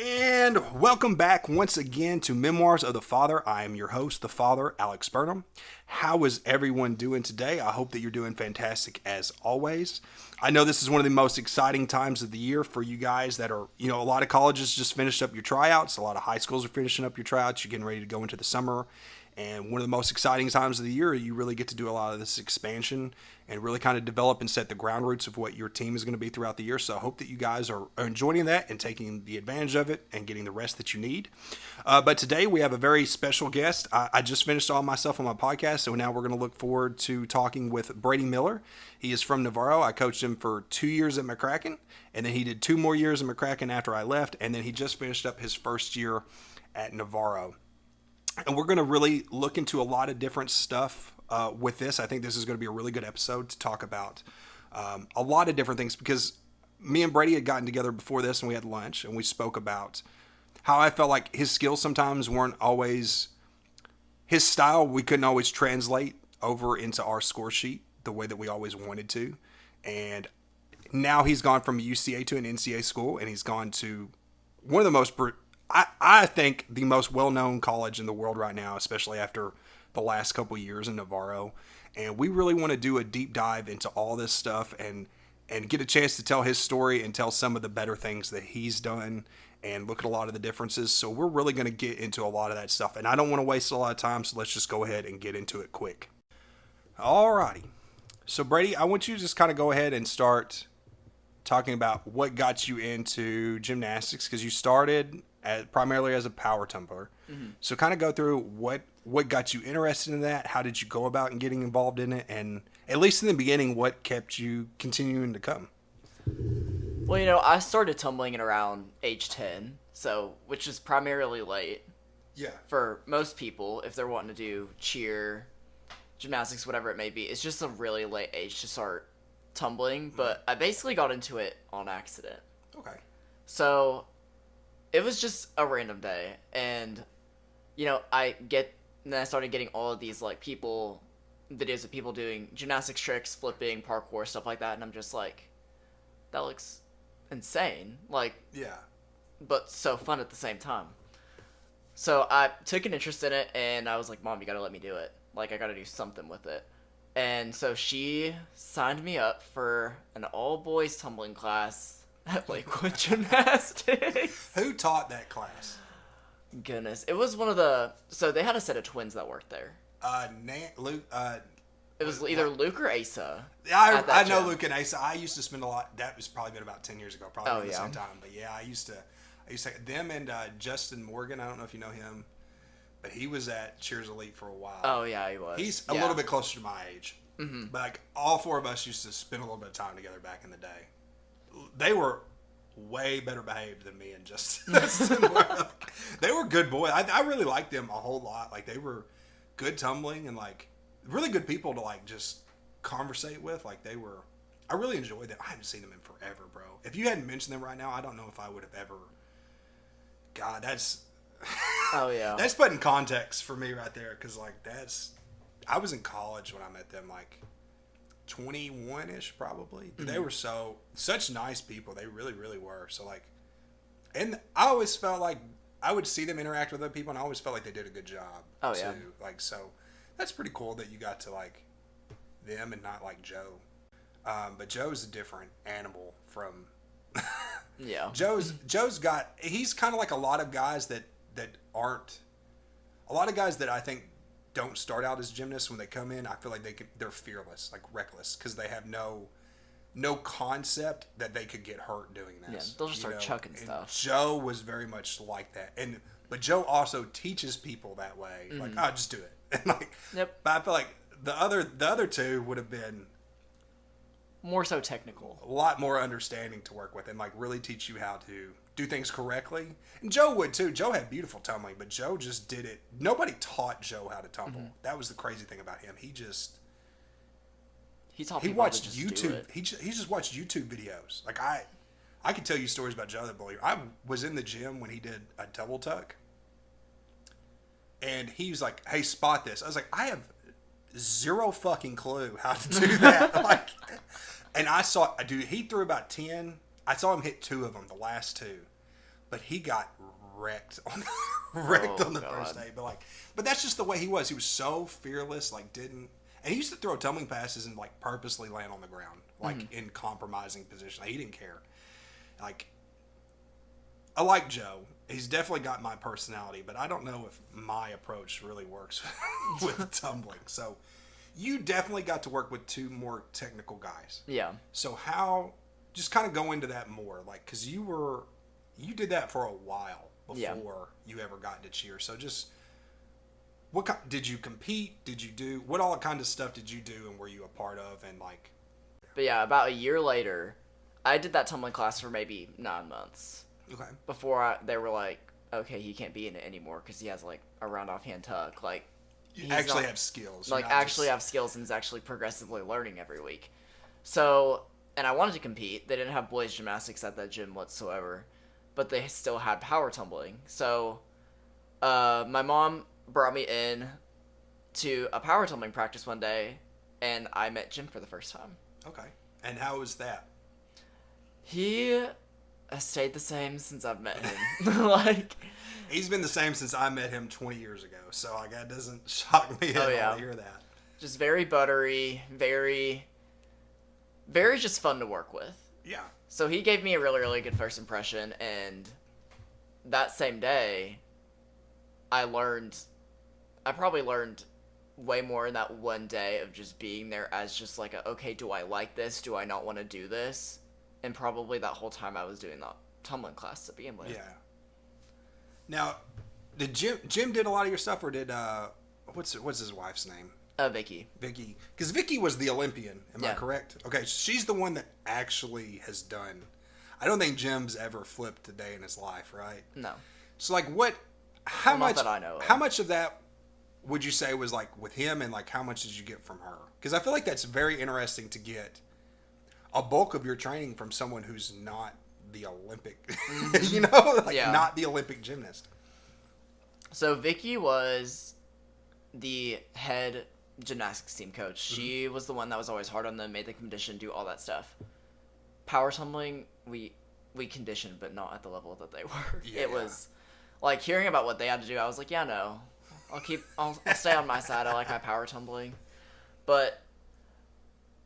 And welcome back once again to Memoirs of the Father. I am your host, the Father, Alex Burnham. How is everyone doing today? I hope that you're doing fantastic as always. I know this is one of the most exciting times of the year for you guys that are, a lot of colleges just finished up your tryouts. A lot of high schools are finishing up your tryouts. You're getting ready to go into the summer. And one of the most exciting times of the year, you really get to do a lot of this expansion and really kind of develop and set the ground roots of what your team is going to be throughout the year. So I hope that you guys are enjoying that and taking the advantage of it and getting the rest that you need. But today we have a very special guest. I just finished all myself on my podcast, so now we're going to look forward to talking with Brady Miller. He is from Navarro. I coached him for 2 years at McCracken, and then he did 2 more years at McCracken after I left, and then he just finished up his first year at Navarro. And we're going to really look into a lot of different stuff with this. I think this is going to be a really good episode to talk about a lot of different things, because me and Brady had gotten together before this and we had lunch and we spoke about how I felt like his skills sometimes weren't always, his style we couldn't always translate over into our score sheet the way that we always wanted to. And now he's gone from UCA to an NCA school, and he's gone to one of the most... I think the most well-known college in the world right now, especially after the last couple of years in Navarro. And we really want to do a deep dive into all this stuff and get a chance to tell his story and tell some of the better things that he's done and look at a lot of the differences. So we're really going to get into a lot of that stuff. And I don't want to waste a lot of time, so let's just go ahead and get into it quick. Alrighty. So Brady, I want you to just kind of go ahead and start talking about what got you into gymnastics, because you started primarily as a power tumbler. Mm-hmm. So kind of go through what got you interested in that, how did you go about in getting involved in it, and at least in the beginning, what kept you continuing to come? Well, I started tumbling at around age 10, so which is primarily late. Yeah. For most people, if they're wanting to do cheer, gymnastics, whatever it may be, it's just a really late age to start tumbling, but I basically got into it on accident. Okay. So it was just a random day, and then I started getting all of these videos of people doing gymnastics tricks, flipping, parkour, stuff like that, and I'm just like, that looks insane, yeah, but so fun at the same time. So I took an interest in it, and I was like, Mom, you gotta let me do it. I gotta do something with it. And so she signed me up for an all-boys tumbling class at Lakewood Gymnastics. Who taught that class? Goodness. It was so they had a set of twins that worked there. Luke. It was either Luke or Asa. I know Luke and Asa. I used to spend a lot. That was probably been about 10 years ago, probably at the same time. But yeah, I used to them and Justin Morgan. I don't know if you know him, but he was at Cheers Elite for a while. Oh yeah, he was. He's a little bit closer to my age. Mm-hmm. But all 4 of us used to spend a little bit of time together back in the day. They were way better behaved than me and Justin. They were good boys. I really liked them a whole lot. They were good tumbling and really good people to just conversate with. I really enjoyed them. I haven't seen them in forever, bro. If you hadn't mentioned them right now, I don't know if I would have ever. God, that's. Oh yeah. That's putting context for me right there, because I was in college when I met them, 21-ish probably. Mm-hmm. They were such nice people. They really, really were. So and I always felt like I would see them interact with other people, and I always felt like they did a good job. Oh yeah. So that's pretty cool that you got to them and not Joe. But Joe's a different animal from. Yeah. Joe's got. He's kind of like a lot of guys that aren't. A lot of guys that I think don't start out as gymnasts. When they come in, I feel like they're fearless, reckless, because they have no concept that they could get hurt doing this. Yeah, they'll just start chucking stuff. Joe was very much like that, but Joe also teaches people that way. Mm-hmm. Just do it. And Yep. But I feel like the other 2 would have been more so technical, a lot more understanding to work with, and really teach you how to do things correctly. And Joe would too. Joe had beautiful tumbling, but Joe just did it. Nobody taught Joe how to tumble. Mm-hmm. That was the crazy thing about him. He watched YouTube. He just watched YouTube videos. I could tell you stories about Joe that blow you. I was in the gym when he did a double tuck, and he was like, "Hey, spot this." I was like, "I have zero fucking clue how to do that." And I saw, dude, he threw about 10. I saw him hit 2 of them, the last 2. but he got wrecked on the God. first day. But that's just the way he was. He was so fearless, and he used to throw tumbling passes and like purposely land on the ground, like in compromising position. Like, he didn't care. Like, I like Joe. He's definitely got my personality, but I don't know if my approach really works with tumbling. So you definitely got to work with two more technical guys. Yeah. So how, just kind of go into that more, like, because you did that for a while before you ever got into cheer. So just, did you compete? Did you do, what all kind of stuff did you do and were you a part of? And like. But yeah, about a year later, I did that tumbling class for maybe 9 months. Okay. Before they were like, okay, he can't be in it anymore because he has like a round offhand tuck. Like, you actually have skills. Like, actually have skills, and is actually progressively learning every week. So, and I wanted to compete. They didn't have boys gymnastics at that gym whatsoever, but they still had power tumbling. So, my mom brought me in to a power tumbling practice one day, and I met Jim for the first time. Okay. And how was that? He has stayed the same since I've met him. Like, he's been the same since I met him 20 years ago. So like, that doesn't shock me at all to hear that. Just very buttery, very, very just fun to work with. Yeah. So he gave me a really, really good first impression, and that same day, I probably learned way more in that one day of just being there as just like okay, do I like this? Do I not want to do this? And probably that whole time I was doing that tumbling class to begin with. Yeah. Now, did Jim did a lot of your stuff, or did what's his wife's name? Vicky. Vicky, because Vicky was the Olympian. Am I correct? Okay, she's the one that actually has done. I don't think Jim's ever flipped a day in his life, right? No. So like, how much? Not that I know of. How much of that would you say was like with him, and like how much did you get from her? Because I feel like that's very interesting to get a bulk of your training from someone who's not the Olympic, not the Olympic gymnast. So Vicky was the head gymnastics team coach. She was the one that was always hard on them, made the condition, do all that stuff. Power tumbling, we conditioned, but not at the level that they were. Yeah. It was like hearing about what they had to do. I was like, yeah, no, I'll stay on my side. I like my power tumbling, but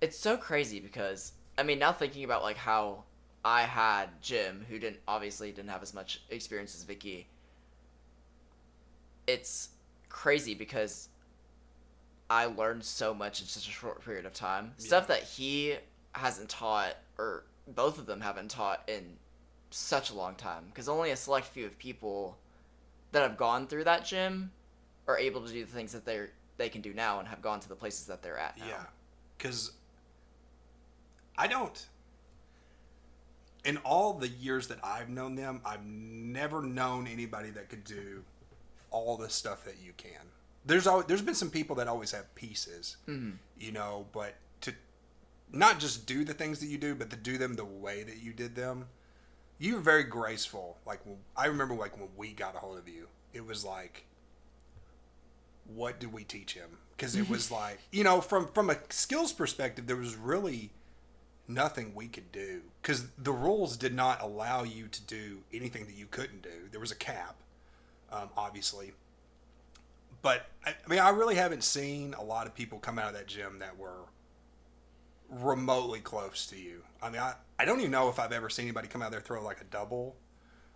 it's so crazy because I mean, now thinking about like how I had Jim, who didn't have as much experience as Vicky. It's crazy because I learned so much in such a short period of time. Yeah. Stuff that he hasn't taught, or both of them haven't taught in such a long time. Because only a select few of people that have gone through that gym are able to do the things that they can do now and have gone to the places that they're at now. Yeah, because I don't. In all the years that I've known them, I've never known anybody that could do all the stuff that you can. There's been some people that always have pieces, but to not just do the things that you do, but to do them the way that you did them. You were very graceful. Like, I remember like when we got a hold of you, it was like, what did we teach him? Because it was like, from a skills perspective, there was really nothing we could do because the rules did not allow you to do anything that you couldn't do. There was a cap, obviously, but I really haven't seen a lot of people come out of that gym that were remotely close to you. I mean, I don't even know if I've ever seen anybody come out there throw like a double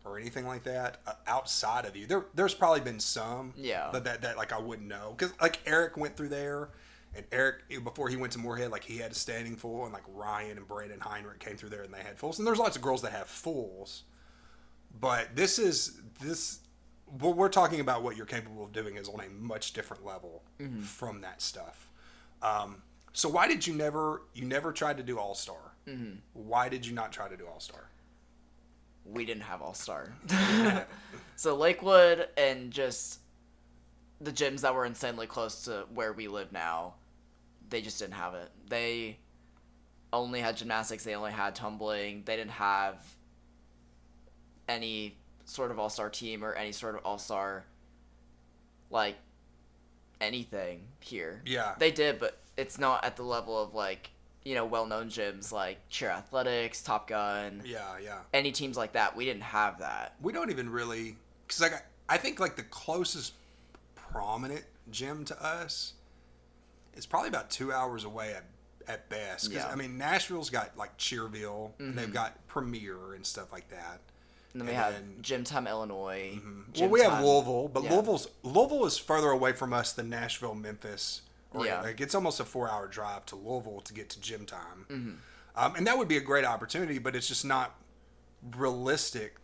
or anything like that outside of you. There's probably been some, but that like I wouldn't know because like Eric went through there. And Eric, before he went to Moorhead, like he had a standing full, and like Ryan and Brandon Heinrich came through there and they had fulls. And there's lots of girls that have fulls, but what we're talking about, what you're capable of doing, is on a much different level from that stuff. So why did you never tried to do All Star? Why did you not try to do All Star? We didn't have All Star. So Lakewood and just the gyms that were insanely close to where we live now, they just didn't have it. They only had gymnastics. They only had tumbling. They didn't have any sort of all-star team or any sort of all-star, like, anything here. Yeah. They did, but it's not at the level of, like, well-known gyms like Cheer Athletics, Top Gun. Yeah, yeah. Any teams like that, we didn't have that. We don't even really, because like I think like the closest prominent gym to us is probably about 2 hours away at best. Because Yeah. I mean, Nashville's got like Cheerville, and they've got Premier and stuff like that. And then we have Gym Time, Illinois. Well, we have Louisville, but Yeah. Louisville is further away from us than Nashville, Memphis. Yeah. Like it's almost a 4-hour drive to Louisville to get to gym time. And that would be a great opportunity, but it's just not realistic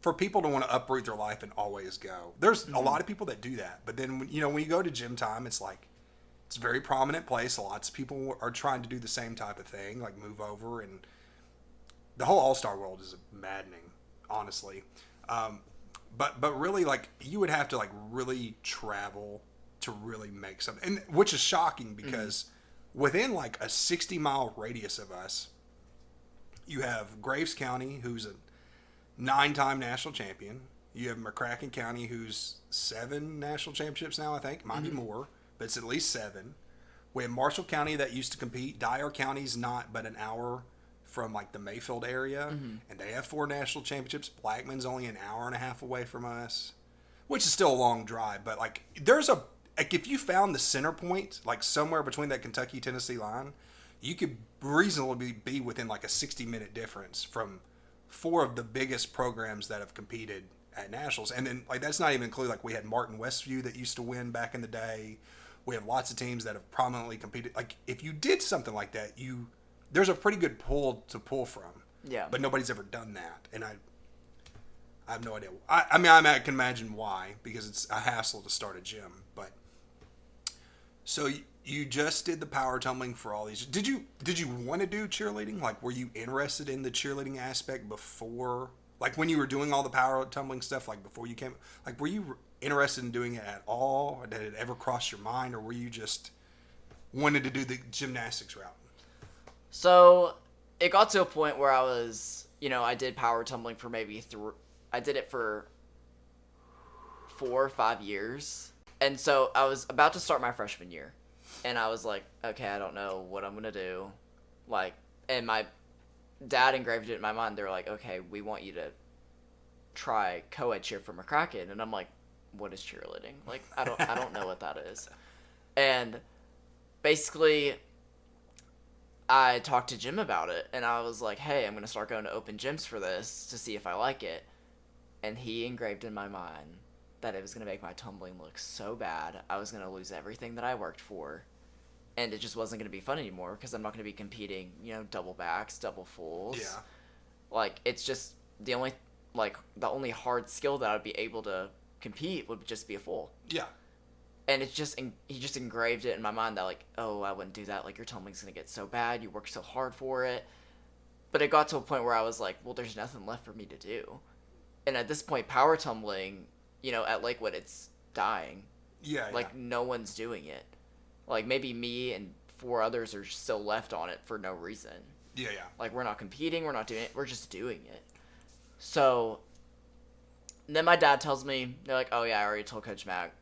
for people to want to uproot their life and always go. There's a lot of people that do that, but then when you go to gym time, it's like it's a very prominent place. Lots of people are trying to do the same type of thing, like move over, and the whole all-star world is maddening, honestly. But really, like you would have to like really travel to really make something, and which is shocking because within like a 60-mile radius of us, you have Graves County, who's a 9-time national champion. You have McCracken County, who's 7 national championships now, I think. Might be more, but it's at least 7. We have Marshall County that used to compete. Dyer County's not but an hour from like the Mayfield area, and they have 4 national championships. Blackman's only an hour and a half away from us, which is still a long drive. But like, if you found the center point, like somewhere between that Kentucky-Tennessee line, you could reasonably be within like a 60-minute difference from 4 of the biggest programs that have competed at nationals. And then like that's not even include like we had Martin Westview that used to win back in the day. We have lots of teams that have prominently competed. Like if you did something like that, there's a pretty good pool to pull from. Yeah. But nobody's ever done that, and I have no idea. I mean, I can imagine why, because it's a hassle to start a gym. But so you just did the power tumbling for all these. Did you want to do cheerleading? Like, were you interested in the cheerleading aspect before? Like when you were doing all the power tumbling stuff, like before you came, like were you interested in doing it at all? Or did it ever cross your mind, or were you just wanted to do the gymnastics route? So it got to a point where I was, I did power tumbling for maybe I did it for 4 or 5 years. And so I was about to start my freshman year. And I was like, okay, I don't know what I'm going to do. Like, and my dad engraved it in my mind. They were like, okay, we want you to try co-ed cheer for McCracken. And I'm like, what is cheerleading? Like, I don't know what that is. And basically, I talked to Jim about it, and I was like, hey, I'm going to start going to open gyms for this to see if I like it. And he engraved in my mind that it was going to make my tumbling look so bad. I was going to lose everything that I worked for, and it just wasn't going to be fun anymore because I'm not going to be competing, double backs, double fulls. Yeah. Like, it's just the only hard skill that I'd be able to compete would just be a full. Yeah. And he just engraved it in my mind that, like, oh, I wouldn't do that. Like, your tumbling's going to get so bad. You worked so hard for it. But it got to a point where I was like, well, there's nothing left for me to do. And at this point, power tumbling, at Lakewood, it's dying. Yeah. Like, no one's doing it. Like, maybe me and 4 others are still left on it for no reason. Yeah, yeah. Like, we're not competing. We're not doing it. We're just doing it. So then my dad tells me, they're like, oh, yeah, I already told Coach Mac.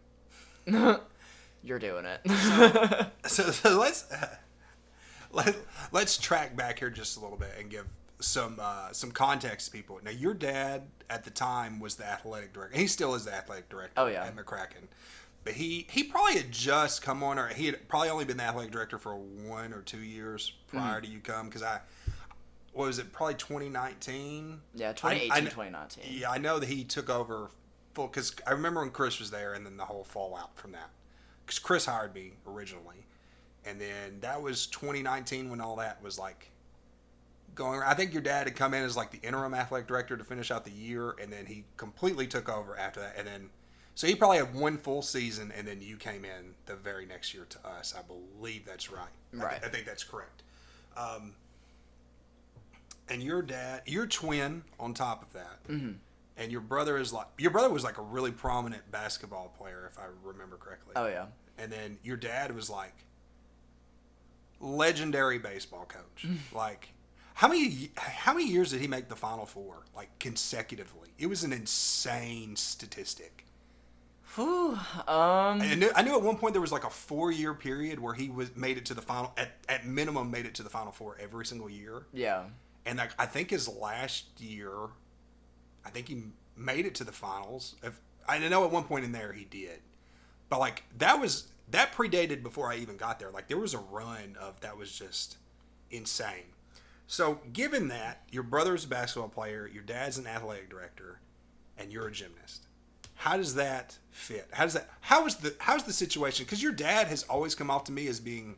You're doing it. So let's track back here just a little bit and give some context to people. Now, your dad at the time was the athletic director. He still is the athletic director at McCracken. But he probably had just come on, or he had probably only been the athletic director for 1 or 2 years prior to you come. Because what was it, probably 2019? Yeah, 2018, 2019. Yeah, I know that he took over full, because I remember when Chris was there and then the whole fallout from that. Because Chris hired me originally. And then that was 2019 when all that was like going around. I think your dad had come in as like the interim athletic director to finish out the year, and then he completely took over after that. And then, so he probably had 1 full season, and then you came in the very next year to us. I believe that's right. Right. I think that's correct. And your dad, your twin on top of that. Mm-hmm. And your brother was like a really prominent basketball player, if I remember correctly. Oh, yeah. And then your dad was like legendary baseball coach. Like, how many years did he make the Final Four, like consecutively? It was an insane statistic. Whew, I knew at one point there was like a 4-year period where he made it to the final, at minimum made it to the Final Four every single year. Yeah. And I think his last year, I think he made it to the finals. I know at one point in there he did. But like that predated before I even got there. Like there was a run of that was just insane. So given that your brother's a basketball player, your dad's an athletic director, and you're a gymnast, how does that fit? How's the situation? Because your dad has always come off to me as being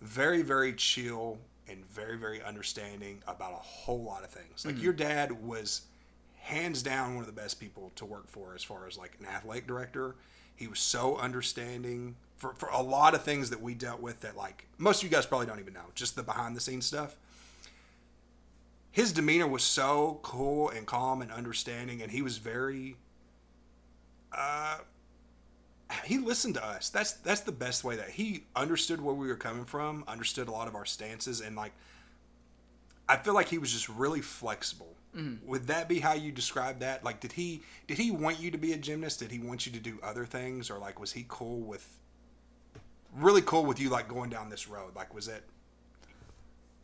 very, very chill and very, very understanding about a whole lot of things. Like your dad was hands down one of the best people to work for as far as like an athletic director. He was so understanding for a lot of things that we dealt with that like most of you guys probably don't even know, just the behind the scenes stuff. His demeanor was so cool and calm and understanding, and he was very he listened to us. That's the best way that he understood where we were coming from, understood a lot of our stances, and like I feel like he was just really flexible. Would that be how you describe that? Like did he want you to be a gymnast? Did he want you to do other things, or like was he really cool with you like going down this road? Like was it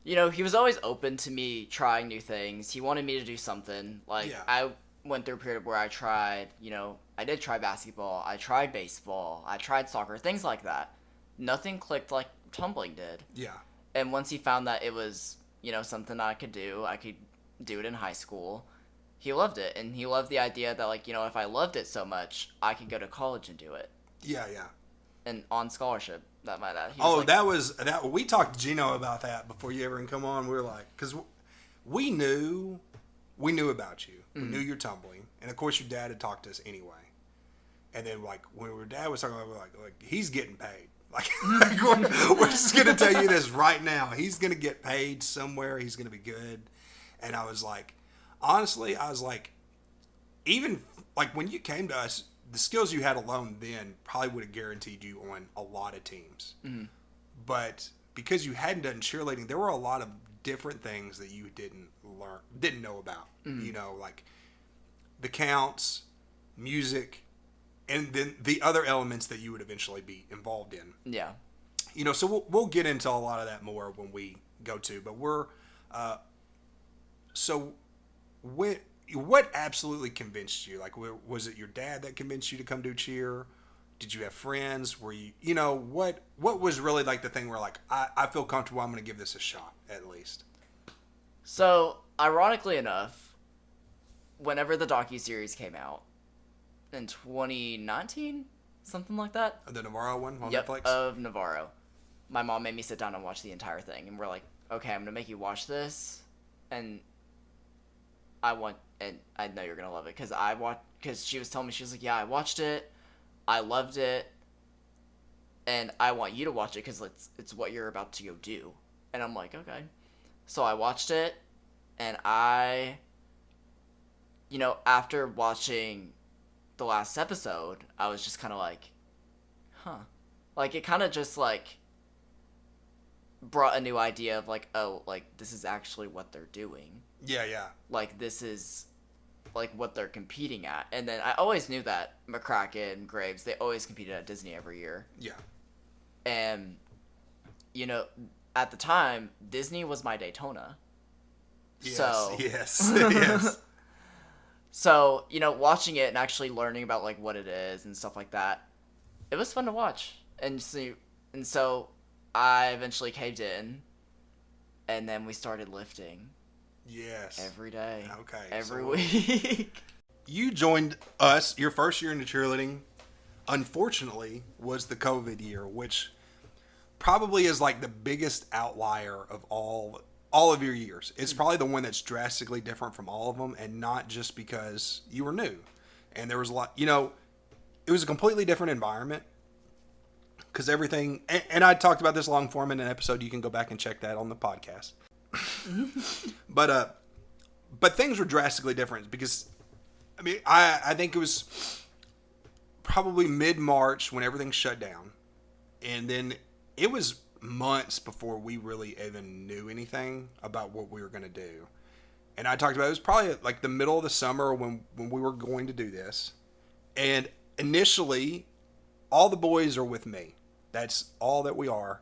He was always open to me trying new things. He wanted me to do something. Like, Yeah. I went through a period where I tried, I did try basketball. I tried baseball. I tried soccer, things like that. Nothing clicked like tumbling did. Yeah. And once he found that it was, something I could do it in high school, he loved it. And he loved the idea that, like, if I loved it so much, I could go to college and do it. Yeah, yeah. And on scholarship, that might add. We talked to Gino about that before you ever can come on. We were like, because we knew about you. We knew you're tumbling. And of course your dad had talked to us anyway. And then like when our dad was talking about it, we're like he's getting paid. Like we're just going to tell you this right now. He's going to get paid somewhere. He's going to be good. And I was like, honestly, even like when you came to us, the skills you had alone then probably would have guaranteed you on a lot of teams. Mm-hmm. But because you hadn't done cheerleading, there were a lot of different things that you didn't know about. Mm-hmm. Like the counts, music, and then the other elements that you would eventually be involved in. Yeah. So we'll get into a lot of that more when we go to. But we're so what absolutely convinced you? Like, was it your dad that convinced you to come do cheer? Did you have friends? Were you, what was really like the thing where like, I feel comfortable, I'm going to give this a shot at least? So, ironically enough, whenever the docuseries came out in 2019, something like that. The Navarro one on Yep, Netflix? of Navarro. My mom made me sit down and watch the entire thing. And we're like, okay, I'm going to make you watch this. And I know you're gonna love it because she was telling me, she was like, yeah, I watched it, I loved it, and I want you to watch it because it's what you're about to go do. And I'm like, okay. So I watched it, and after watching the last episode, I was just kind of like, huh. Like, it kind of just, like, brought a new idea of, like, oh, like, this is actually what they're doing. Yeah, yeah. Like, this is, like, what they're competing at. And then I always knew that McCracken, Graves, they always competed at Disney every year. Yeah. And, at the time, Disney was my Daytona. Yes. So, watching it and actually learning about, like, what it is and stuff like that, it was fun to watch. And so I eventually caved in, and then we started lifting. Yes. Every day. Okay. Every week. You joined us, your first year into cheerleading, unfortunately, was the COVID year, which probably is like the biggest outlier of all of your years. It's probably the one that's drastically different from all of them, and not just because you were new. And there was a lot, it was a completely different environment. Because everything, and I talked about this long form in an episode, you can go back and check that on the podcast. But things were drastically different because, I think it was probably mid-March when everything shut down. And then it was months before we really even knew anything about what we were going to do. And I talked about it was probably like the middle of the summer when we were going to do this. And initially, all the boys are with me. That's all that we are.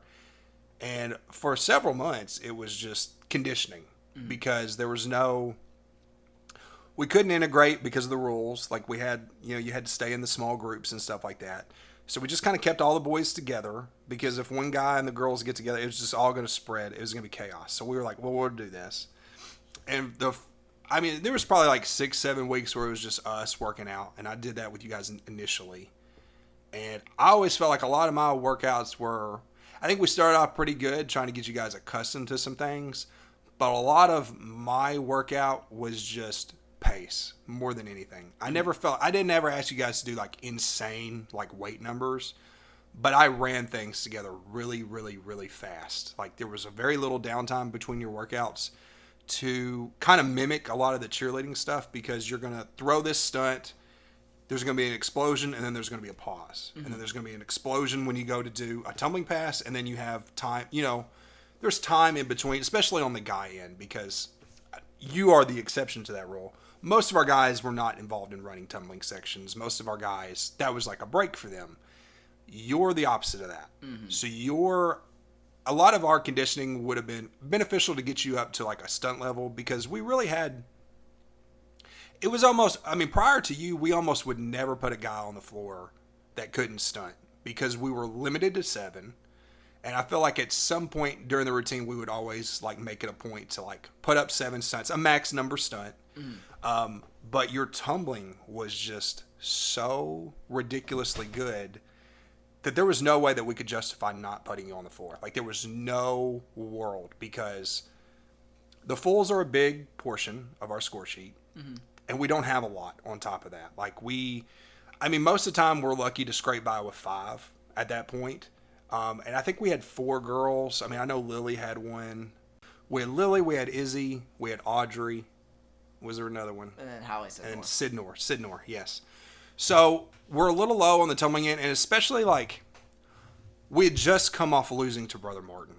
And for several months, it was just conditioning because there was we couldn't integrate because of the rules. Like we had, you had to stay in the small groups and stuff like that. So we just kind of kept all the boys together because if one guy and the girls get together, it was just all going to spread. It was going to be chaos. So we were like, well, we'll do this. And there was probably like 6-7 weeks where it was just us working out. And I did that with you guys initially. And I always felt like a lot of my workouts I think we started off pretty good trying to get you guys accustomed to some things. But a lot of my workout was just pace more than anything. I didn't ever ask you guys to do like insane like weight numbers, but I ran things together really, really, really fast. Like there was a very little downtime between your workouts to kind of mimic a lot of the cheerleading stuff because you're going to throw this stunt, there's going to be an explosion, and then there's going to be a pause. And then there's going to be an explosion when you go to do a tumbling pass, and then you have time, there's time in between, especially on the guy end, because you are the exception to that rule. Most of our guys were not involved in running tumbling sections. Most of our guys, that was like a break for them. You're the opposite of that. So a lot of our conditioning would have been beneficial to get you up to like a stunt level because we really it was almost, prior to you, we almost would never put a guy on the floor that couldn't stunt because we were limited to 7. And I feel like at some point during the routine, we would always like make it a point to like put up 7 stunts, a max number stunt. But your tumbling was just so ridiculously good that there was no way that we could justify not putting you on the floor. Like there was no world because the fulls are a big portion of our score sheet. And we don't have a lot on top of that. Like most of the time we're lucky to scrape by with 5 at that point. And I think we had 4 girls. I know Lily had one. We had Lily, we had Izzy, we had Audrey. Was there another one? And then Hallie Sidnor. And Sidnor, yes. So we're a little low on the tumbling end, and especially like we had just come off losing to Brother Martin.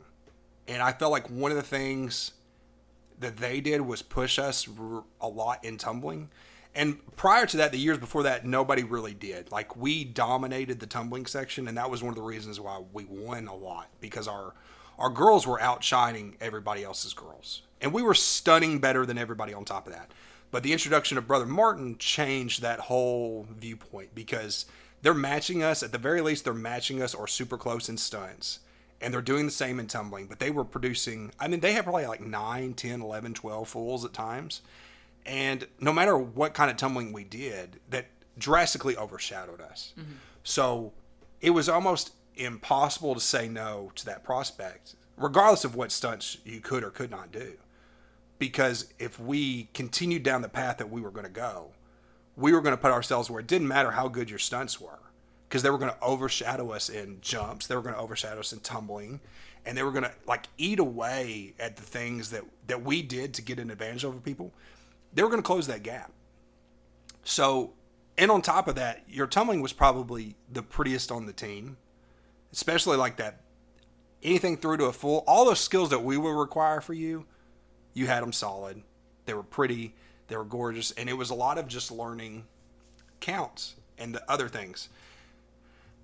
And I felt like one of the things that they did was push us a lot in tumbling. And prior to that, the years before that, nobody really did. Like we dominated the tumbling section, and that was one of the reasons why we won a lot because our girls were outshining everybody else's girls. And we were stunning better than everybody on top of that. But the introduction of Brother Martin changed that whole viewpoint because they're matching us. At the very least, they're matching us or super close in stunts. And they're doing the same in tumbling. But they were producing, they had probably like 9, 10, 11, 12 fulls at times. And no matter what kind of tumbling we did, that drastically overshadowed us. So it was almost impossible to say no to that prospect, regardless of what stunts you could or could not do. Because if we continued down the path that we were going to go, we were going to put ourselves where it didn't matter how good your stunts were. Because they were going to overshadow us in jumps. They were going to overshadow us in tumbling. And they were going to like eat away at the things that we did to get an advantage over people. They were going to close that gap. So, and on top of that, your tumbling was probably the prettiest on the team. Especially like that, anything through to a full, all those skills that we would require for you, you had them solid. They were pretty, they were gorgeous, and it was a lot of just learning counts and the other things.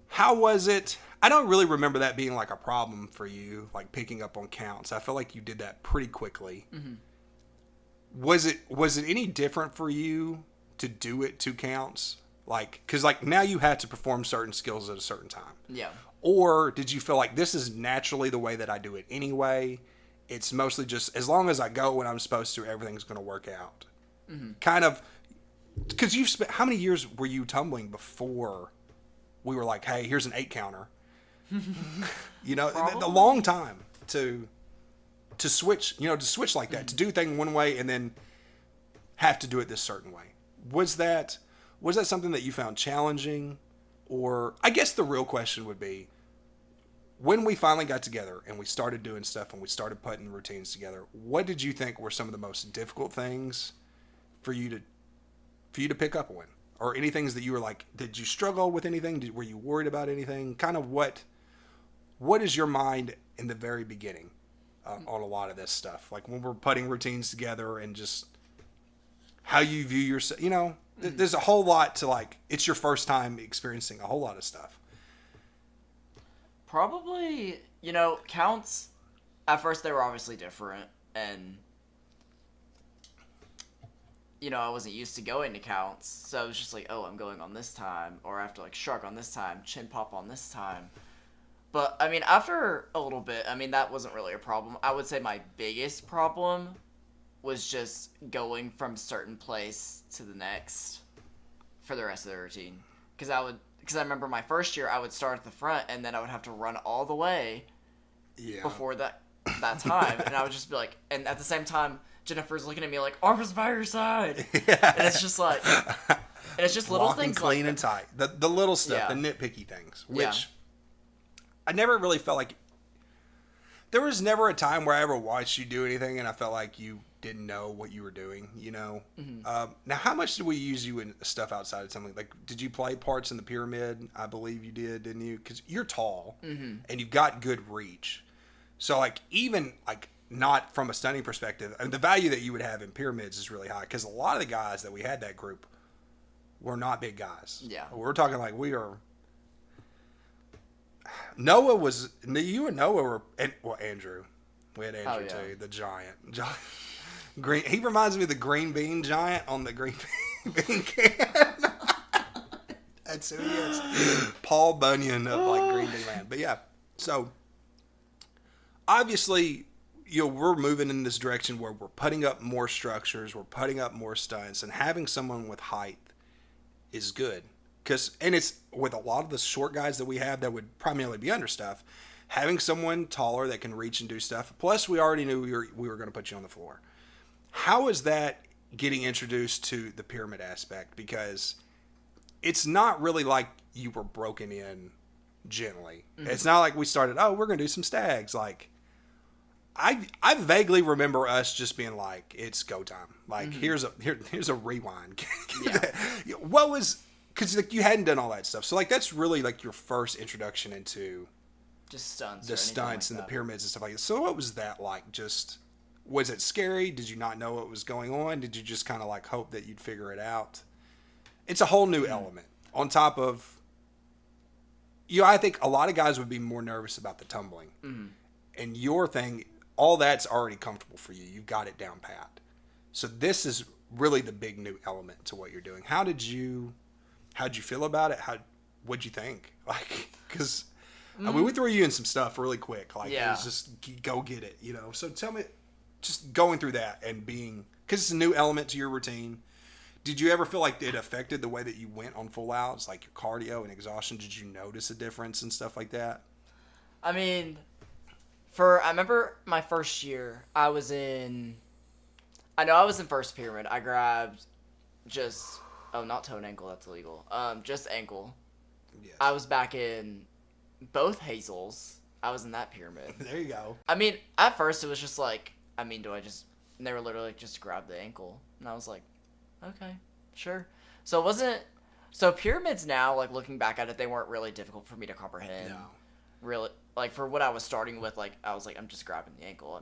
How was it? I don't really remember that being like a problem for you, like picking up on counts. I feel like you did that pretty quickly. Was it any different for you to do it 2 counts? Like, because like now you had to perform certain skills at a certain time. Yeah. Or did you feel like this is naturally the way that I do it anyway? It's mostly just as long as I go when I'm supposed to, everything's going to work out. Kind of, because you've spent, how many years were you tumbling before we were like, hey, here's an 8 counter? A long time to switch, to switch like that, to do things one way and then have to do it this certain way. Was that something that you found challenging? Or I guess the real question would be, when we finally got together and we started doing stuff and we started putting routines together, what did you think were some of the most difficult things for you to pick up on? Or any things that you were like, did you struggle with anything? Were you worried about anything? Kind of what is your mind in the very beginning on a lot of this stuff? Like when we're putting routines together and just how you view yourself, There's a whole lot to like. It's your first time experiencing a whole lot of stuff. Probably, counts. At first, they were obviously different, and I wasn't used to going to counts, so I was just like, oh, I'm going on this time, or I have to like shrug on this time, chin pop on this time. But I mean, after a little bit, that wasn't really a problem. I would say my biggest problem was just going from certain place to the next for the rest of the routine. Because I remember my first year, I would start at the front, and then I would have to run all the way before that time, and I would just be like, and at the same time, Jennifer's looking at me like, arms by your side. Yeah. And it's just like, and it's just little walking things clean like and tight. The little stuff, the nitpicky things, which I never really felt like, there was never a time where I ever watched you do anything and I felt like you didn't know what you were doing, Now, how much did we use you in stuff outside of something? Like, did you play parts in the pyramid? I believe you did, didn't you? Because you're tall and you've got good reach. So, like, even, like, not from a stunning perspective, the value that you would have in pyramids is really high because a lot of the guys that we had that group were not big guys. Yeah. We're talking like you and Noah were, Andrew. We had Andrew too, the giant. Green. He reminds me of the green bean giant on the green bean can. That's who he is. Paul Bunyan of like Green Bean Land. But yeah, so obviously, we're moving in this direction where we're putting up more structures, we're putting up more stunts, and having someone with height is good. And it's with a lot of the short guys that we have that would primarily be under stuff, having someone taller that can reach and do stuff. Plus, we already knew we were going to put you on the floor. How is that getting introduced to the pyramid aspect? Because it's not really like you were broken in gently. Mm-hmm. It's not like we started, we're going to do some stags. Like, I vaguely remember us just being like, it's go time. Like, here's a rewind. What was, because like, you hadn't done all that stuff. So like, that's really like your first introduction into just stunts, the stunts and the pyramids and stuff like that. So what was that like? Just, was it scary? Did you not know what was going on? Did you just kind of like hope that you'd figure it out? It's a whole new element on top of, I think a lot of guys would be more nervous about the tumbling. And your thing, all that's already comfortable for you. You've got it down pat. So this is really the big new element to what you're doing. How'd you feel about it? What'd you think? Like, because we threw you in some stuff really quick. Like, it was just go get it, So tell me, just going through that and being, because it's a new element to your routine. Did you ever feel like it affected the way that you went on full outs, like your cardio and exhaustion? Did you notice a difference and stuff like that? I remember my first year, I was in first pyramid. I grabbed not toe and ankle, that's illegal. Just ankle. Yes. I was back in both hazels. I was in that pyramid. There you go. At first it was just like, do I just, and they were literally like, just grab the ankle. And I was like, okay, sure. So it wasn't, pyramids now, like looking back at it, they weren't really difficult for me to comprehend. No. Really, like for what I was starting with, like I was like, I'm just grabbing the ankle,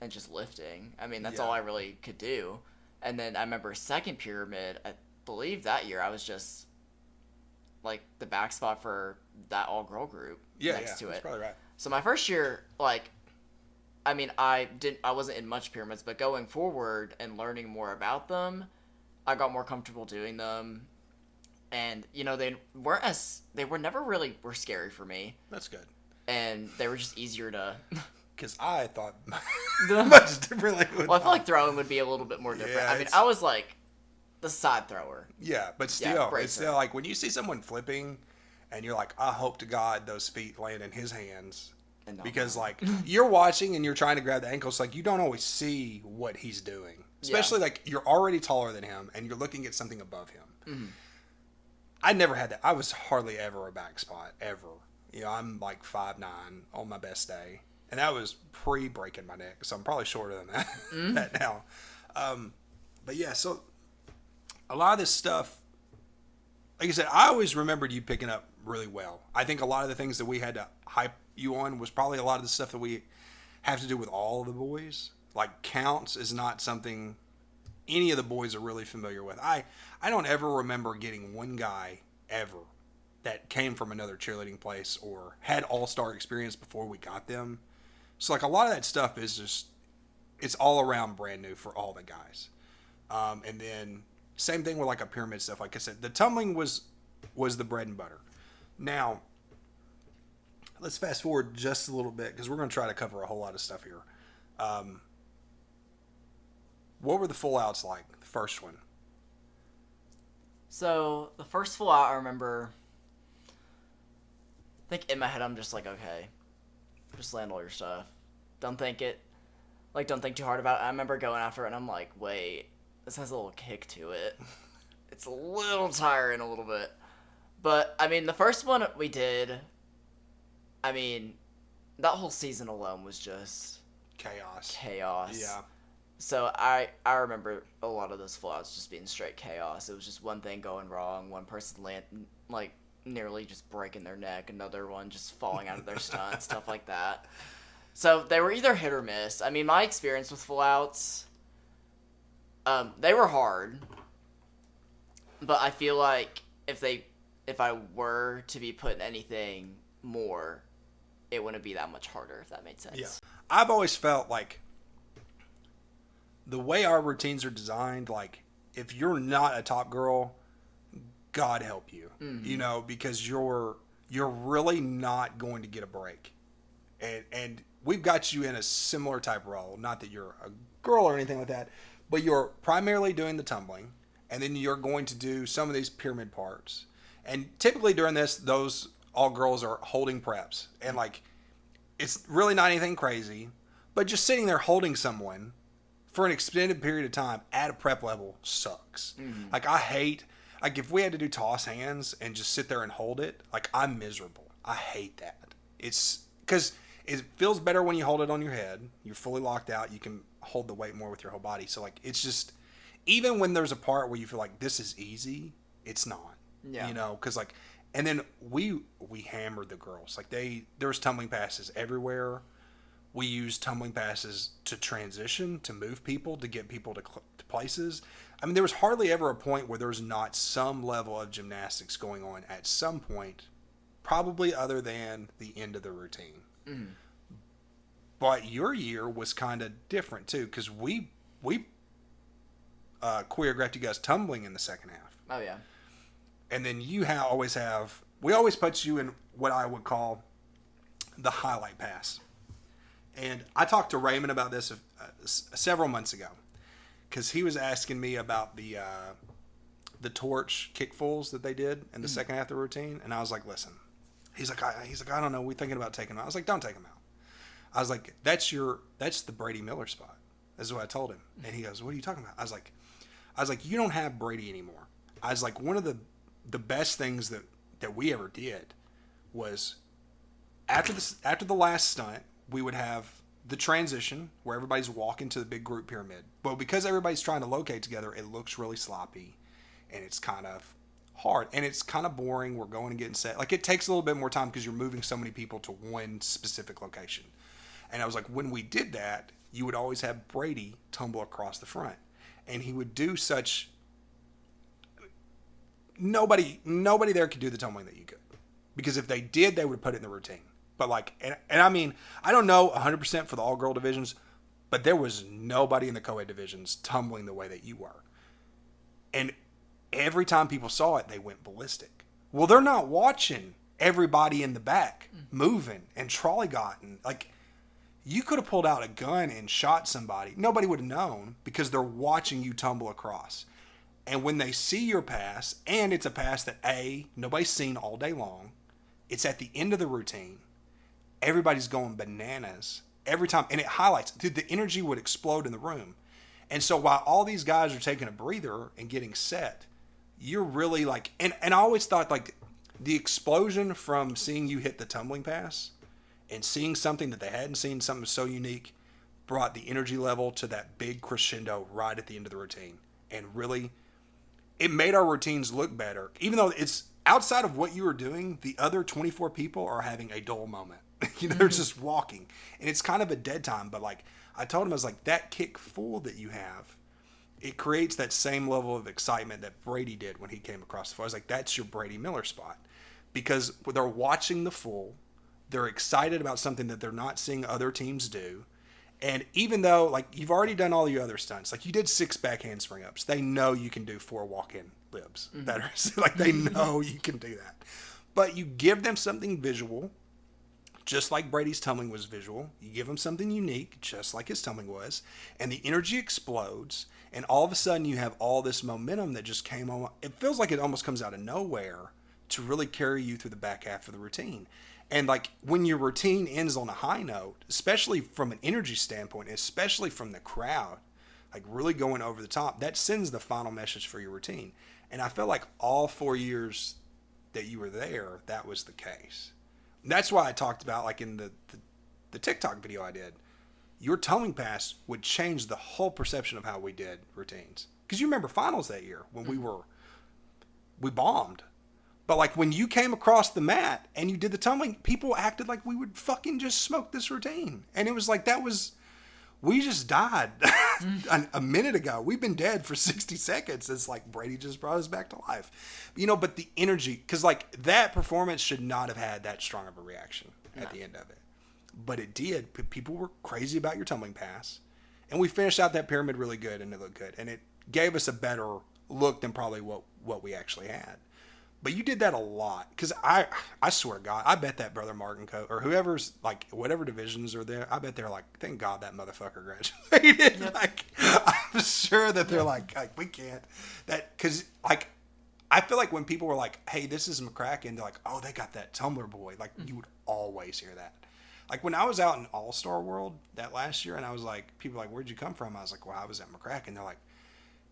and just lifting. That's all I really could do. And then I remember second pyramid, I believe that year I was just like the back spot for that all girl group next to it. That's probably right. So my first year, like, I wasn't in much pyramids, but going forward and learning more about them, I got more comfortable doing them. And, they were never really scary for me. That's good. And they were just easier to... Because I thought much differently. Well, I feel like throwing would be a little bit more different. Yeah, I was like the side thrower. Yeah, but still, it's still like when you see someone flipping and you're like, I hope to God those feet land in his hands. Because like you're watching and you're trying to grab the ankles, like you don't always see what he's doing. Especially like you're already taller than him and you're looking at something above him. Mm-hmm. I never had that. I was hardly ever a back spot, ever. I'm like 5'9" on my best day. And that was pre-breaking my neck, so I'm probably shorter than that, that now. But yeah, so a lot of this stuff, like I said, I always remembered you picking up really well. I think a lot of the things that we had to hype you on was probably a lot of the stuff that we have to do with all of the boys. Like counts is not something any of the boys are really familiar with. I don't ever remember getting one guy ever that came from another cheerleading place or had all-star experience before we got them. So like a lot of that stuff is just, it's all around brand new for all the guys. And then same thing with like a pyramid stuff. Like I said, the tumbling was the bread and butter. Now, let's fast forward just a little bit because we're going to try to cover a whole lot of stuff here. What were the full outs like, the first one? So, the first full out, I remember, I think in my head, I'm just like, okay, just land all your stuff. Don't think too hard about it. I remember going after it, and I'm like, wait, this has a little kick to it. It's a little tiring a little bit. But, I mean, the first one we did, I mean, that whole season alone was just chaos. Yeah. So I remember a lot of those fallouts just being straight chaos. It was just one thing going wrong, one person nearly just breaking their neck, another one just falling out of their stunt, stuff like that. So they were either hit or miss. I mean, my experience with fallouts, they were hard, but I feel like if I were to be put in anything more, it wouldn't be that much harder, if that made sense. Yeah. I've always felt like the way our routines are designed, like if you're not a top girl, God help you, you know, because you're really not going to get a break. And we've got you in a similar type role, not that you're a girl or anything like that, but you're primarily doing the tumbling, and then you're going to do some of these pyramid parts. And typically during this, those all girls are holding preps, and like it's really not anything crazy, but just sitting there holding someone for an extended period of time at a prep level sucks. Like I hate, like if we had to do toss hands and just sit there and hold it, like I'm miserable. I hate that. It's because it feels better when you hold it on your head. You're fully locked out. You can hold the weight more with your whole body. So like it's just, even when there's a part where you feel like this is easy, it's not. Yeah. You know, because like, and then we hammered the girls. Like there was tumbling passes everywhere. We used tumbling passes to transition, to move people, to get people to places. I mean, there was hardly ever a point where there was not some level of gymnastics going on at some point, probably other than the end of the routine. But your year was kind of different too, because we choreographed you guys tumbling in the second half. Oh yeah. And then you we always put you in what I would call the highlight pass. And I talked to Raymond about this several months ago, because he was asking me about the torch kickfuls that they did in the second half of the routine, and I was like, listen, he's like, I don't know, we're thinking about taking them out. I was like, don't take them out. I was like, that's the Brady Miller spot. This is what I told him, and he goes, what are you talking about? I was like, you don't have Brady anymore. I was like, one of the best things that we ever did was after the last stunt, we would have the transition where everybody's walking to the big group pyramid. But because everybody's trying to locate together, it looks really sloppy and it's kind of hard and it's kind of boring. We're going and getting set. Like it takes a little bit more time because you're moving so many people to one specific location. And I was like, when we did that, you would always have Brady tumble across the front. And he would do such... Nobody there could do the tumbling that you could. Because if they did, they would have put it in the routine. But like, and I mean, I don't know 100% for the all-girl divisions, but there was nobody in the co-ed divisions tumbling the way that you were. And every time people saw it, they went ballistic. Well, they're not watching everybody in the back moving and trolley-gotting. Like, you could have pulled out a gun and shot somebody. Nobody would have known because they're watching you tumble across. And when they see your pass, and it's a pass that nobody's seen all day long, it's at the end of the routine, everybody's going bananas every time. And it highlights, dude, the energy would explode in the room. And so while all these guys are taking a breather and getting set, you're really like, and I always thought like the explosion from seeing you hit the tumbling pass and seeing something that they hadn't seen, something so unique, brought the energy level to that big crescendo right at the end of the routine. And really, it made our routines look better. Even though it's outside of what you were doing, the other 24 people are having a dull moment. You know, they're just walking. And it's kind of a dead time. But like, I told him, I was like, that kick full that you have it creates that same level of excitement that Brady did when he came across the floor. I was like, that's your Brady Miller spot. Because they're watching the full, they're excited about something that they're not seeing other teams do. And even though, like, you've already done all your other stunts, like you did 6 back handspring ups, they know you can do 4 walk-in libs. Mm-hmm. That are, like, they know you can do that. But you give them something visual, just like Brady's tumbling was visual. You give them something unique, just like his tumbling was, and the energy explodes, and all of a sudden you have all this momentum that just came on. It feels like it almost comes out of nowhere to really carry you through the back half of the routine. And like when your routine ends on a high note, especially from an energy standpoint, especially from the crowd, like really going over the top, that sends the final message for your routine. And I felt like all 4 years that you were there, that was the case. And that's why I talked about, like in the TikTok video I did, your tumbling pass would change the whole perception of how we did routines. Because you remember finals that year when we bombed. But like when you came across the mat and you did the tumbling, people acted like we would fucking just smoke this routine. And it was like, we just died a minute ago. We've been dead for 60 seconds. It's like Brady just brought us back to life. But the energy, because like that performance should not have had that strong of a reaction at the end of it. But it did. People were crazy about your tumbling pass. And we finished out that pyramid really good, and it looked good. And it gave us a better look than probably what we actually had. But you did that a lot, because I swear to God, I bet that Brother Martin or whoever's, like, whatever divisions are there, I bet they're like, thank God that motherfucker graduated. Yep. Like, I'm sure that they're like, we can't. Because, like, I feel like when people were like, hey, this is McCracken, they're like, oh, they got that tumbler boy. Like, you would always hear that. Like, when I was out in All-Star World that last year, and I was like, people were like, where'd you come from? I was like, well, I was at McCracken. They're like,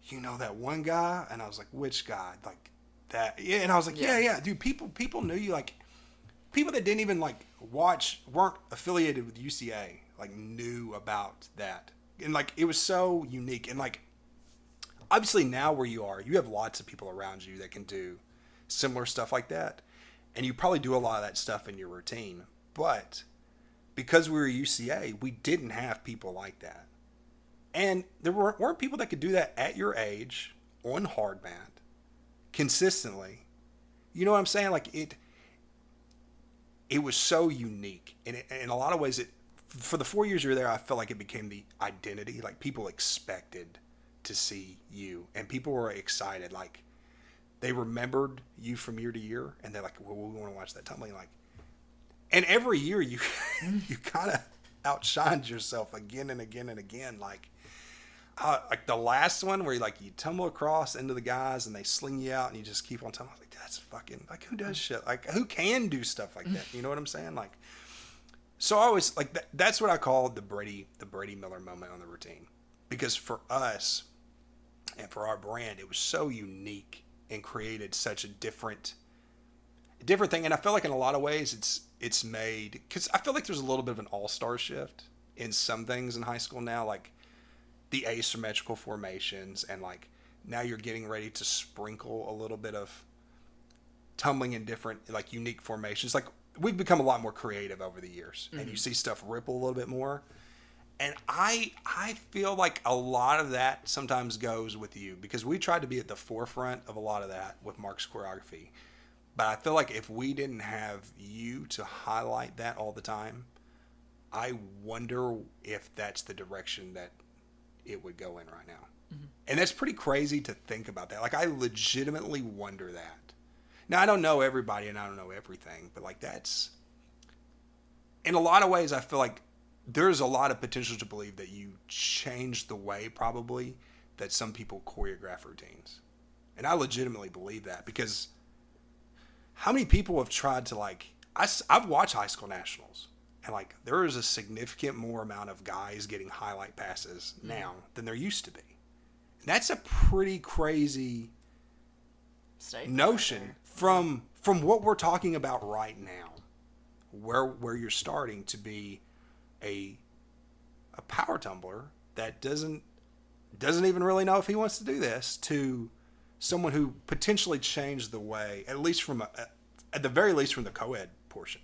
you know that one guy? And I was like, which guy? Like, that, yeah, and I was like, yeah, dude. People knew you, like people that didn't even like weren't affiliated with UCA, like knew about that, and like it was so unique. And like obviously now where you are, you have lots of people around you that can do similar stuff like that, and you probably do a lot of that stuff in your routine. But because we were UCA, we didn't have people like that, and there weren't people that could do that at your age on hard mat consistently. You know what I'm saying? Like it was so unique, and in a lot of ways, for the 4 years you were there, I felt like it became the identity. Like people expected to see you, and people were excited. Like they remembered you from year to year, and they're like, well, we want to watch that tumbling. Like, and every year you you kind of outshined yourself again and again and again. Like the last one where you tumble across into the guys and they sling you out and you just keep on tumbling. Like, that's fucking, like, who does shit? Like, who can do stuff like that? You know what I'm saying? Like, so I always, like, that's what I call the Brady Miller moment on the routine. Because for us and for our brand, it was so unique and created such a different thing. And I feel like in a lot of ways it's made, because I feel like there's a little bit of an all-star shift in some things in high school now, like the asymmetrical formations, and like now you're getting ready to sprinkle a little bit of tumbling in different, like, unique formations. Like, we've become a lot more creative over the years, and you see stuff ripple a little bit more. And I feel like a lot of that sometimes goes with you, because we tried to be at the forefront of a lot of that with Mark's choreography. But I feel like if we didn't have you to highlight that all the time, I wonder if that's the direction that it would go in right now. Mm-hmm. And that's pretty crazy to think about that. Like, I legitimately wonder that. Now, I don't know everybody and I don't know everything, but like, that's, in a lot of ways, I feel like there's a lot of potential to believe that you changed the way probably that some people choreograph routines. And I legitimately believe that, because how many people have tried to, like, I've watched high school nationals, and like there is a significant more amount of guys getting highlight passes now than there used to be. And that's a pretty crazy notion from what we're talking about right now, where you're starting to be a power tumbler that doesn't even really know if he wants to do this, to someone who potentially changed the way, at least at the very least from the co-ed portion,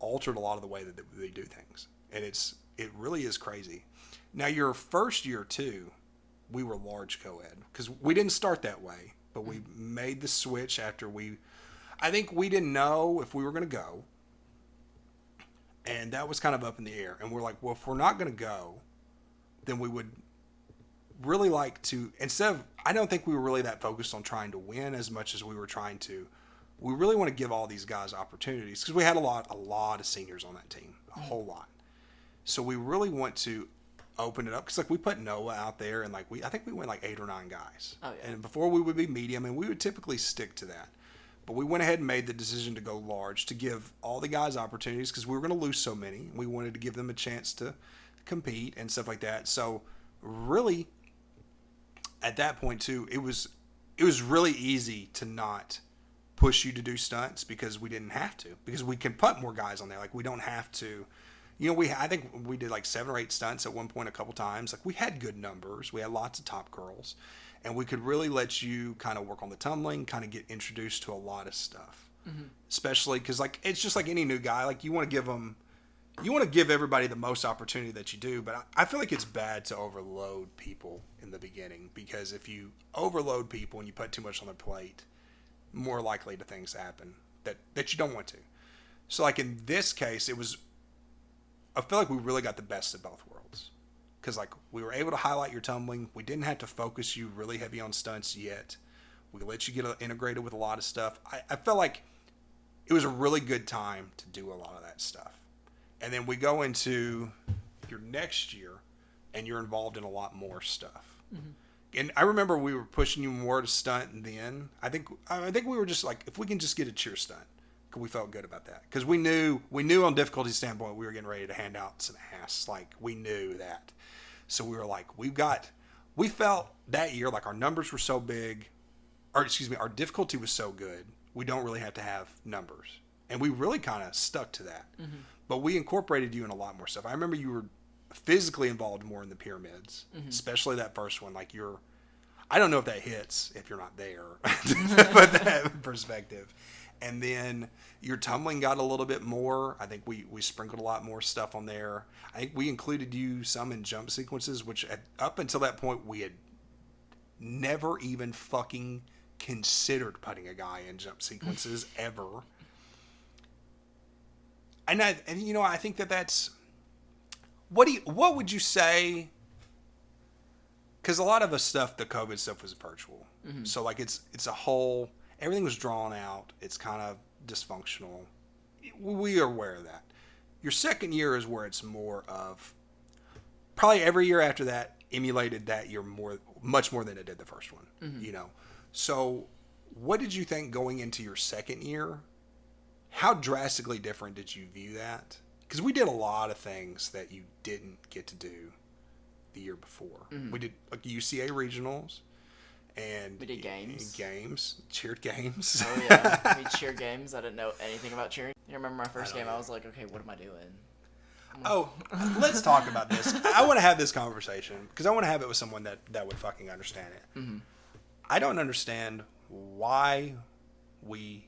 altered a lot of the way that they do things. And it really is crazy. Now, your first year too, we were large co-ed because we didn't start that way, but we made the switch after I think we didn't know if we were going to go, and that was kind of up in the air. And we're like, well, if we're not going to go, then we would really like to, I don't think we were really that focused on trying to win as much as we were trying to, we really want to give all these guys opportunities because we had a lot of seniors on that team, a whole lot. So we really want to open it up because like we put Noah out there and like I think we went like 8 or 9 guys. Oh, yeah. And before we would be medium and we would typically stick to that. But we went ahead and made the decision to go large to give all the guys opportunities because we were going to lose so many. We wanted to give them a chance to compete and stuff like that. So really at that point too, it was really easy to not push you to do stunts because we didn't have to, because we can put more guys on there. Like we don't have to, I think we did like 7 or 8 stunts at one point a couple times. Like we had good numbers. We had lots of top girls. And we could really let you kind of work on the tumbling, kind of get introduced to a lot of stuff. Mm-hmm. Especially because, like, it's just like any new guy. Like, you want to give everybody the most opportunity that you do. But I feel like it's bad to overload people in the beginning. Because if you overload people and you put too much on their plate, more likely to things happen that you don't want to. So, like, in this case, I feel like we really got the best of both worlds. Because, like, we were able to highlight your tumbling. We didn't have to focus you really heavy on stunts yet. We let you get integrated with a lot of stuff. I felt like it was a really good time to do a lot of that stuff. And then we go into your next year, and you're involved in a lot more stuff. Mm-hmm. And I remember we were pushing you more to stunt, and then I think we were just like, if we can just get a cheer stunt. We felt good about that. Because we knew on difficulty standpoint, we were getting ready to hand out some ass. Like, we knew that. So we were like, we felt that year like our numbers were so big, our difficulty was so good, we don't really have to have numbers. And we really kind of stuck to that. Mm-hmm. But we incorporated you in a lot more stuff. I remember you were physically involved more in the pyramids, mm-hmm. especially that first one. Like I don't know if that hits if you're not there, but that perspective. And then your tumbling got a little bit more. I think we sprinkled a lot more stuff on there. I think we included you some in jump sequences, which up until that point we had never even fucking considered putting a guy in jump sequences ever. And I think that's what would you say? Because a lot of the stuff, the COVID stuff, was virtual. Mm-hmm. So like it's a whole. Everything was drawn out. It's kind of dysfunctional. We are aware of that. Your second year is where it's more of, probably every year after that emulated that year much more than it did the first one. Mm-hmm. So what did you think going into your second year? How drastically different did you view that? Because we did a lot of things that you didn't get to do the year before. Mm-hmm. We did like UCA regionals. And we did games. Cheered games. Oh yeah, we cheered games. I didn't know anything about cheering. You remember my first game? I was like, okay, what am I doing? Let's talk about this. I want to have this conversation because I want to have it with someone that would fucking understand it. Mm-hmm. I don't understand why we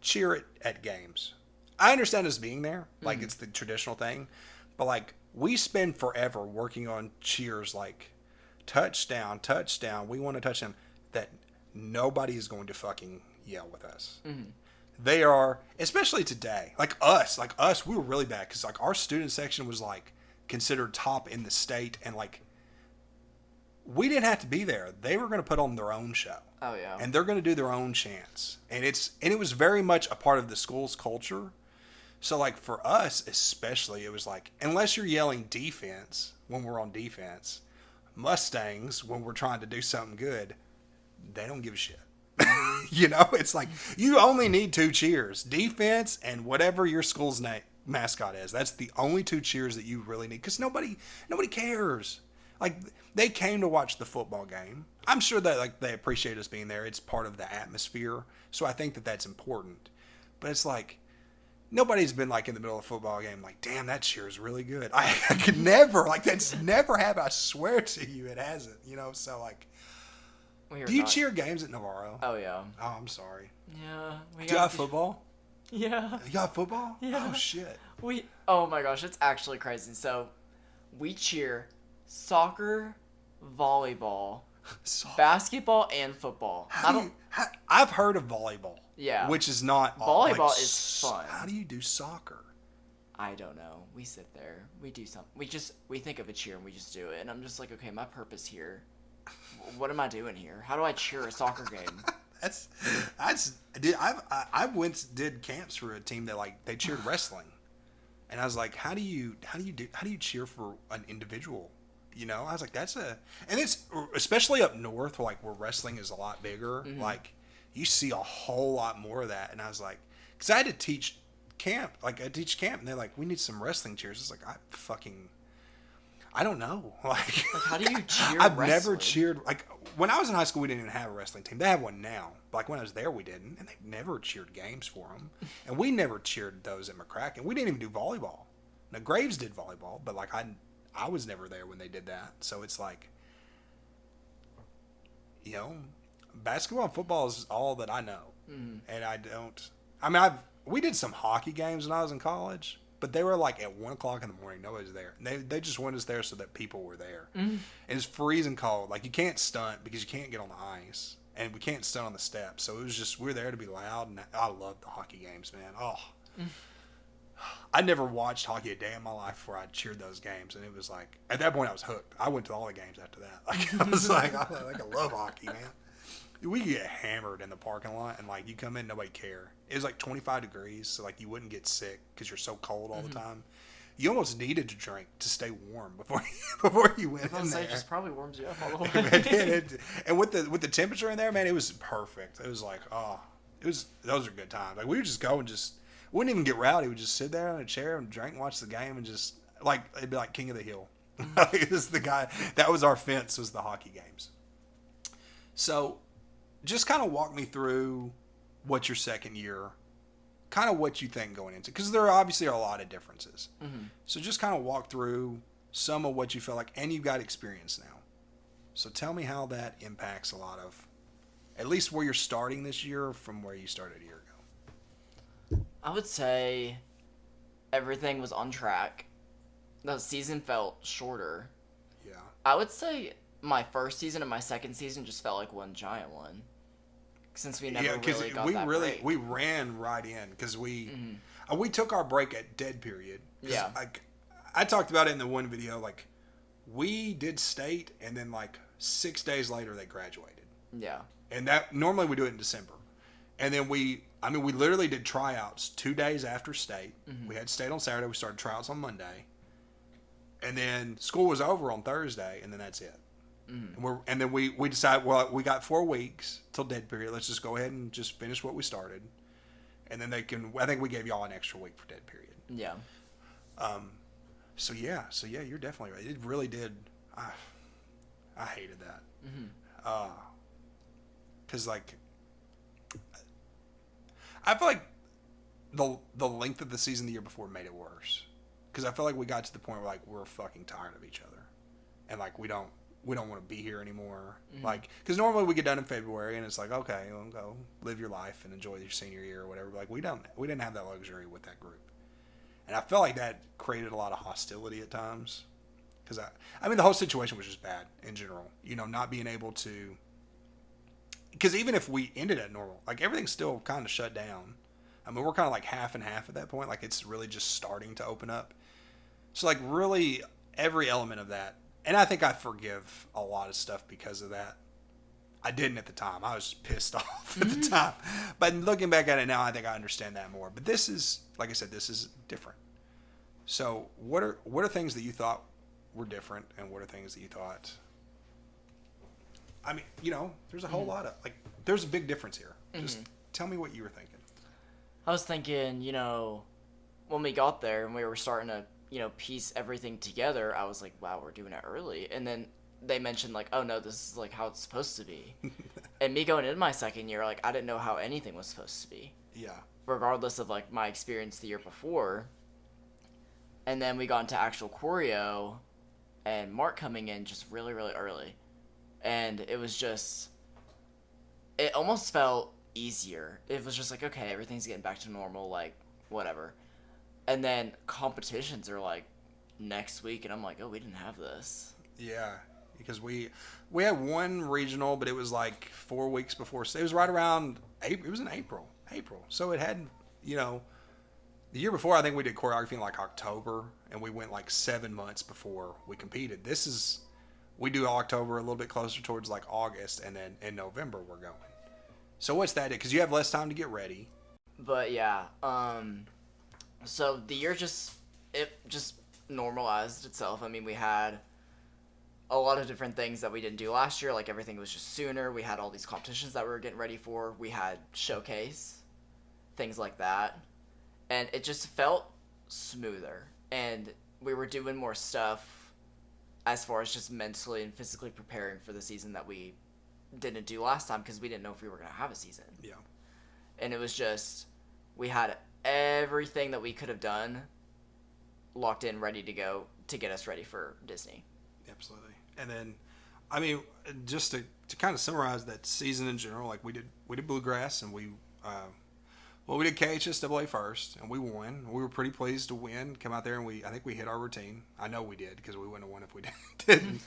cheer it at games. I understand us being there, like it's the traditional thing, but like we spend forever working on cheers like. Touchdown, we want a touchdown, that nobody is going to fucking yell with us. Mm-hmm. They are, especially today, like us, we were really bad because like our student section was like considered top in the state, and like we didn't have to be there. They were going to put on their own show. Oh yeah. And they're going to do their own chants. And it was very much a part of the school's culture. So like for us especially, it was like, unless you're yelling defense when we're on defense, Mustangs when we're trying to do something good, they don't give a shit. It's like you only need 2 cheers, defense and whatever your school's mascot is. That's the only 2 cheers that you really need, because nobody cares. Like, they came to watch the football game. I'm sure that like they appreciate us being there. It's part of the atmosphere, so I think that that's important. But it's like nobody's been like in the middle of a football game like, damn, that cheer is really good. I could never, like, that's never happened. I swear to you, it hasn't. So like, do you cheer games at Navarro? Oh yeah. Oh, I'm sorry. Yeah. Do you have football? Yeah. You got football? Yeah. Oh shit. Oh my gosh, it's actually crazy. So we cheer soccer, volleyball, Soccer. basketball, and football. I've heard of volleyball. Yeah. Which is not Volleyball is fun. How do you do soccer? I don't know. We sit there. We do something. We think of a cheer and we just do it. And I'm just like, okay, my purpose here. What am I doing here? How do I cheer a soccer game? that's dude. Did camps for a team that like they cheered wrestling, and I was like, how do you cheer for an individual? You know, I was like, and it's especially up north, like where wrestling is a lot bigger. Mm-hmm. Like you see a whole lot more of that, and I was like, because I had to teach camp, and they're like, we need some wrestling cheers. It's like I don't know. Like how do you cheer I've wrestling? never cheered. Like, when I was in high school, we didn't even have a wrestling team. They have one now. But, like, when I was there, we didn't. And they never cheered games for them. And we never cheered those at McCracken. We didn't even do volleyball. Now, Graves did volleyball, but, like, I was never there when they did that. So it's like, you know, basketball and football is all that I know. Mm-hmm. And I don't. I mean, we did some hockey games when I was in college. But they were like at 1 o'clock in the morning. Nobody's there. They just wanted us there so that people were there. Mm-hmm. And it's freezing cold. Like you can't stunt because you can't get on the ice, and we can't stunt on the steps. So it was just we were there to be loud. And I loved the hockey games, man. Oh, I never watched hockey a day in my life before I cheered those games, and it was like at that point I was hooked. I went to all the games after that. Like I was like I love hockey, man. We could get hammered in the parking lot, and like you come in, nobody care. It was like 25 degrees, so like you wouldn't get sick because you're so cold all the time. You almost needed to drink to stay warm before you went in there. It just probably warms you up a little bit. And with the temperature in there, man, it was perfect. It was like those are good times. Like we would just go and wouldn't even get rowdy. We'd just sit there on a chair and drink, and watch the game, and just like it'd be like King of the Hill. It was the guy that was our fence was the hockey games. So. Just kind of walk me through what your second year, kind of what you think going into, because there obviously are a lot of differences. Mm-hmm. So just kind of walk through some of what you feel like, and you've got experience now. So tell me how that impacts a lot of, at least where you're starting this year from where you started a year ago. I would say everything was on track. The season felt shorter. Yeah. I would say my first season and my second season just felt like one giant one. Since we never really got that break. We ran right in because we took our break at dead period. Yeah. I talked about it in the one video. Like, we did state, and then like 6 days later they graduated. Yeah. And that normally we do it in December, and then we literally did tryouts 2 days after state. Mm-hmm. We had state on Saturday. We started tryouts on Monday, and then school was over on Thursday, and then that's it. Mm-hmm. And then we decided, well, we got 4 weeks till dead period. Let's just go ahead and just finish what we started. And then I think we gave y'all an extra week for dead period. Yeah. So yeah, you're definitely right. It really did. I hated that. Mm-hmm. 'Cause like, I feel like the length of the season the year before made it worse. 'Cause I feel like we got to the point where like we're fucking tired of each other. And like we don't want to be here anymore. Mm-hmm. Like, because normally we get done in February and it's like, okay, well, go live your life and enjoy your senior year or whatever. Like, we didn't have that luxury with that group. And I felt like that created a lot of hostility at times. Because, I mean, the whole situation was just bad in general. You know, not being able to... Because even if we ended at normal, like, everything's still kind of shut down. I mean, we're kind of like half and half at that point. Like, it's really just starting to open up. So, like, really, every element of that. And I think I forgive a lot of stuff because of that. I didn't at the time. I was just pissed off at the time. But looking back at it now, I think I understand that more. But this is, like I said, this is different. So what are things that you thought were different, and what are things that you thought... I mean, you know, there's a whole lot of... Like, there's a big difference here. Just tell me what you were thinking. I was thinking, you know, when we got there and we were starting to, you know, piece everything together, I was like, wow, we're doing it early. And then they mentioned, like, oh, no, this is, like, how it's supposed to be. And me going into my second year, like, I didn't know how anything was supposed to be. Yeah. Regardless of, like, my experience the year before. And then we got into actual choreo, and Mark coming in just really, really early. And it was just... It almost felt easier. It was just like, okay, everything's getting back to normal, like, whatever. And then competitions are like next week, and I'm like, oh, we didn't have this. Yeah. because we had one regional, but it was like 4 weeks before. So it was right around April. It was in April. So it had, you know, the year before I think we did choreography in like October, and we went like 7 months before we competed. We do October, a little bit closer towards like August, and then in November we're going. So what's that? Because you have less time to get ready. But yeah, so the year just normalized itself. I mean, we had a lot of different things that we didn't do last year. Like, everything was just sooner. We had all these competitions that we were getting ready for. We had showcase, things like that. And it just felt smoother. And we were doing more stuff as far as just mentally and physically preparing for the season that we didn't do last time, because we didn't know if we were going to have a season. Yeah. And it was just, we had everything that we could have done locked in, ready to go to get us ready for Disney. Absolutely. And then, I mean, just to kind of summarize that season in general, like we did Bluegrass, and we did KHSAA first, and we won. We were pretty pleased to win. Come out there, and I think we hit our routine. I know we did, because we wouldn't have won if we didn't.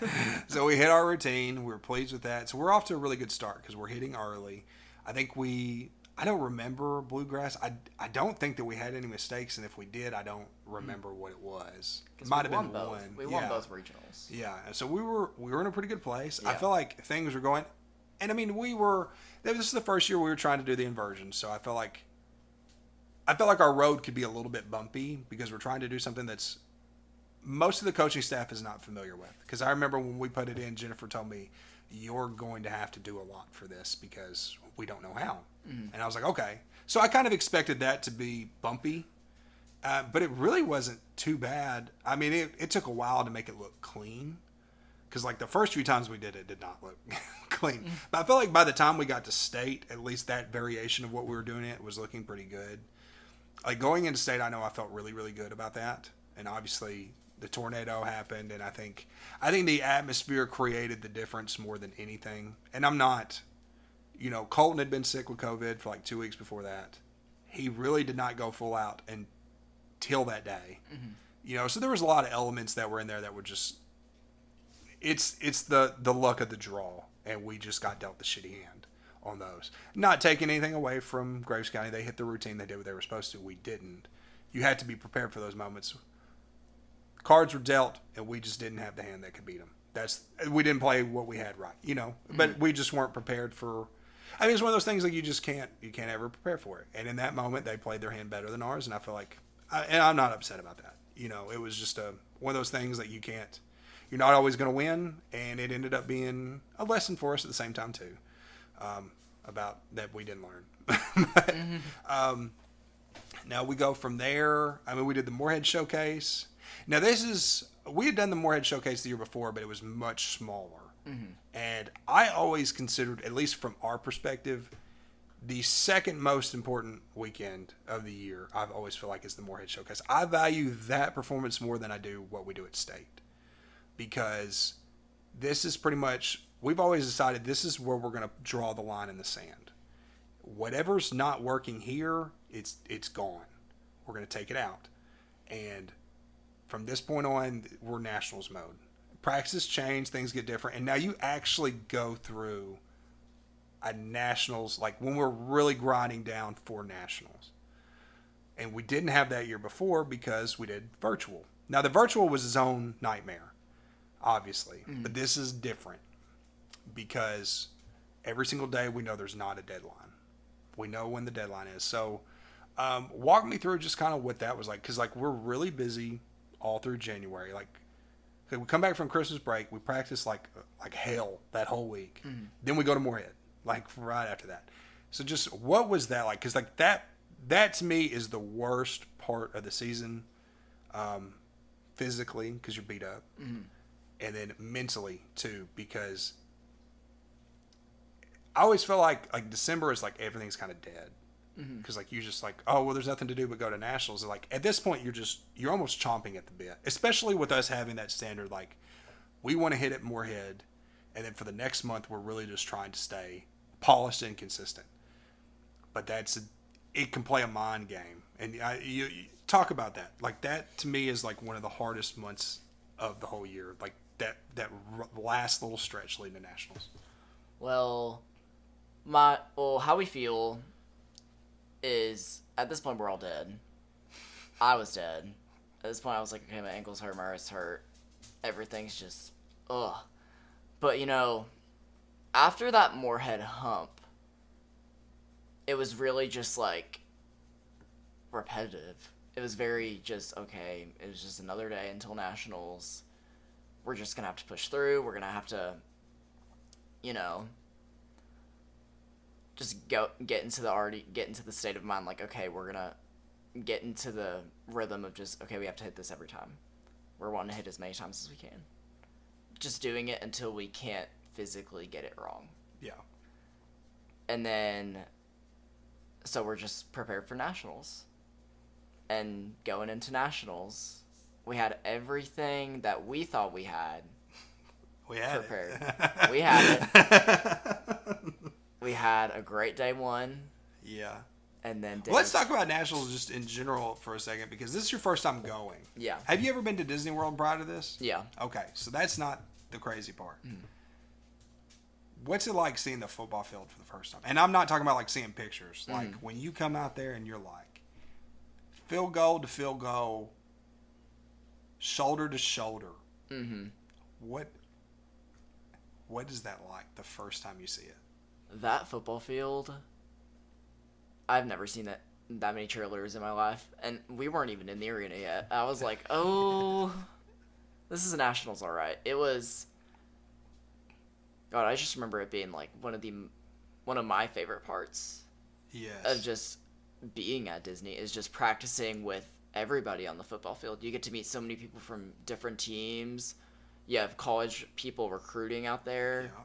So we hit our routine. We were pleased with that. So we're off to a really good start, because we're hitting early. I don't remember Bluegrass. I don't think that we had any mistakes, and if we did, I don't remember what it was. It might have been one. We won both regionals. Yeah, and so we were in a pretty good place. Yeah. I feel like things were going, and I mean this is the first year we were trying to do the inversion, so I felt like our road could be a little bit bumpy, because we're trying to do something that's most of the coaching staff is not familiar with. Because I remember when we put it in, Jennifer told me, you're going to have to do a lot for this, because we don't know how. Mm-hmm. And I was like, okay. So I kind of expected that to be bumpy, but it really wasn't too bad. I mean, it took a while to make it look clean, because like the first few times we did it did not look clean. Mm-hmm. But I felt like by the time we got to state, at least that variation of what we were doing, it was looking pretty good. Like going into state, I know I felt really, really good about that. And obviously the tornado happened, and I think the atmosphere created the difference more than anything. And I'm not, Colton had been sick with COVID for like 2 weeks before that. He really did not go full out until that day. Mm-hmm. So there was a lot of elements that were in there that were just, it's the luck of the draw, and we just got dealt the shitty hand on those. Not taking anything away from Graves County. They hit the routine. They did what they were supposed to. We didn't. You had to be prepared for those moments. Cards were dealt, and we just didn't have the hand that could beat them. We didn't play what we had right, but mm-hmm. we just weren't prepared for. I mean, it's one of those things like you can't ever prepare for it. And in that moment, they played their hand better than ours, and I feel like, and I'm not upset about that. It was just one of those things that you're not always going to win, and it ended up being a lesson for us at the same time too, about that we didn't learn. But, mm-hmm. Now we go from there. I mean, we did the Moorhead Showcase. Now we had done the Moorhead Showcase the year before, but it was much smaller. Mm-hmm. And I always considered, at least from our perspective, the second most important weekend of the year, I've always feel like, is the Moorhead Showcase. I value that performance more than I do what we do at state, because this is pretty much, we've always decided this is where we're going to draw the line in the sand. Whatever's not working here, it's gone. We're going to take it out. And from this point on, we're nationals mode. Practices change, things get different, and now you actually go through a nationals, like when we're really grinding down for nationals. And we didn't have that year before because we did virtual. Now the virtual was its own nightmare, obviously, but this is different because every single day we know there's not a deadline. We know when the deadline is. So walk me through just kind of what that was like, because like we're really busy all through January. Like we come back from Christmas break, we practice like hell that whole week. Mm-hmm. Then we go to Moorhead, like right after that. So just what was that like? Because like that to me is the worst part of the season, physically because you're beat up, and then mentally too, because I always feel like December is like everything's kind of dead. Because like you just like, oh well, there's nothing to do but go to nationals. And like at this point, you're almost chomping at the bit, especially with us having that standard. Like we want to hit it Moorhead, and then for the next month, we're really just trying to stay polished and consistent. But it can play a mind game, and you talk about that. Like that to me is like one of the hardest months of the whole year. Like last little stretch leading to nationals? Well, how we feel is at this point we're all dead. I was dead. At this point I was like, okay, my ankle's hurt, my wrist's hurt. Everything's just, ugh. But, after that Moorhead hump, it was really just, like, repetitive. It was very just, okay, it was just another day until nationals. We're just going to have to push through. We're going to have to, just get into the state of mind, like, okay, we're going to get into the rhythm of just, okay, we have to hit this every time. We're wanting to hit as many times as we can. Just doing it until we can't physically get it wrong. Yeah. And then, so we're just prepared for nationals. And going into nationals, we had everything that we thought we had. We had prepared. It. We had it. We had a great day one. Yeah. And then let's talk about nationals just in general for a second, because this is your first time going. Yeah. Have you ever been to Disney World prior to this? Yeah. Okay, so that's not the crazy part. What's it like seeing the football field for the first time? And I'm not talking about like seeing pictures. Like when you come out there and you're like field goal to field goal, shoulder to shoulder. What is that like the first time you see it? That football field, I've never seen that many cheerleaders in my life, and we weren't even in the arena yet. I was like, oh, this is nationals, all right. It was, God, I just remember it being like one of my favorite parts. Yes. Of just being at Disney is just practicing with everybody on the football field. You get to meet so many people from different teams. You have college people recruiting out there. Yeah.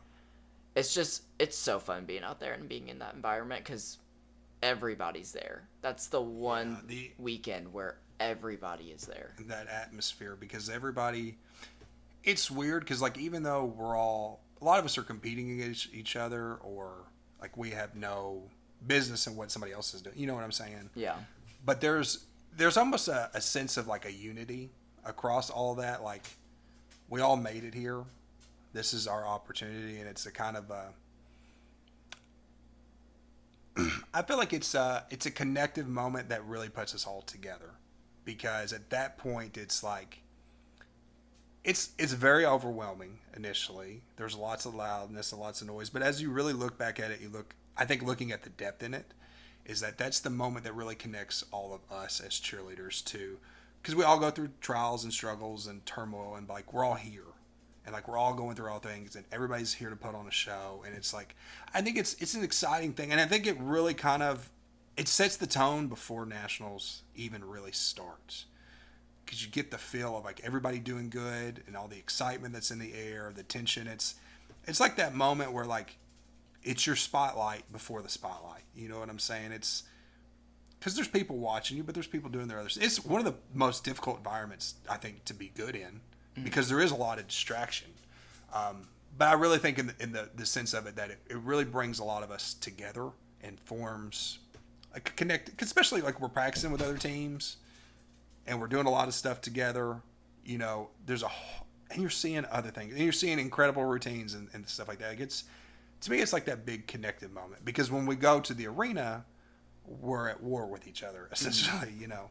It's so fun being out there and being in that environment because everybody's there. That's the one weekend where everybody is there. That atmosphere, because everybody, it's weird because like even though a lot of us are competing against each other, or like we have no business in what somebody else is doing. You know what I'm saying? Yeah. But there's almost a sense of like a unity across all that. Like we all made it here. This is our opportunity, and it's a kind of I feel like it's a connective moment that really puts us all together, because at that point it's like it's very overwhelming initially. There's lots of loudness and lots of noise, but as you really look back at it, I think looking at the depth in it is that's the moment that really connects all of us as cheerleaders to, because we all go through trials and struggles and turmoil, and like we're all here. And like we're all going through all things, and everybody's here to put on a show, and it's like I think it's an exciting thing, and I think it really it sets the tone before nationals even really starts, because you get the feel of like everybody doing good and all the excitement that's in the air, the tension. It's like that moment where like it's your spotlight before the spotlight. You know what I'm saying? It's because there's people watching you, but there's people doing their others. It's one of the most difficult environments I think to be good in, because there is a lot of distraction. But I really think in the sense of it that it really brings a lot of us together and forms like a connect, especially like we're practicing with other teams and we're doing a lot of stuff together. You know, and you're seeing other things, and you're seeing incredible routines and stuff like that. To me, it's like that big connective moment, because when we go to the arena, we're at war with each other, essentially, you know.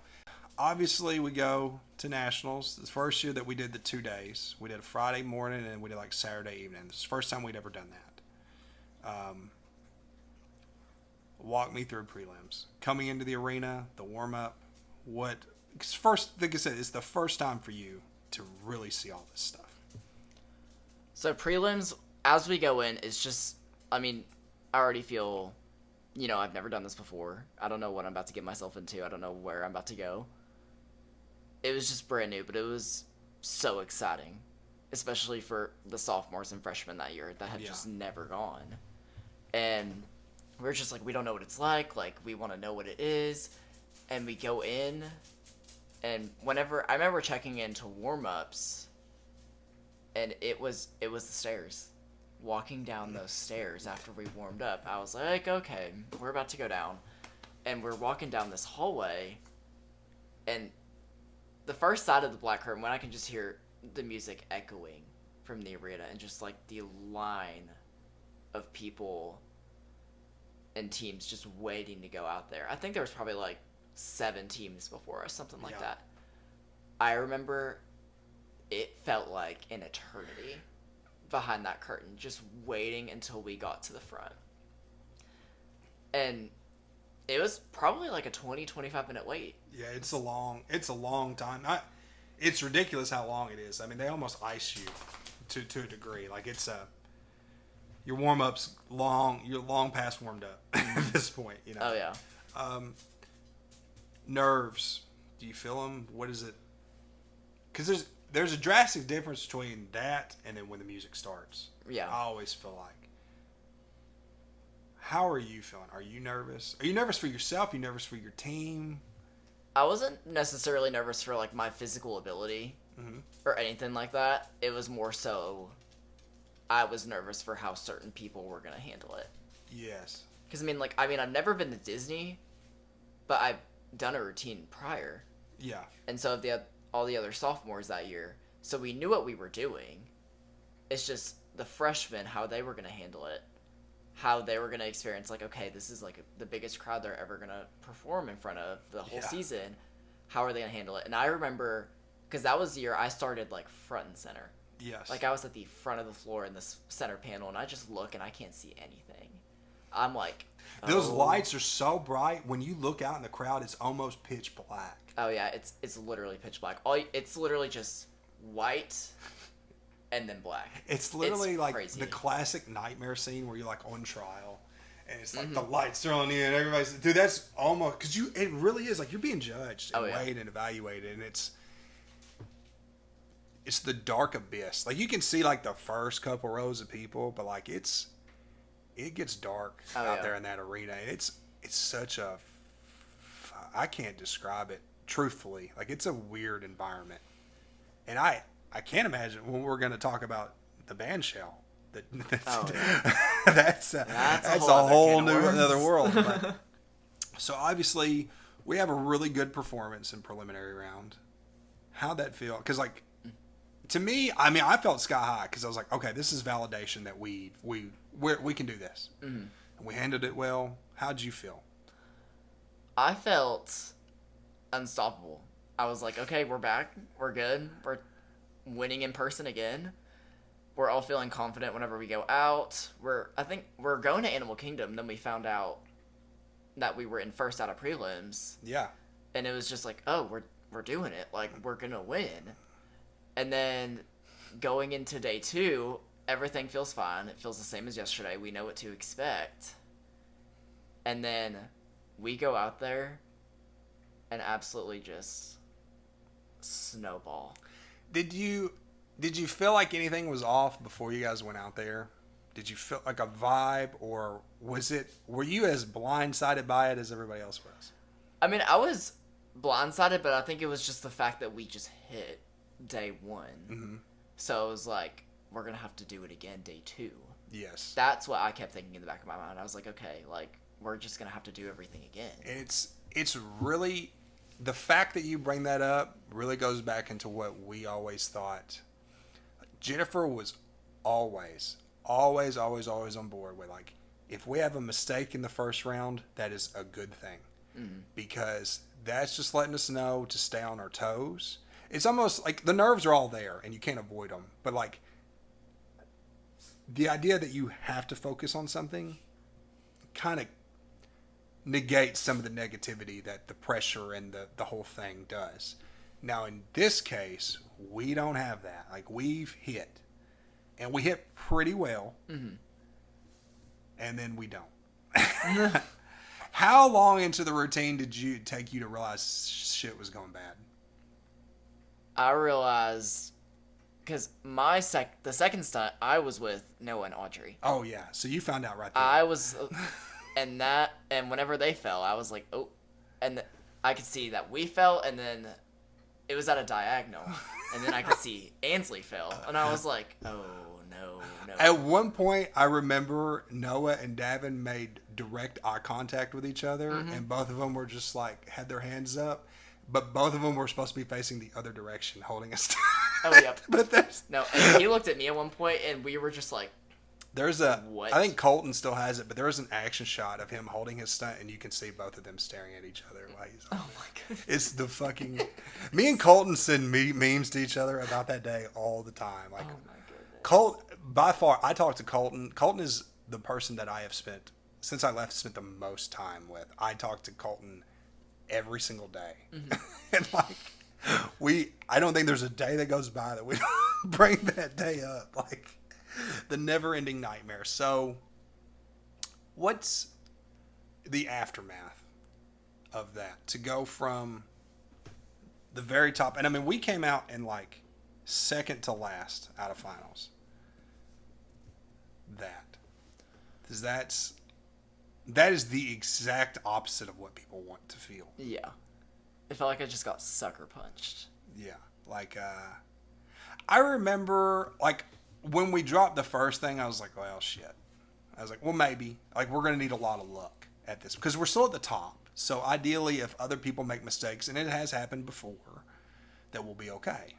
Obviously, we go to nationals. The first year that we did the 2 days, we did a Friday morning and we did like Saturday evening. This is the first time we'd ever done that. Walk me through prelims. Coming into the arena, the warm-up, first, like I said, it's the first time for you to really see all this stuff. So prelims, as we go in, is just, I already feel, I've never done this before. I don't know what I'm about to get myself into. I don't know where I'm about to go. It was just brand new, but it was so exciting, especially for the sophomores and freshmen that year that had just never gone. And we're just like, we don't know what it's like we want to know what it is. And we go in, and I remember checking into warm-ups, and it was the stairs. Walking down those stairs after we warmed up, I was like, okay, we're about to go down. And we're walking down this hallway, and the first side of the black curtain, when I can just hear the music echoing from the arena and just like the line of people and teams just waiting to go out there. I think there was probably like 7 teams before us, something like that. I remember it felt like an eternity behind that curtain, just waiting until we got to the front. And it was probably like a 20-25 minute wait. Yeah, it's a long time. It's ridiculous how long it is. I mean, they almost ice you to a degree. Like it's your warm up's long. You're long past warmed up at this point. You know. Oh yeah. Nerves. Do you feel them? What is it? Because there's a drastic difference between that and then when the music starts. Yeah. I always feel like. How are you feeling? Are you nervous? Are you nervous for yourself? Are you nervous for your team? I wasn't necessarily nervous for like my physical ability or anything like that. It was more so I was nervous for how certain people were going to handle it. Yes. Because I've never been to Disney, but I've done a routine prior. Yeah. And so have all the other sophomores that year. So we knew what we were doing. It's just the freshmen, how they were going to handle it. How they were going to experience, like, okay, this is like the biggest crowd they're ever going to perform in front of the whole season. How are they going to handle it? And I remember, because that was the year I started like front and center. Yes. Like I was at the front of the floor in this center panel, and I just look and I can't see anything. I'm like, those lights are so bright. When you look out in the crowd, it's almost pitch black. Oh yeah, it's literally pitch black. It's literally just white and then black. It's literally like crazy. The classic nightmare scene where you're like on trial, and it's like the lights are on you, and everybody's dude. That's almost because it really is like you're being judged and weighed and evaluated, and it's the dark abyss. Like you can see like the first couple rows of people, but like it gets dark out there in that arena. And it's such a I can't describe it truthfully. Like it's a weird environment, and I can't imagine when we're going to talk about the Bandshell. That's a whole new another world. But, so obviously we have a really good performance in preliminary round. How'd that feel? Because like to me, I felt sky high because I was like, okay, this is validation that we can do this, and we handled it well. How'd you feel? I felt unstoppable. I was like, okay, we're back. We're good. We're winning in person again. We're all feeling confident whenever we go out. I think we're going to Animal Kingdom. Then we found out that we were in first out of prelims. Yeah. And it was just like, oh, we're doing it. Like, we're going to win. And then going into day 2, everything feels fine. It feels the same as yesterday. We know what to expect. And then we go out there and absolutely just snowball. Did you feel like anything was off before you guys went out there? Did you feel like a vibe, or were you as blindsided by it as everybody else was? I was blindsided, but I think it was just the fact that we just hit day 1. Mm-hmm. So it was like, we're going to have to do it again day 2. Yes. That's what I kept thinking in the back of my mind. I was like, okay, like, we're just going to have to do everything again. And it's really, the fact that you bring that up really goes back into what we always thought. Jennifer was always on board with, like, if we have a mistake in the first round, that is a good thing. Mm-hmm. Because that's just letting us know to stay on our toes. It's almost like the nerves are all there and you can't avoid them. But, like, the idea that you have to focus on something kind of negates some of the negativity that the pressure and the whole thing does. Now, in this case, we don't have that. Like, we've hit. And we hit pretty well. Mm-hmm. And then we don't. How long into the routine did you take you to realize shit was going bad? I realized, because the second stunt, I was with Noah and Audrey. Oh, yeah. So you found out right there. I was, and whenever they fell, I was like, oh. And I could see that we fell, and then it was at a diagonal. And then I could see Ansley fell. And I was like, oh, no. At one point, I remember Noah and Davin made direct eye contact with each other. Mm-hmm. And both of them were just like, had their hands up. But both of them were supposed to be facing the other direction, holding us Oh, yep. But No, and he looked at me at one point, and we were just like, I think Colton still has it, but there was an action shot of him holding his stunt, and you can see both of them staring at each other while he's oh my goodness. It's the fucking... Me and Colton send memes to each other about that day all the time. Like, Oh my goodness. Colt, by far, I talked to Colton. Colton is the person that I have spent, since I left, spent the most time with. I talk to Colton every single day. And like, I don't think there's a day that goes by that we don't bring that day up. Like, the never-ending nightmare. So, what's the aftermath of that? To go from the very top, and I mean, we came out in like second to last out of finals. That is the exact opposite of what people want to feel. Yeah. It felt like I just got sucker punched. Yeah. Like, I remember, like, when we dropped the first thing, I was like, well, shit. I was like, well, maybe. Like, we're going to need a lot of luck at this. Because we're still at the top. So, ideally, if other people make mistakes, and it has happened before, that we'll be okay.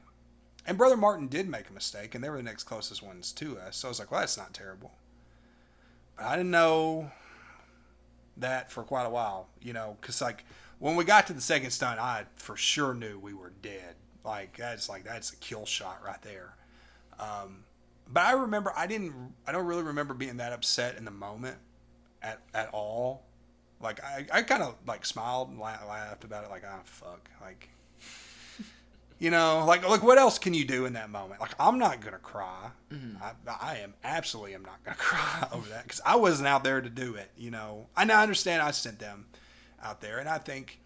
And Brother Martin did make a mistake, and they were the next closest ones to us. So, I was like, well, that's not terrible. But I didn't know that for quite a while, you know, because, like, when we got to the second stunt, I for sure knew we were dead. That's a kill shot right there. But I remember, I don't really remember being that upset in the moment at all. Like, I kind of, like, smiled and laughed about it, like, oh, fuck. Like, you know, like what else can you do in that moment? Like, I'm not going to cry. Mm-hmm. I am not going to cry over that because I wasn't out there to do it, you know. I understand I sent them out there, and I think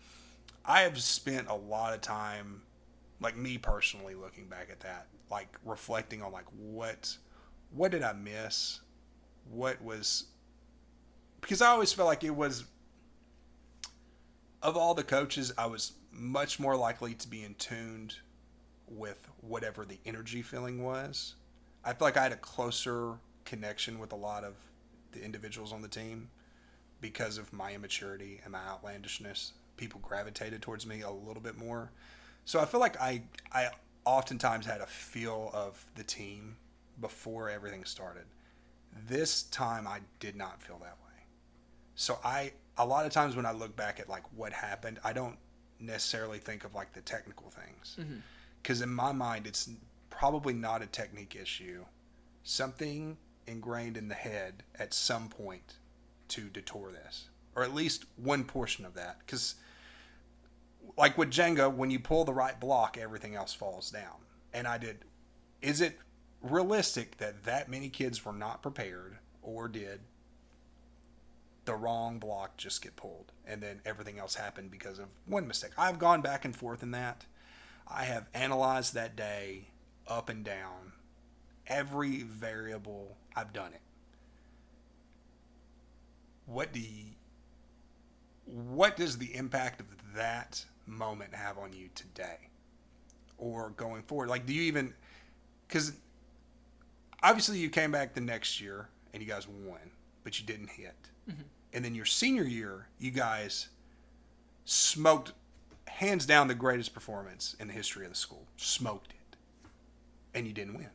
I have spent a lot of time, like, me personally looking back at that, like, reflecting on, like, what did I miss? What was... Because I always felt like it was... Of all the coaches, I was much more likely to be in tune with whatever the energy feeling was. I feel like I had a closer connection with a lot of the individuals on the team because of my immaturity and my outlandishness. People gravitated towards me a little bit more. So I feel like I oftentimes had a feel of the team before everything started. This time I did not feel that way. So a lot of times when I look back at, like, what happened, I don't necessarily think of, like, the technical things. Because in my mind, it's probably not a technique issue. Something ingrained in the head at some point to detour this. Or at least one portion of that. Because, like with Jenga, when you pull the right block, everything else falls down. And is it realistic that many kids were not prepared, or did the wrong block just get pulled and then everything else happened because of one mistake? I've gone back and forth in that. I have analyzed that day up and down. Every variable, I've done it. What does the impact of that moment have on you today or going forward? Like, do you even... Because obviously you came back the next year and you guys won, but you didn't hit. Mm-hmm. And then your senior year, you guys smoked, hands down, the greatest performance in the history of the school. Smoked it. And you didn't win.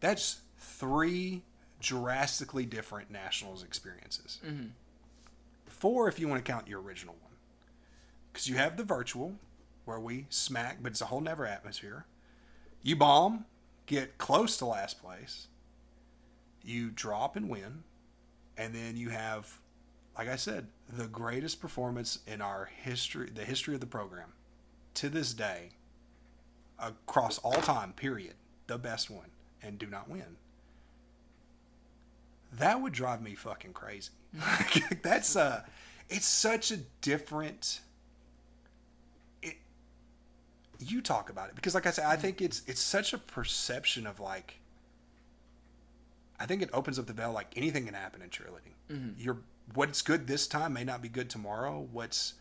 That's 3 drastically different nationals experiences. Mm-hmm. 4 if you want to count your original one. Because you have the virtual, where we smack, but it's a whole nother atmosphere. You bomb, get close to last place. You drop and win. And then you have, like I said, the greatest performance in our history, the history of the program, to this day, across all time, period, the best one, and do not win. That would drive me fucking crazy. It's such a different... You talk about it, because like I said, I think it's such a perception of, like, I think it opens up the veil. Like, anything can happen in cheerleading. Mm-hmm. What's good this time may not be good tomorrow. What's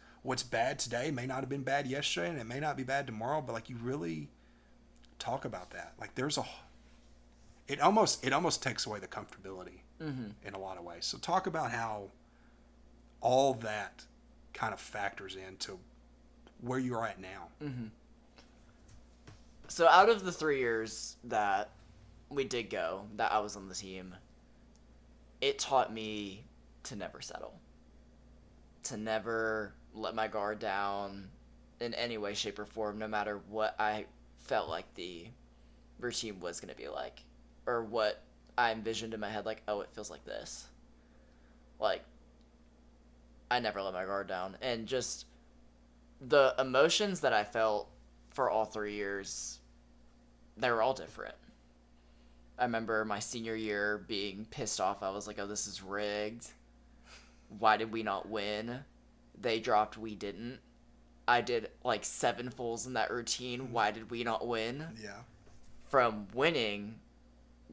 bad today may not have been bad yesterday, and it may not be bad tomorrow. But, like, you really talk about that. Like, it almost takes away the comfortability in a lot of ways. So talk about how all that kind of factors into where you're at now. Mm-hmm. So out of the 3 years that we did go, that I was on the team, it taught me to never settle. To never let my guard down in any way, shape, or form, no matter what I felt like the routine was going to be like. Or what I envisioned in my head, like, oh, it feels like this. Like, I never let my guard down. And just the emotions that I felt for all 3 years, they were all different. I remember my senior year being pissed off. I was like, oh, this is rigged. Why did we not win? They dropped, we didn't. I did like 7 fulls in that routine. Why did we not win? Yeah. From winning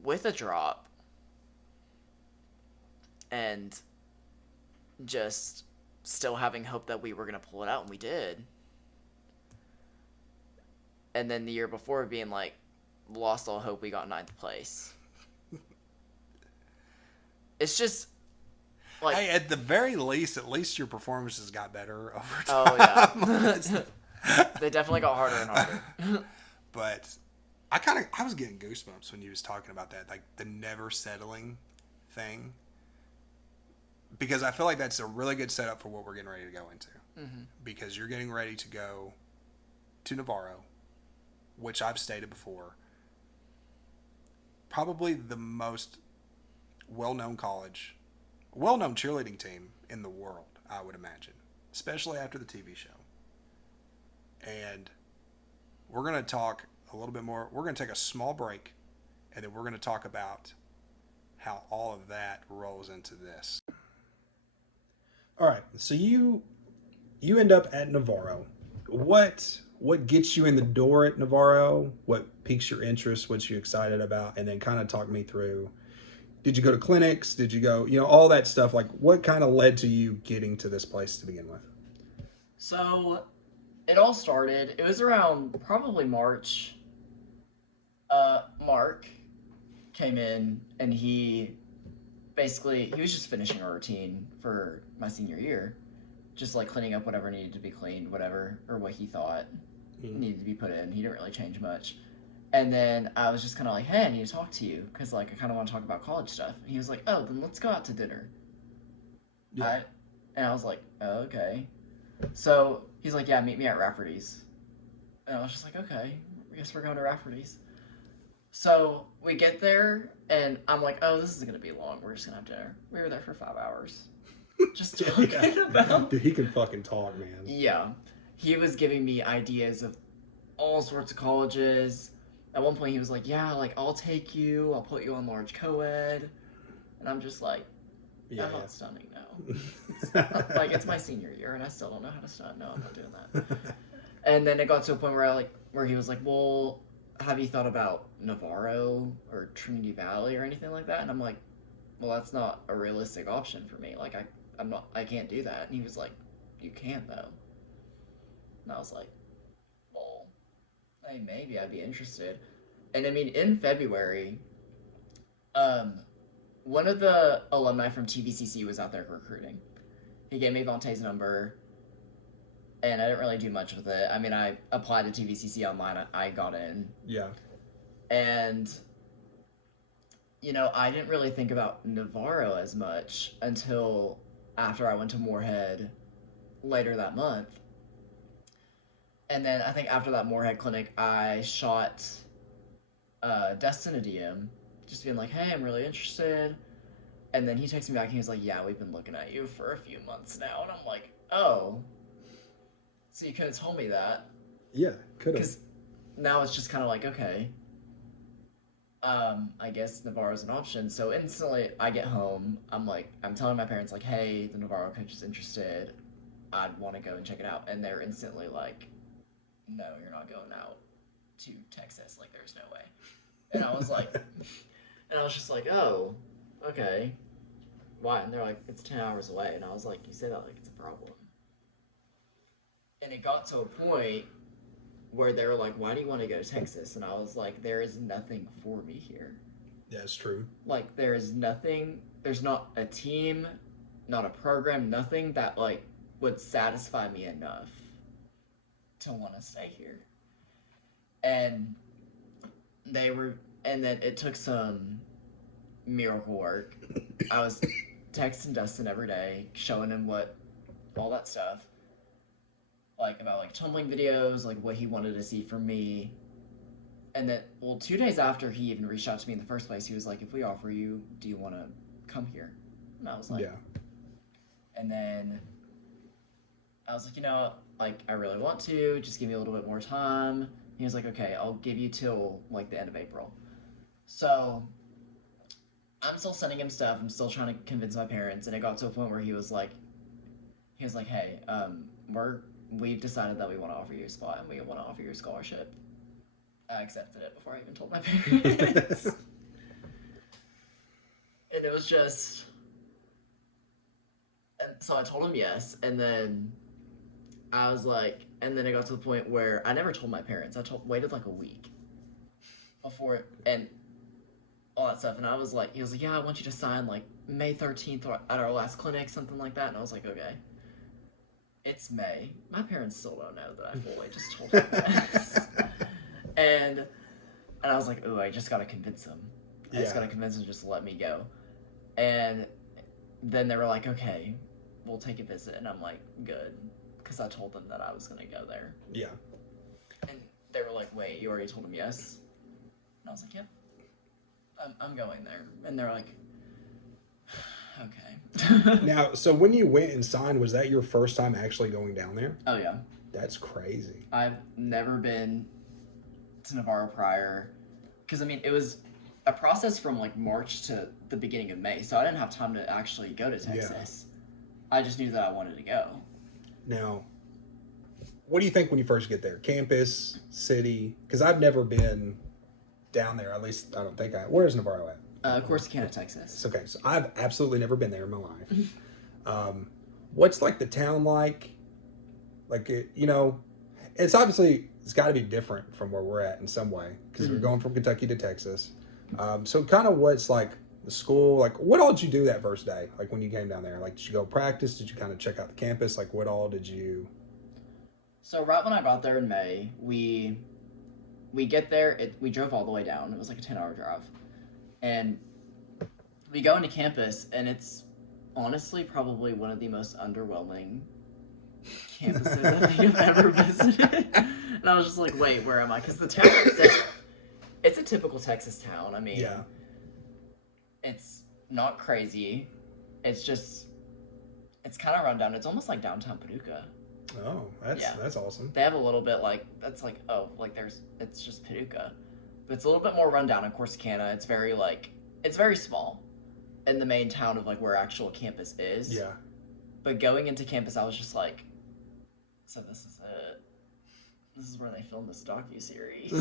with a drop and just still having hope that we were going to pull it out, and we did. And then the year before being like, lost all hope, we got 9th place. It's just like, hey, at the very least, at least your performances got better over time. oh yeah. They definitely got harder and harder. But I was getting goosebumps when you was talking about that, like the never settling thing, because I feel like that's a really good setup for what we're getting ready to go into. Mm-hmm. Because you're getting ready to go to Navarro, which I've stated before, probably the most well-known cheerleading team in the world, I would imagine, especially after the TV show. And we're going to talk a little bit more. We're going to take a small break, and then we're going to talk about how all of that rolls into this. All right, so you end up at Navarro. What gets you in the door at Navarro? What piques your interest? What you excited about? And then kind of talk me through. Did you go to clinics? Did you go, all that stuff? Like, what kind of led to you getting to this place to begin with? So it all started, it was around probably March. Mark came in, and he was just finishing a routine for my senior year. Just like cleaning up whatever needed to be cleaned, whatever, or what he thought needed to be put in. He didn't really change much. And then I was just kind of like, hey, I need to talk to you, because like I kind of want to talk about college stuff. And he was like, oh, then let's go out to dinner. Yeah. And I was like, oh, okay. So he's like, yeah, meet me at Rafferty's. And I was just like, okay, I guess we're going to Rafferty's. So we get there, and I'm like, oh, this is going to be long. We're just going to have dinner. We were there for 5 hours. Just talking about... Dude, he can fucking talk, man. Yeah. He was giving me ideas of all sorts of colleges. At one point, he was like, yeah, like, I'll take you. I'll put you on large co-ed. And I'm just like, I'm not stunning, no. It's my senior year, and I still don't know how to stunt. No, I'm not doing that. And then it got to a point where he was like, well, have you thought about Navarro or Trinity Valley or anything like that? And I'm like, well, that's not a realistic option for me. Like, I can't do that. And he was like, you can, though. And I was like, well, hey, maybe I'd be interested. And I mean, in February, one of the alumni from TVCC was out there recruiting. He gave me Vontae's number, and I didn't really do much with it. I mean, I applied to TVCC online. I got in. Yeah. And, I didn't really think about Navarro as much until after I went to Moorhead later that month. And then I think after that Moorhead clinic, I shot Destin a DM, just being like, hey, I'm really interested. And then he texted me back, and he was like, yeah, we've been looking at you for a few months now. And I'm like, oh. So you could have told me that. Yeah, could have. Because now it's just kind of like, okay. I guess Navarro's an option. So instantly I get home. I'm telling my parents, like, hey, the Navarro coach is interested. I'd want to go and check it out. And they're instantly like, no, you're not going out to Texas. Like, there's no way. And I was like, and I was just like, oh, okay. Why? And they're like, it's 10 hours away. And I was like, you say that like it's a problem. And it got to a point where they were like, why do you want to go to Texas? And I was like, there is nothing for me here. That's true. Like, there is nothing, there's not a team, not a program, nothing that, like, would satisfy me enough to want to stay here. And and then it took some miracle work. I was texting Dustin every day, showing him all that stuff, like about like tumbling videos, like what he wanted to see from me. And then, 2 days after he even reached out to me in the first place, he was like, "If we offer you, do you want to come here?" And I was like, yeah. And then I was like, like I really want to. Just give me a little bit more time. He was like, "Okay, I'll give you till like the end of April." So I'm still sending him stuff. I'm still trying to convince my parents, and it got to a point where he was like, "Hey, we've decided that we want to offer you a spot and we want to offer you a scholarship." I accepted it before I even told my parents. And it was just... And so I told him yes, and then I was like... And then it got to the point where I never told my parents. Waited like a week before, and all that stuff. And I was like... He was like, "Yeah, I want you to sign like May 13th at our last clinic," something like that. And I was like, "Okay." It's May. My parents still don't know that I fully just told them this. And I was like, "Ooh, I just gotta convince them. I just gotta convince them just to let me go." And then they were like, "Okay, we'll take a visit." And I'm like, "Good," because I told them that I was gonna go there. Yeah. And they were like, "Wait, you already told them yes?" And I was like, "Yep, I'm going there." And they're like, "Okay." Now, so when you went and signed, was that your first time actually going down there? Oh yeah. That's crazy. I've never been to Navarro prior, because I mean it was a process from like March to the beginning of May, so I didn't have time to actually go to Texas. Yeah. I just knew that I wanted to go. Now, what do you think when you first get there? Campus, city? Because I've never been down there. At least I don't think I. Where's Navarro at? Corsicana, Texas. Okay, so I've absolutely never been there in my life. What's like the town like? Like it's obviously it's got to be different from where we're at in some way because we're going from Kentucky to Texas. So kind of what's like the school, like what all did you do that first day? Like when you came down there, like did you go practice? Did you kind of check out the campus? Like what all did you? So right when I got there in May, we get there. We drove all the way down. It was like a 10-hour drive, and we go into campus, and it's honestly probably one of the most underwhelming campuses I think I've ever visited. And I was just like, "Wait, where am I?" Because the town itself, it's a typical Texas town. I mean, yeah, it's not crazy. It's kind of run down. It's almost like downtown Paducah. Oh, that's awesome. They have a little bit it's just Paducah, but it's a little bit more run down in Corsicana. It's very small in the main town of like where actual campus is. Yeah. But going into campus, I was just like, "So this is it. This is where they filmed this docuseries."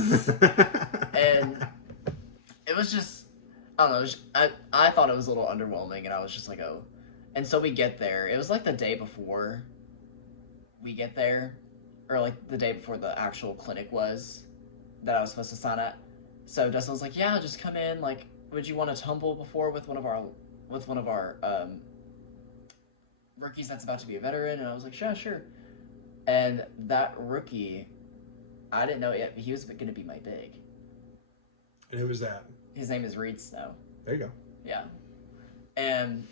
And it was just, I don't know, I thought it was a little underwhelming, and I was just like, "Oh." And so we get there. It was like the day before we get there, or like the day before the actual clinic was that I was supposed to sign at. So Dustin was like, "Yeah, just come in. Like, would you want to tumble before with one of our rookies that's about to be a veteran?" And I was like, "Yeah, sure." And that rookie, I didn't know yet, but he was going to be my big. And who was that? His name is Reed Snow. There you go. Yeah. And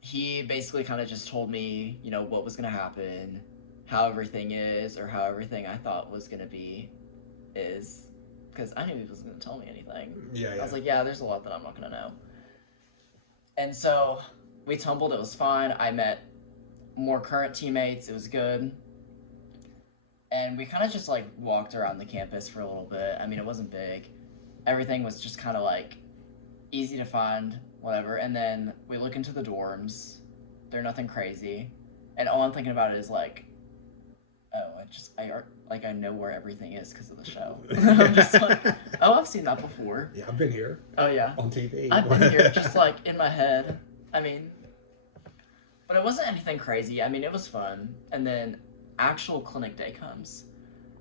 he basically kind of just told me, what was going to happen, how everything is, or how everything I thought was going to be is. Because I knew he wasn't going to tell me anything. Yeah. I was like, yeah, there's a lot that I'm not going to know. And so we tumbled. It was fine. I met more current teammates. It was good. And we kind of just like walked around the campus for a little bit. I mean, it wasn't big. Everything was just kind of like easy to find, whatever. And then we look into the dorms. They're nothing crazy. And all I'm thinking about is like, I know where everything is because of the show. I'm just like, oh, I've seen that before. Yeah, I've been here. Oh, yeah. On TV. I've been here just like in my head. I mean, but it wasn't anything crazy. I mean, it was fun. And then actual clinic day comes.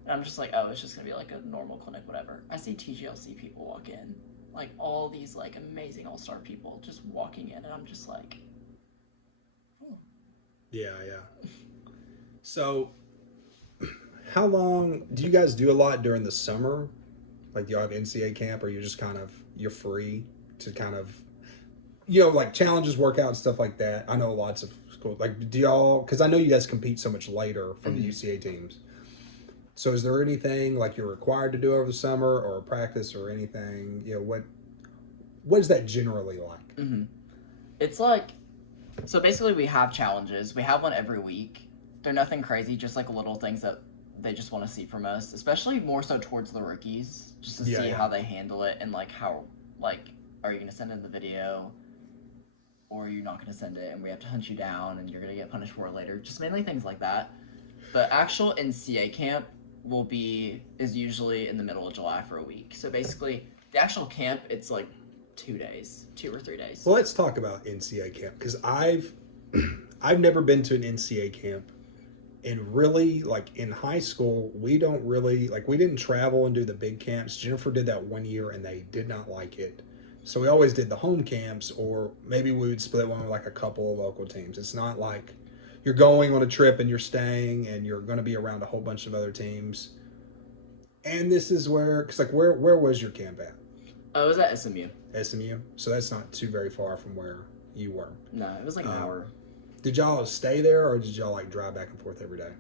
And I'm just like, oh, it's just going to be like a normal clinic, whatever. I see TGLC people walk in. Like all these like amazing all-star people just walking in. And I'm just like, oh. Yeah. So how long do you guys do a lot during the summer Like, do y'all have NCA camp, or you're just kind of, you're free to kind of, you know, like challenges, workouts, stuff like that? I know lots of schools. Like, do y'all, because I know you guys compete so much later from the UCA teams. So is there anything like you're required to do over the summer, or practice, or anything? You know, what is that generally like? It's like, so basically we have challenges. We have one every week. They're nothing crazy, just like little things that they just want to see from us, especially more so towards the rookies, just to see how they handle it, and like how, like, are you going to send in the video, or you're not going to send it and we have to hunt you down and you're going to get punished for it later. Just mainly things like that. But actual NCA camp is usually in the middle of July for a week. So basically, the actual camp, it's like 2 or 3 days. Well, let's talk about NCA camp, because I've never been to an NCA camp. And really, like, in high school, we didn't travel and do the big camps. Jennifer did that 1 year, and they did not like it. So we always did the home camps, or maybe we would split one with, like, a couple of local teams. It's not like you're going on a trip and you're staying and you're going to be around a whole bunch of other teams. And this is where, because, like, where was your camp at? Oh, it was at SMU. SMU? So that's not too very far from where you were. No, it was like an hour. Did y'all stay there, or did y'all like drive back and forth every day?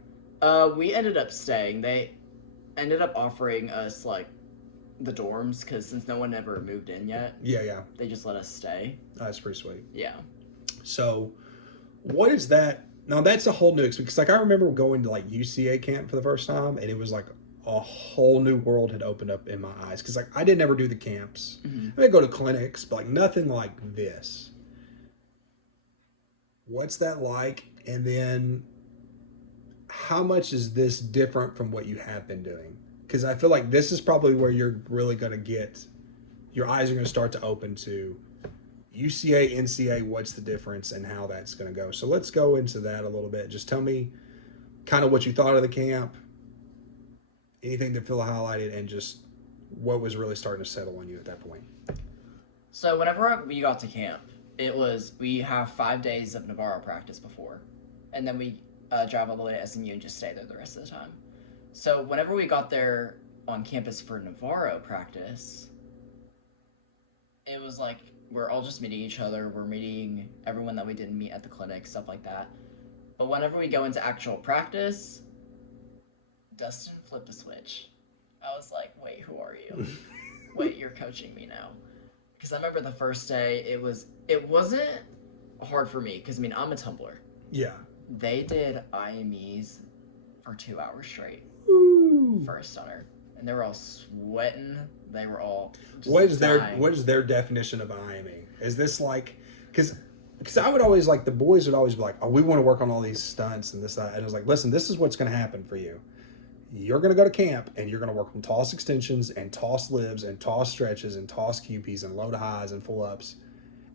We ended up staying. They ended up offering us like the dorms, because since no one ever moved in yet. Yeah. They just let us stay. That's pretty sweet. Yeah. So, what is that? Now that's a whole new experience. Because like I remember going to like UCA camp for the first time, and it was like a whole new world had opened up in my eyes. Because like I didn't ever do the camps. I would go to clinics, but like nothing like this. What's that like? And then how much is this different from what you have been doing? Because I feel like this is probably where you're really going to get, your eyes are going to start to open to UCA, NCA, what's the difference and how that's going to go. So let's go into that a little bit. Just tell me kind of what you thought of the camp, anything that Phil highlighted, and just what was really starting to settle on you at that point. So whenever we got to camp, we have 5 days of Navarro practice before, and then we drive all the way to SMU and just stay there the rest of the time. So whenever we got there on campus for Navarro practice, it was like we're all just meeting each other. We're meeting everyone that we didn't meet at the clinic, stuff like that. But whenever we go into actual practice, Dustin flipped a switch. I was like, wait, who are you? Wait, you're coaching me now. Because I remember the first day, it wasn't hard for me, because, I mean, I'm a tumbler. Yeah. They did IMEs for 2 hours straight. Ooh. For a stunner. And they were all sweating. They were all just What is dying. their definition of IME? Is this like, because I would always, like, the boys would always be like, oh, we want to work on all these stunts and this, that. And I was like, listen, this is what's going to happen for you. You're going to go to camp, and you're going to work on toss extensions and toss libs and toss stretches and toss QPs and low to highs and full ups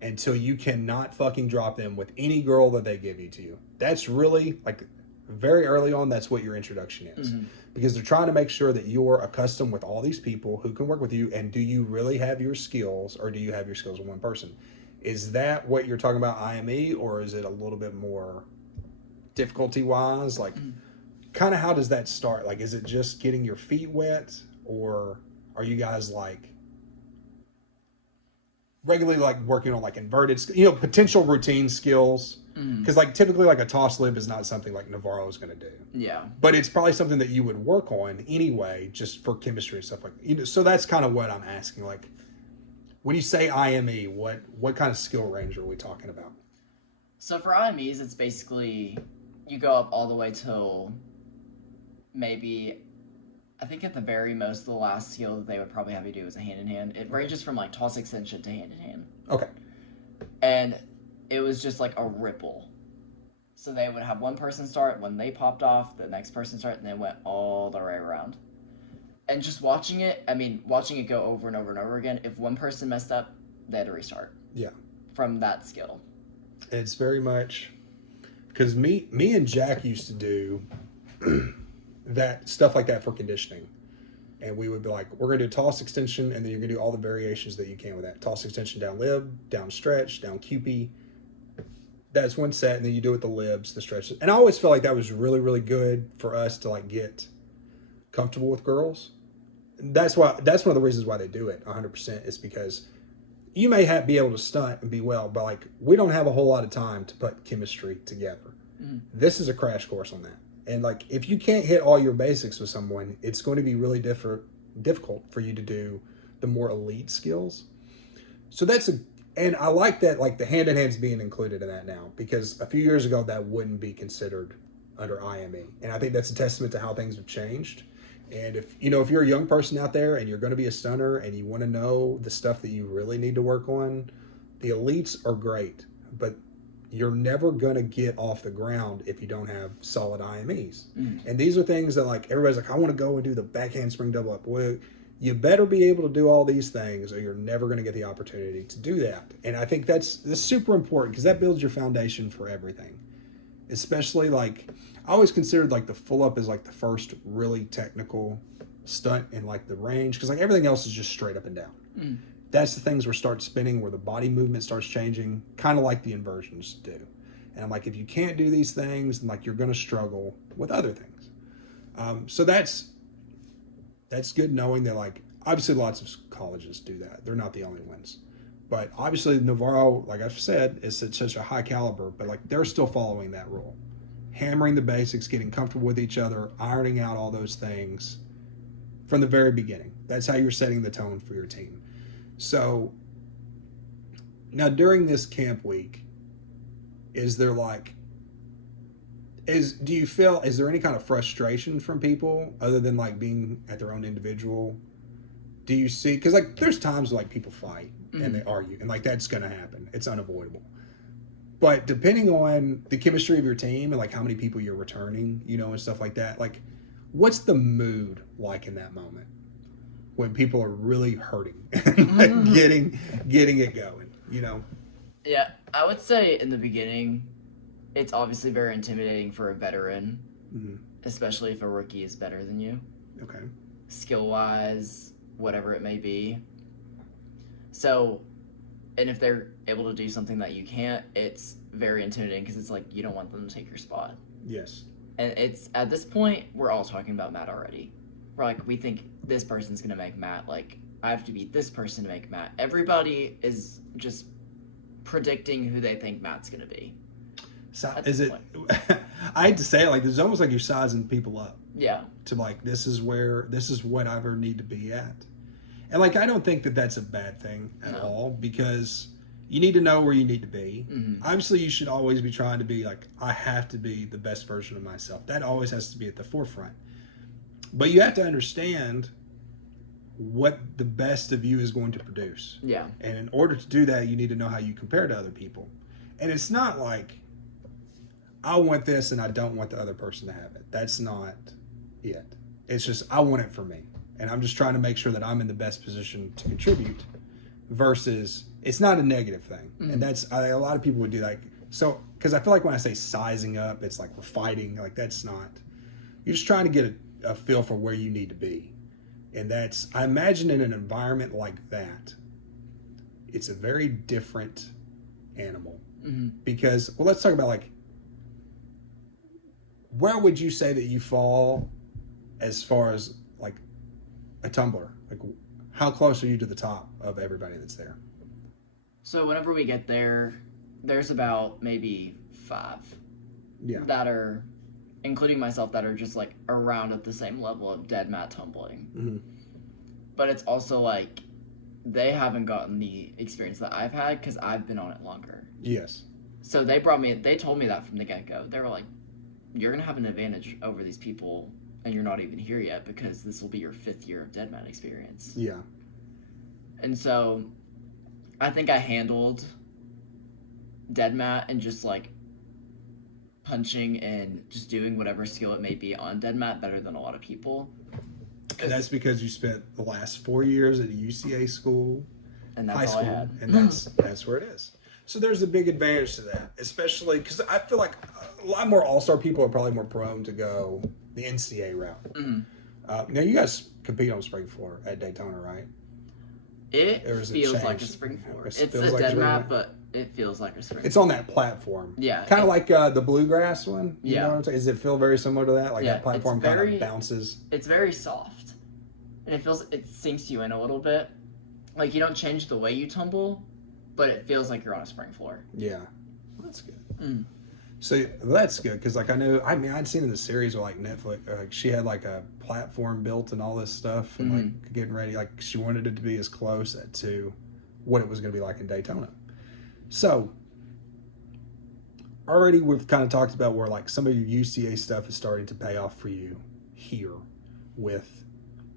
until you cannot fucking drop them with any girl that they give you to you. That's really, like, very early on, that's what your introduction is. Because they're trying to make sure that you're accustomed with all these people who can work with you, and do you really have your skills, or do you have your skills with one person? Is that what you're talking about, IME, or is it a little bit more difficulty-wise? Like, kind of how does that start? Like, is it just getting your feet wet, or are you guys like regularly like working on like inverted, potential routine skills? Because like typically like a toss lib is not something like Navarro is going to do. Yeah. But it's probably something that you would work on anyway, just for chemistry and stuff like. So that's kind of what I'm asking. Like, when you say IME, what kind of skill range are we talking about? So for IMEs, it's basically you go up all the way till maybe, I think at the very most, the last skill that they would probably have you do is a hand-in-hand. It ranges from like toss extension to hand-in-hand. Okay. And it was just like a ripple. So they would have one person start, when they popped off, the next person start, and they went all the way around. And just watching it go over and over and over again, if one person messed up, they had to restart. Yeah. From that skill. It's very much, because me and Jack used to do that stuff like that for conditioning, and we would be like, we're going to do toss extension, and then you're going to do all the variations that you can with that. Toss extension down lib, down stretch, down QP. That's one set, and then you do it with the libs, the stretches. And I always felt like that was really, really good for us to like get comfortable with girls. that's one of the reasons why they do it 100% is because you may be able to stunt and be well, but like we don't have a whole lot of time to put chemistry together. This is a crash course on that. And like if you can't hit all your basics with someone, it's going to be really difficult for you to do the more elite skills. So and I like that, like the hand in hand's being included in that now, because a few years ago that wouldn't be considered under IME. And I think that's a testament to how things have changed. And if you're a young person out there and you're going to be a stunner and you want to know the stuff that you really need to work on, the elites are great, but you're never going to get off the ground if you don't have solid IMEs. And these are things that like everybody's like, I want to go and do the back handspring double up. Well, you better be able to do all these things or you're never going to get the opportunity to do that. And I think that's super important because that builds your foundation for everything. Especially like, I always considered like the full up as like the first really technical stunt in like the range. Cause like everything else is just straight up and down. That's the things where start spinning, where the body movement starts changing, kind of like the inversions do. And I'm like, if you can't do these things, then like you're going to struggle with other things. So that's good knowing that like, obviously lots of colleges do that. They're not the only ones. But obviously Navarro, like I've said, is at such a high caliber, but like they're still following that rule. Hammering the basics, getting comfortable with each other, ironing out all those things from the very beginning. That's how you're setting the tone for your team. So now during this camp week, is there is there any kind of frustration from people other than like being at their own individual? Do you see, because like there's times like people fight and they argue and like that's going to happen. It's unavoidable. But depending on the chemistry of your team and like how many people you're returning, and stuff like that, like what's the mood like in that moment when people are really hurting and like getting it going, Yeah, I would say in the beginning, it's obviously very intimidating for a veteran, especially if a rookie is better than you. Okay. Skill-wise, whatever it may be. So, and if they're able to do something that you can't, it's very intimidating because it's like you don't want them to take your spot. Yes. And it's at this point, we're all talking about Matt already. We're like, we think this person's going to make Matt. Like, I have to beat this person to make Matt. Everybody is just predicting who they think Matt's going to be. So, is it, I hate to say it, like, it's almost like you're sizing people up. Yeah. To like, this is what I ever need to be at. And like, I don't think that that's a bad thing at all, because you need to know where you need to be. Obviously, you should always be trying to be like, I have to be the best version of myself. That always has to be at the forefront. But you have to understand what the best of you is going to produce. Yeah. And in order to do that, you need to know how you compare to other people. And it's not like, I want this and I don't want the other person to have it. That's not it. It's just, I want it for me. And I'm just trying to make sure that I'm in the best position to contribute, versus it's not a negative thing. And that's, a lot of people would do like, so, because I feel like when I say sizing up, it's like we're fighting. Like that's not, you're just trying to get a feel for where you need to be. And that's, I imagine in an environment like that, it's a very different animal. Because, well, let's talk about like, where would you say that you fall as far as like a tumbler? Like, how close are you to the top of everybody that's there? So whenever we get there, there's about maybe 5 that are, including myself, that are just like around at the same level of dead mat tumbling. But it's also like they haven't gotten the experience that I've had because I've been on it longer. Yes. So they told me that from the get-go. They were like, you're going to have an advantage over these people, and you're not even here yet because this will be your 5th year of dead mat experience. Yeah. And so I think I handled dead mat and just like punching and just doing whatever skill it may be on dead mat better than a lot of people. And that's because you spent the last 4 years at a UCA school, and that's high all school, I had. And that's where it is. So there's a big advantage to that, especially because I feel like a lot more all-star people are probably more prone to go the NCA route. Now, you guys compete on spring floor at Daytona, right? It feels like a spring floor. It's a like dead mat, but it feels like a spring floor. It's on that platform. Yeah. Kind of like the bluegrass one. You Yeah. know what I'm saying? Does it feel very similar to that? Like that platform kind of bounces? It's very soft. and it sinks you in a little bit. Like, you don't change the way you tumble, but it feels like you're on a spring floor. Yeah, that's good. So that's good because like I'd seen in the series where like Netflix, like she had like a platform built and all this stuff, and like getting ready, like she wanted it to be as close to what it was going to be like in Daytona. So already we've kind of talked about where like some of your UCA stuff is starting to pay off for you here with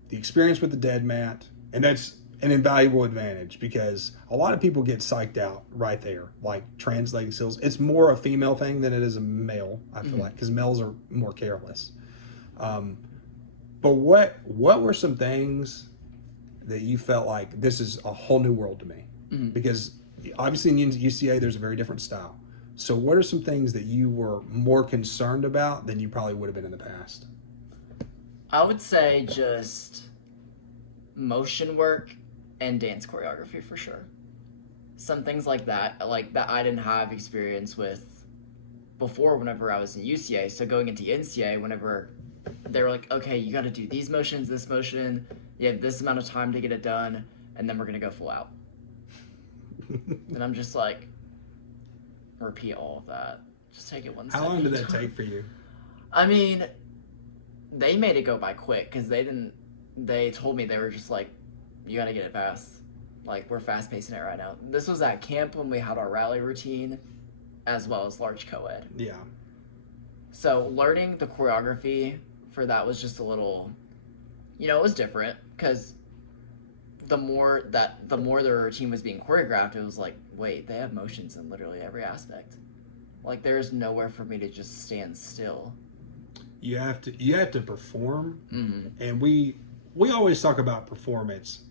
the experience with the dead mat, and that's an invaluable advantage because a lot of people get psyched out right there, like translating skills. It's more a female thing than it is a male, I feel like, because males are more careless. But what were some things that you felt like this is a whole new world to me? Because obviously in UCA there's a very different style. So what are some things that you were more concerned about than you probably would have been in the past? I would say just motion work and dance choreography for sure. Some things like that I didn't have experience with before whenever I was in UCA. So going into NCA, whenever they were like, okay, you got to do these motions, this motion, you have this amount of time to get it done, and then we're going to go full out. And I'm just like, repeat all of that. Just take it one step. How long did that take for you? I mean, they made it go by quick because they told me, they were just like, you got to get it fast. Like, we're fast pacing it right now. This was at camp when we had our rally routine as well as large co-ed. Yeah. So learning the choreography for that was just a little, it was different because the more the routine was being choreographed, it was like, wait, they have motions in literally every aspect. Like, there's nowhere for me to just stand still. You have to perform, and we always talk about performance.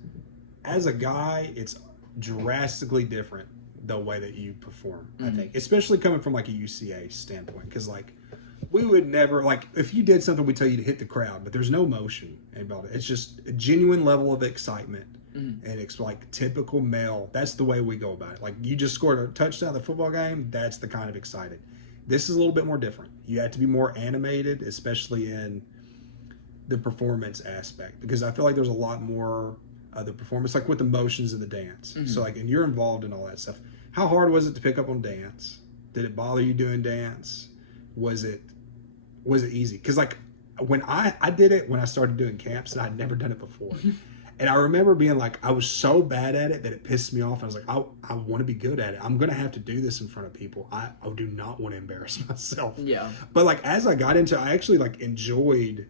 As a guy, it's drastically different the way that you perform. I think, especially coming from like a UCA standpoint, because like we would never, like, if you did something, we tell you to hit the crowd, but there's no motion about it. It's just a genuine level of excitement, and it's like typical male. That's the way we go about it. Like, you just scored a touchdown in the football game. That's the kind of excited. This is a little bit more different. You have to be more animated, especially in the performance aspect, because I feel like there's a lot more the performance, like with the motions of the dance. So like, and you're involved in all that stuff. How hard was it to pick up on dance? Did it bother you doing dance? Was it easy? Because like when I did it when I started doing camps, and I'd never done it before. And I remember being like, I was so bad at it that it pissed me off. I was like, I want to be good at it. I'm going to have to do this in front of people. I do not want to embarrass myself. Yeah. But like, as I got into it, I actually like enjoyed,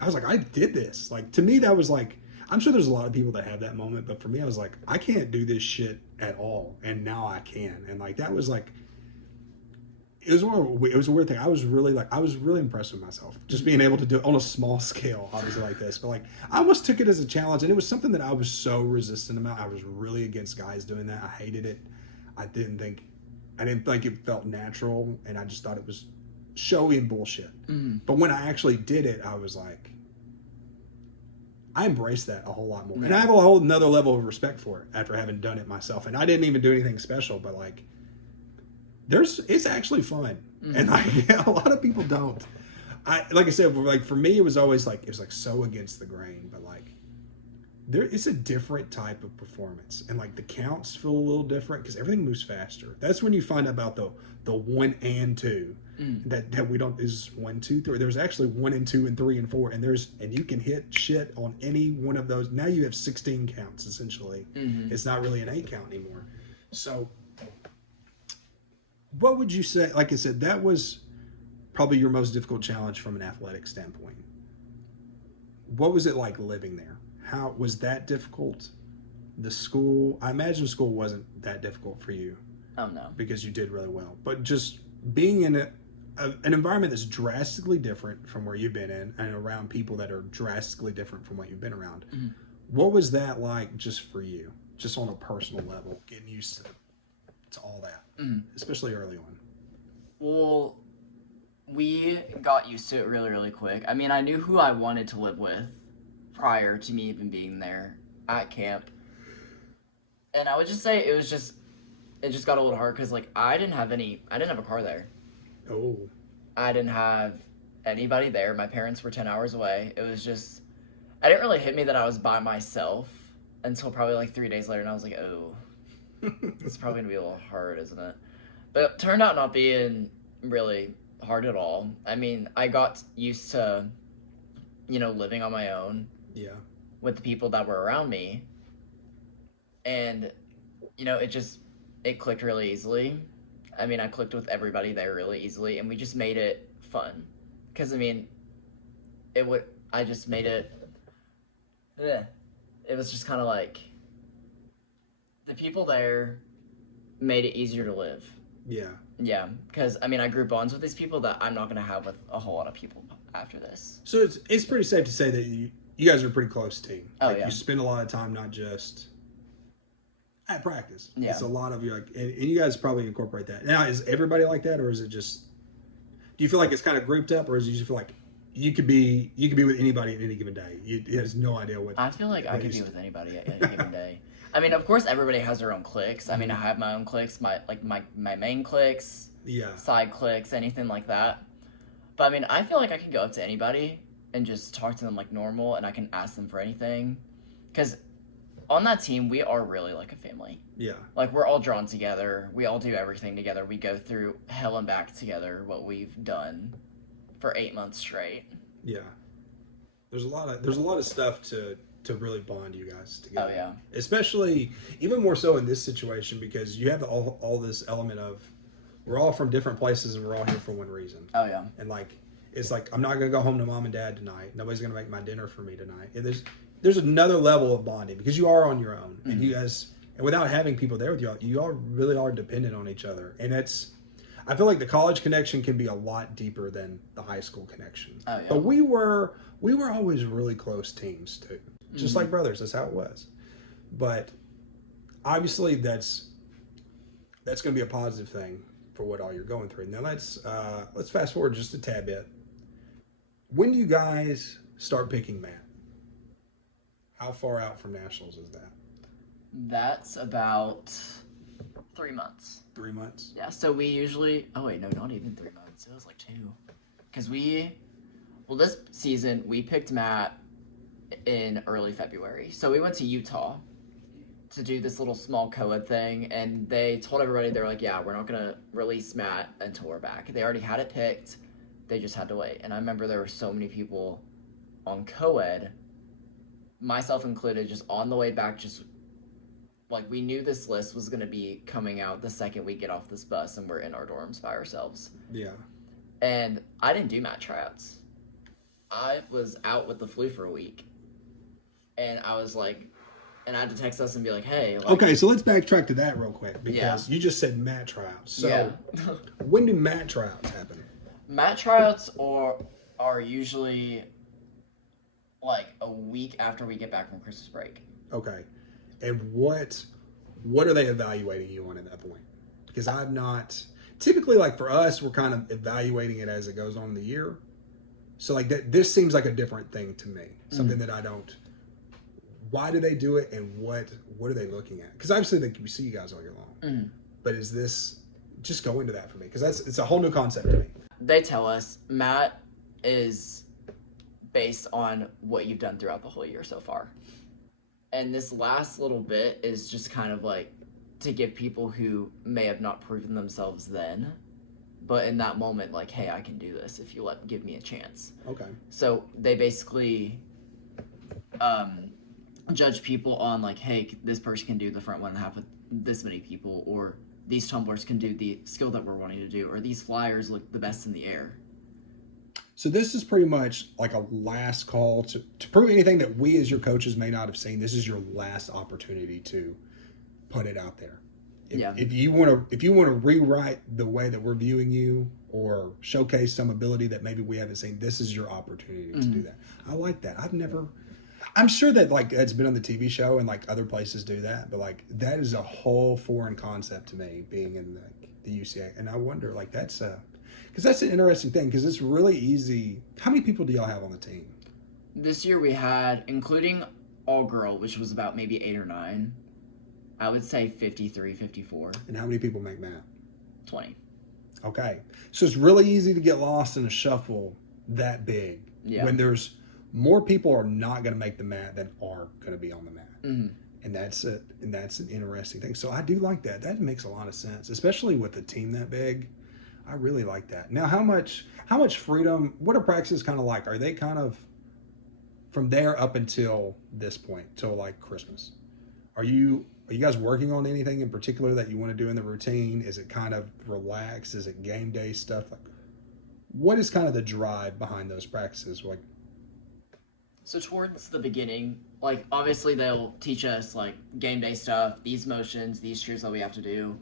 I was like, I did this. Like, to me, that was like, I'm sure there's a lot of people that have that moment, but for me, I was like, I can't do this shit at all. And now I can. And like, that was like, it was a weird thing. I was really impressed with myself, just being able to do it on a small scale, obviously like this. But like, I almost took it as a challenge, and it was something that I was so resistant about. I was really against guys doing that. I hated it. I didn't think it felt natural, and I just thought it was showy and bullshit. But when I actually did it, I was like, I embraced that a whole lot more, and I have a whole another level of respect for it after having done it myself. And I didn't even do anything special, but like, it's actually fun, and like, a lot of people don't. Like I said, like for me, it was always like, it was like so against the grain, but like it's a different type of performance, and like the counts feel a little different because everything moves faster. That's when you find out about the 1 and 2 that we don't is 1, 2, 3. There's actually 1 and 2 and 3 and 4, and you can hit shit on any one of those. Now you have 16 counts essentially. It's not really an 8 count anymore. So what would you say? Like I said, that was probably your most difficult challenge from an athletic standpoint. What was it like living there? How was that difficult? The school, I imagine school wasn't that difficult for you. Oh, no. Because you did really well. But just being in an environment that's drastically different from where you've been in, and around people that are drastically different from what you've been around. What was that like just for you? Just on a personal level, getting used to all that, especially early on. Well, we got used to it really, really quick. I mean, I knew who I wanted to live with prior to me even being there at camp. And I would just say it just got a little hard because, like, I didn't have a car there. Oh. I didn't have anybody there. My parents were 10 hours away. It was just, I didn't really hit me that I was by myself until probably like 3 days later, and I was like, oh, it's probably gonna be a little hard, isn't it? But it turned out not being really hard at all. I mean, I got used to, living on my own. Yeah. With the people that were around me, and it clicked really easily. I mean, I clicked with everybody there really easily, and we just made it fun. Because I mean, I just made it. It was just kind of like the people there made it easier to live. Yeah. Yeah, because I mean, I grew bonds with these people that I'm not gonna have with a whole lot of people after this. So it's pretty safe to say that you guys are a pretty close team. Oh, like, yeah. You spend a lot of time not just at practice. Yeah. It's a lot of you, like, and you guys probably incorporate that. Now, is everybody like that, or is it just? Do you feel like it's kind of grouped up, or is it you feel like you could be with anybody at any given day? You have no idea what. I feel like I could be with anybody at any given day. I mean, of course, everybody has their own cliques. I mean, I have my own cliques, my main cliques, Yeah. side cliques, anything like that. But I mean, I feel like I can go up to anybody and just talk to them like normal, and I can ask them for anything. Because on that team, we are really like a family. Yeah. Like, we're all drawn together. We all do everything together. We go through hell and back together, what we've done for 8 months straight. Yeah. There's a lot of stuff to really bond you guys together. Oh, yeah. Especially, even more so in this situation, because you have all this element of we're all from different places and we're all here for one reason. Oh, yeah. And like, it's like, I'm not going to go home to mom and dad tonight. Nobody's going to make my dinner for me tonight. And there's another level of bonding because you are on your own. Mm-hmm. And you guys, and without having people there with you all really are dependent on each other. And I feel like the college connection can be a lot deeper than the high school connection. Oh, yeah. But we were always really close teams too. Just like brothers, that's how it was. But obviously that's going to be a positive thing for what all you're going through. Now let's fast forward just a tad bit. When do you guys start picking Matt? How far out from nationals is that? This about 3 months. 3 months? Yeah, so we usually... Oh, wait, no, not even 3 months. It was like 2. Because this season, we picked Matt in early February. So we went to Utah to do this little small co-ed thing, and they told everybody, they were like, yeah, we're not going to release Matt until we're back. They already had it picked. They just had to wait. And I remember there were so many people on co-ed, myself included, just on the way back, just like we knew this list was going to be coming out the second we get off this bus and we're in our dorms by ourselves. Yeah. And I didn't do Matt tryouts. I was out with the flu for a week. And I was like, and I had to text us and be like, hey. Like, okay, so let's backtrack to that real quick because yeah. you just said Matt tryouts. So yeah. When do Matt tryouts happen? Matt tryouts are usually like a week after we get back from Christmas break. Okay. And what are they evaluating you on at that point? Because I've not typically, like for us, we're kind of evaluating it as it goes on in the year. So like this seems like a different thing to me. Something that I don't. Why do they do it, and what are they looking at? Because obviously we see you guys all year long. But is this just go into that for me? Because it's a whole new concept to me. They tell us Matt is based on what you've done throughout the whole year so far. And this last little bit is just kind of like to give people who may have not proven themselves then, but in that moment, like, hey, I can do this if you give me a chance. Okay. So they basically judge people on like, hey, this person can do the front 1.5 with this many people, or these tumblers can do the skill that we're wanting to do, or these flyers look the best in the air. So this is pretty much like a last call to prove anything that we as your coaches may not have seen. This is your last opportunity to put it out there. If you want to rewrite the way that we're viewing you or showcase some ability that maybe we haven't seen, this is your opportunity to do that. I like that. I'm sure that like that's been on the TV show and like other places do that, but like that is a whole foreign concept to me being in the UCA. And I wonder like because that's an interesting thing because it's really easy. How many people do y'all have on the team? This year we had, including all girl, which was about maybe 8 or 9, I would say 53, 54. And how many people make Matt? 20. Okay. So it's really easy to get lost in a shuffle that big when there's more people are not going to make the mat than are going to be on the mat. Mm-hmm. And that's an interesting thing. So I do like that. That makes a lot of sense, especially with a team that big. I really like that. Now, how much freedom? What are practices kind of like? Are they kind of from there up until this point, till like Christmas? Are you guys working on anything in particular that you want to do in the routine? Is it kind of relaxed? Is it game day stuff? Like, what is kind of the drive behind those practices? Like, so towards the beginning, like obviously they'll teach us like game day stuff, these motions, these cheers that we have to do.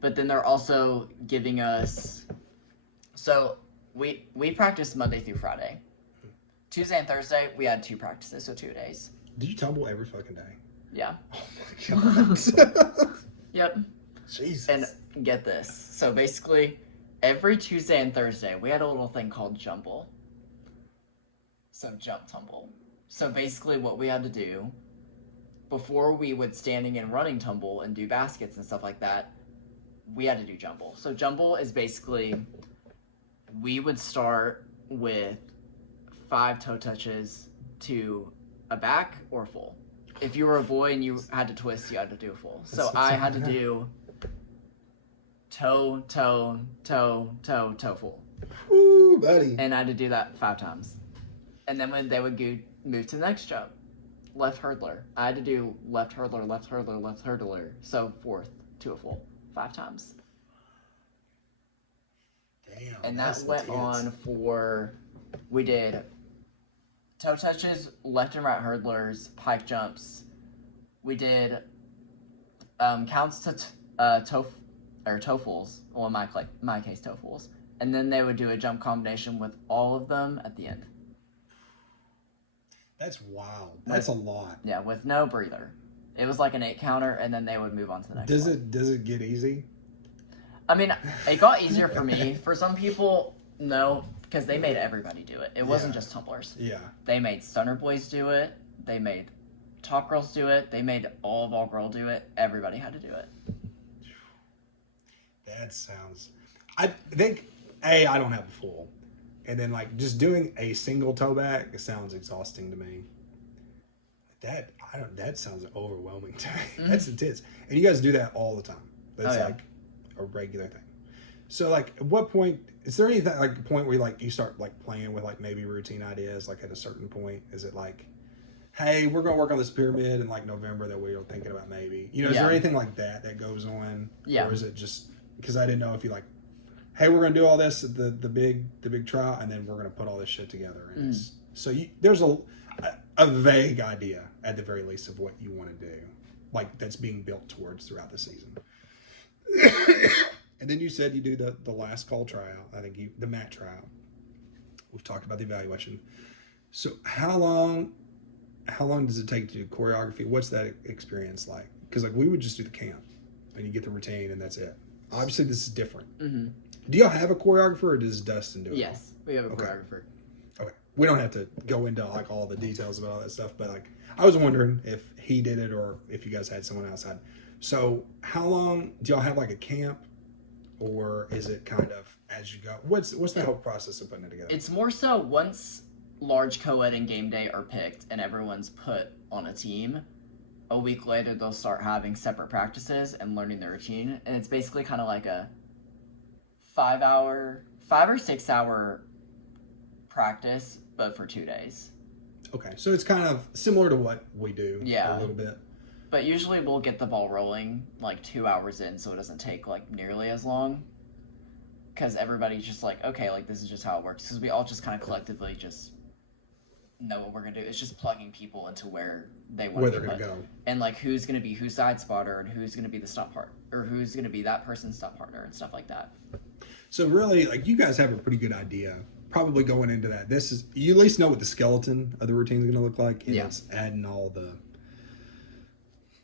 But then they're also giving us, so we practice Monday through Friday. Tuesday and Thursday, we had 2 practices, so 2 days. did you tumble every fucking day? Yeah. Oh my god. Yep. Jesus. And get this. So basically, every Tuesday and Thursday, we had a little thing called jumble. So jump tumble. So basically what we had to do, before we would standing and running tumble and do baskets and stuff like that, we had to do jumble. So jumble is basically, we would start with 5 toe touches to a back or full. If you were a boy and you had to twist, you had to do a full. So I had to do toe, toe, toe, toe, toe full. Woo, buddy. And I had to do that 5 times. And then when they would move to the next jump, left hurdler. I had to do left hurdler, left hurdler, left hurdler. So 4th to a full 5 times. Damn. And that went on for, we did toe touches, left and right hurdlers, pike jumps. We did counts to toe fulls. Well, in my case, toe fulls. And then they would do a jump combination with all of them at the end. That's wild. That's a lot. Yeah, with no breather. It was like an 8 counter, and then they would move on to the next one. Does it get easy? I mean, it got easier for me. For some people, no, because they made everybody do it. It wasn't just tumblers. Yeah. They made stunner boys do it. They made top girls do it. They made all girl do it. Everybody had to do it. That sounds... I think, I don't have a full. And then, like, just doing a single toe back, it sounds exhausting to me. That sounds overwhelming to me. Mm-hmm. That's intense. And you guys do that all the time. That's like a regular thing. So, like, at what point, is there anything, like, a point where, like, you start, like, playing with, like, maybe routine ideas, like, at a certain point? Is it, like, hey, we're going to work on this pyramid in, like, November that we were thinking about maybe? You know, is there anything like that goes on? Yeah. Or is it just, because I didn't know if you, like, hey, we're going to do all this at the big trial, and then we're going to put all this shit together. And so there's a vague idea, at the very least, of what you want to do, like, that's being built towards throughout the season. And then you said you do the last call tryout. I think the mat tryout. We've talked about the evaluation. So how long does it take to do choreography? What's that experience like? Because, like, we would just do the camp, and you get the routine, and that's it. Obviously, this is different. Mm-hmm. Do y'all have a choreographer, or does Dustin do it? Yes, we have a choreographer. Okay. We don't have to go into, like, all the details about all that stuff, but, like, I was wondering if he did it or if you guys had someone outside. So how long do y'all have, like, a camp, or is it kind of as you go? What's the whole process of putting it together? It's more so once large co-ed and game day are picked and everyone's put on a team, a week later they'll start having separate practices and learning their routine, and it's basically kind of like a 5 or 6 hour practice, but for 2 days. Okay, so it's kind of similar to what we do. Yeah, a little bit. But usually we'll get the ball rolling like 2 hours in, so it doesn't take like nearly as long. Because everybody's just like, okay, like this is just how it works. Because we all just kind of collectively just know what we're gonna do. It's just plugging people into where they want to go, and like who's gonna be whose side spotter, and who's gonna be the stunt part, or who's gonna be that person's stunt partner, and stuff like that. So really, like, you guys have a pretty good idea. Probably going into that, you at least know what the skeleton of the routine is going to look like. And it's adding all the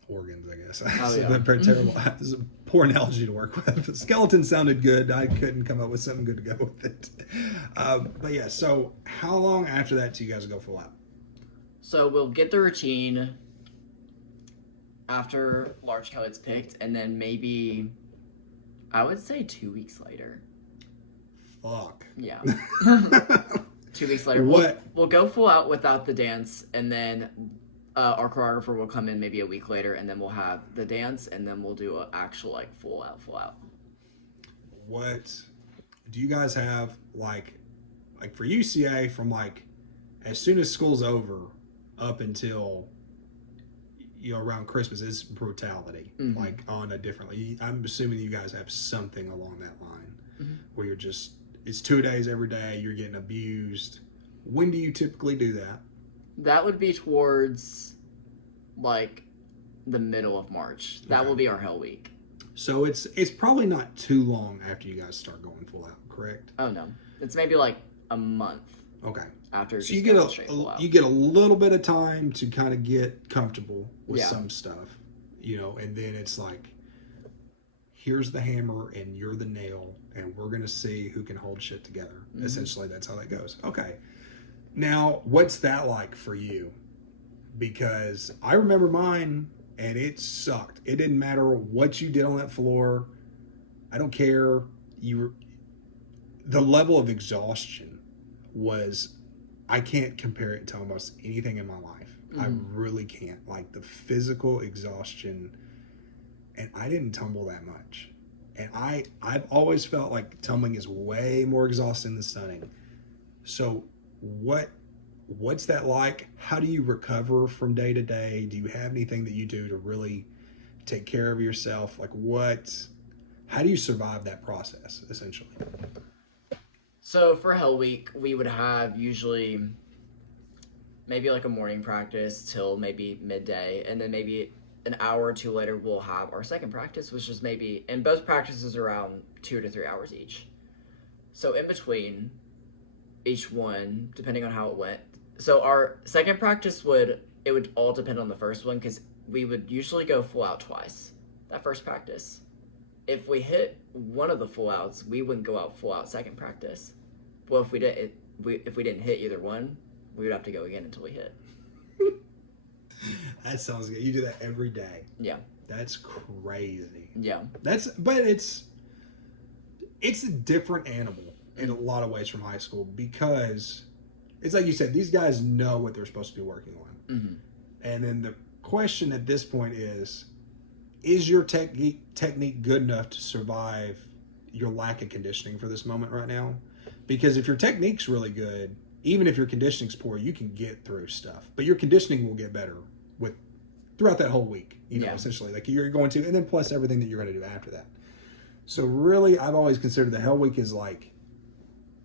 organs, I guess. That's very terrible. It's a poor analogy to work with. The skeleton sounded good. I couldn't come up with something good to go with it. But yeah, so how long after that do you guys go full out? So we'll get the routine after large co-ed's picked, and then maybe, I would say 2 weeks later. Fuck. Yeah. 2 weeks later, we'll go full out without the dance, and then our choreographer will come in maybe a week later, and then we'll have the dance, and then we'll do an actual like full out. What do you guys have like for UCA from like as soon as school's over up until around Christmas is brutality, like on a different. I'm assuming you guys have something along that line where you're just it's 2 days every day. You're getting abused. When do you typically do that? That would be towards like the middle of March. That will be our Hell Week. So it's probably not too long after you guys start going full out, correct? Oh no, it's maybe like a month. Okay. After so you get a little bit of time to kind of get comfortable with some stuff, and then it's like, here's the hammer and you're the nail, and we're gonna see who can hold shit together. Essentially, that's how that goes. Okay. Now, what's that like for you? Because I remember mine, and it sucked. It didn't matter what you did on that floor. I don't care. The level of exhaustion was, I can't compare it to almost anything in my life. I really can't. Like the physical exhaustion, and I didn't tumble that much. And I've always felt like tumbling is way more exhausting than stunning. So what's that like? How do you recover from day to day? Do you have anything that you do to really take care of yourself? Like how do you survive that process, essentially? So for Hell Week, we would have usually maybe like a morning practice till maybe midday, and then maybe an hour or two later we'll have our second practice, which is maybe, and both practices around 2 to 3 hours each. So in between each one, depending on how it went. So our second practice would all depend on the first one, because we would usually go full out twice that first practice. If we hit one of the full outs, we wouldn't go out full out second practice. Well, if we didn't hit either one, we would have to go again until we hit. That sounds good. You do that every day. Yeah. That's crazy. Yeah. But it's a different animal in a lot of ways from high school, because it's like you said, these guys know what they're supposed to be working on. And then the question at this point is your technique good enough to survive your lack of conditioning for this moment right now? Because if your technique's really good, even if your conditioning's poor, you can get through stuff. But your conditioning will get better throughout that whole week, essentially. Like you're going to, and then plus everything that you're going to do after that. So really, I've always considered the Hell Week is like,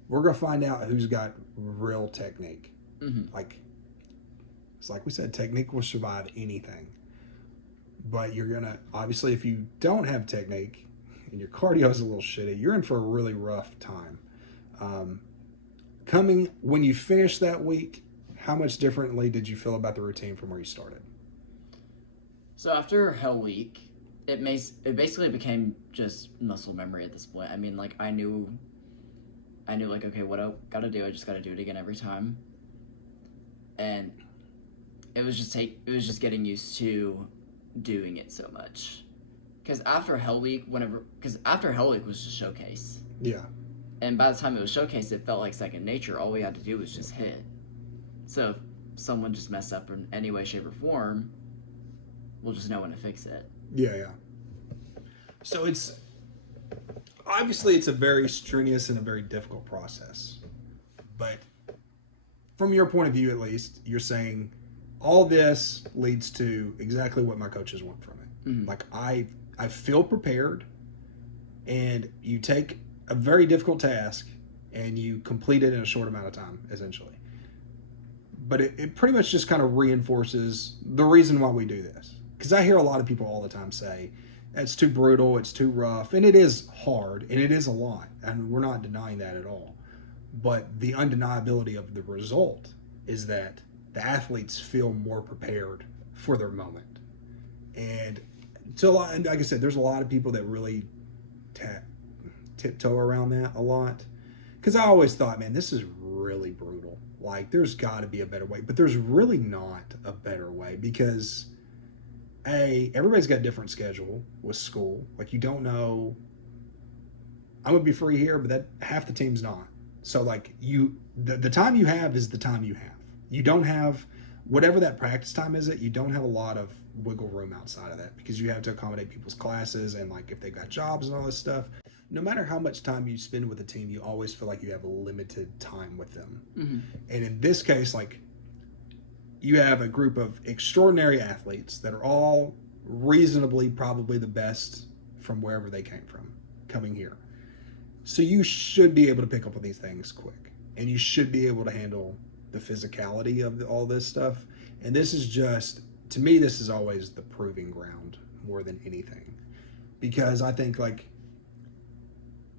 we're going to find out who's got real technique. Like, it's like we said, technique will survive anything. But you're going to, obviously, if you don't have technique and your cardio is a little shitty, you're in for a really rough time. When you finish that week, how much differently did you feel about the routine from where you started? So after Hell Week, it basically became just muscle memory at this point. I mean, like I knew like, okay, what I gotta do, I just gotta do it again every time. And it was just getting used to doing it so much. Because after Hell Week was just showcase. Yeah. And by the time it was showcase, it felt like second nature. All we had to do was just hit. So if someone just messed up in any way, shape, or form, we'll just know when to fix it. Yeah. So it's a very strenuous and a very difficult process. But from your point of view, at least, you're saying all this leads to exactly what my coaches want from it. Like I feel prepared, and you take a very difficult task and you complete it in a short amount of time, essentially. But it pretty much just kind of reinforces the reason why we do this. Because I hear a lot of people all the time say, it's too brutal, it's too rough, and it is hard, and it is a lot, and we're not denying that at all. But the undeniability of the result is that the athletes feel more prepared for their moment. And so, like I said, there's a lot of people that really tiptoe around that a lot, because I always thought, man, this is really brutal. Like, there's got to be a better way, but there's really not a better way, because everybody's got a different schedule with school. Like, you don't know, I'm gonna be free here, but that half the team's not. So like the time you have is the time you have. You don't have whatever that practice time is. You don't have a lot of wiggle room outside of that because you have to accommodate people's classes and like if they've got jobs and all this stuff. No matter how much time you spend with a team, you always feel like you have a limited time with them. Mm-hmm. And in this case, like you have a group of extraordinary athletes that are all reasonably probably the best from wherever they came from coming here. So you should be able to pick up on these things quick, and you should be able to handle the physicality of all this stuff. And this is just, to me, this is always the proving ground more than anything, because I think like,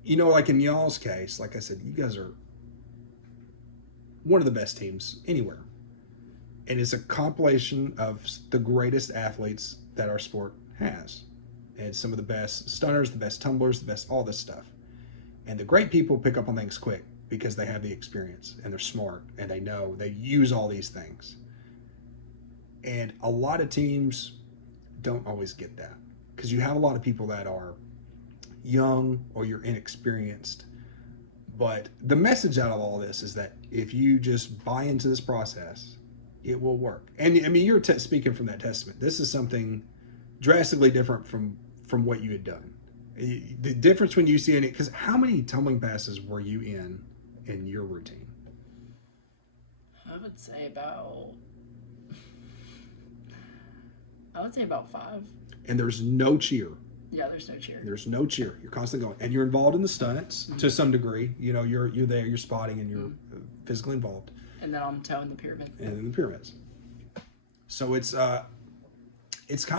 you know, like in y'all's case, like I said, you guys are one of the best teams anywhere, and it's a compilation of the greatest athletes that our sport has, and some of the best stunners, the best tumblers, the best all this stuff. And the great people pick up on things quick because they have the experience and they're smart and they know they use all these things. And a lot of teams don't always get that because you have a lot of people that are young or you're inexperienced. But the message out of all this is that if you just buy into this process, it will work. And I mean, you're speaking from that testament. This is something drastically different from what you had done. The difference when UCA and because how many tumbling passes were you in your routine? I would say about 5. And there's no cheer. Yeah, there's no cheer. There's no cheer. You're constantly going, and you're involved in the stunts to some degree. You know, you're there, you're spotting, and you're physically involved. And then I'm towing the pyramid. And in the pyramids. So it's kind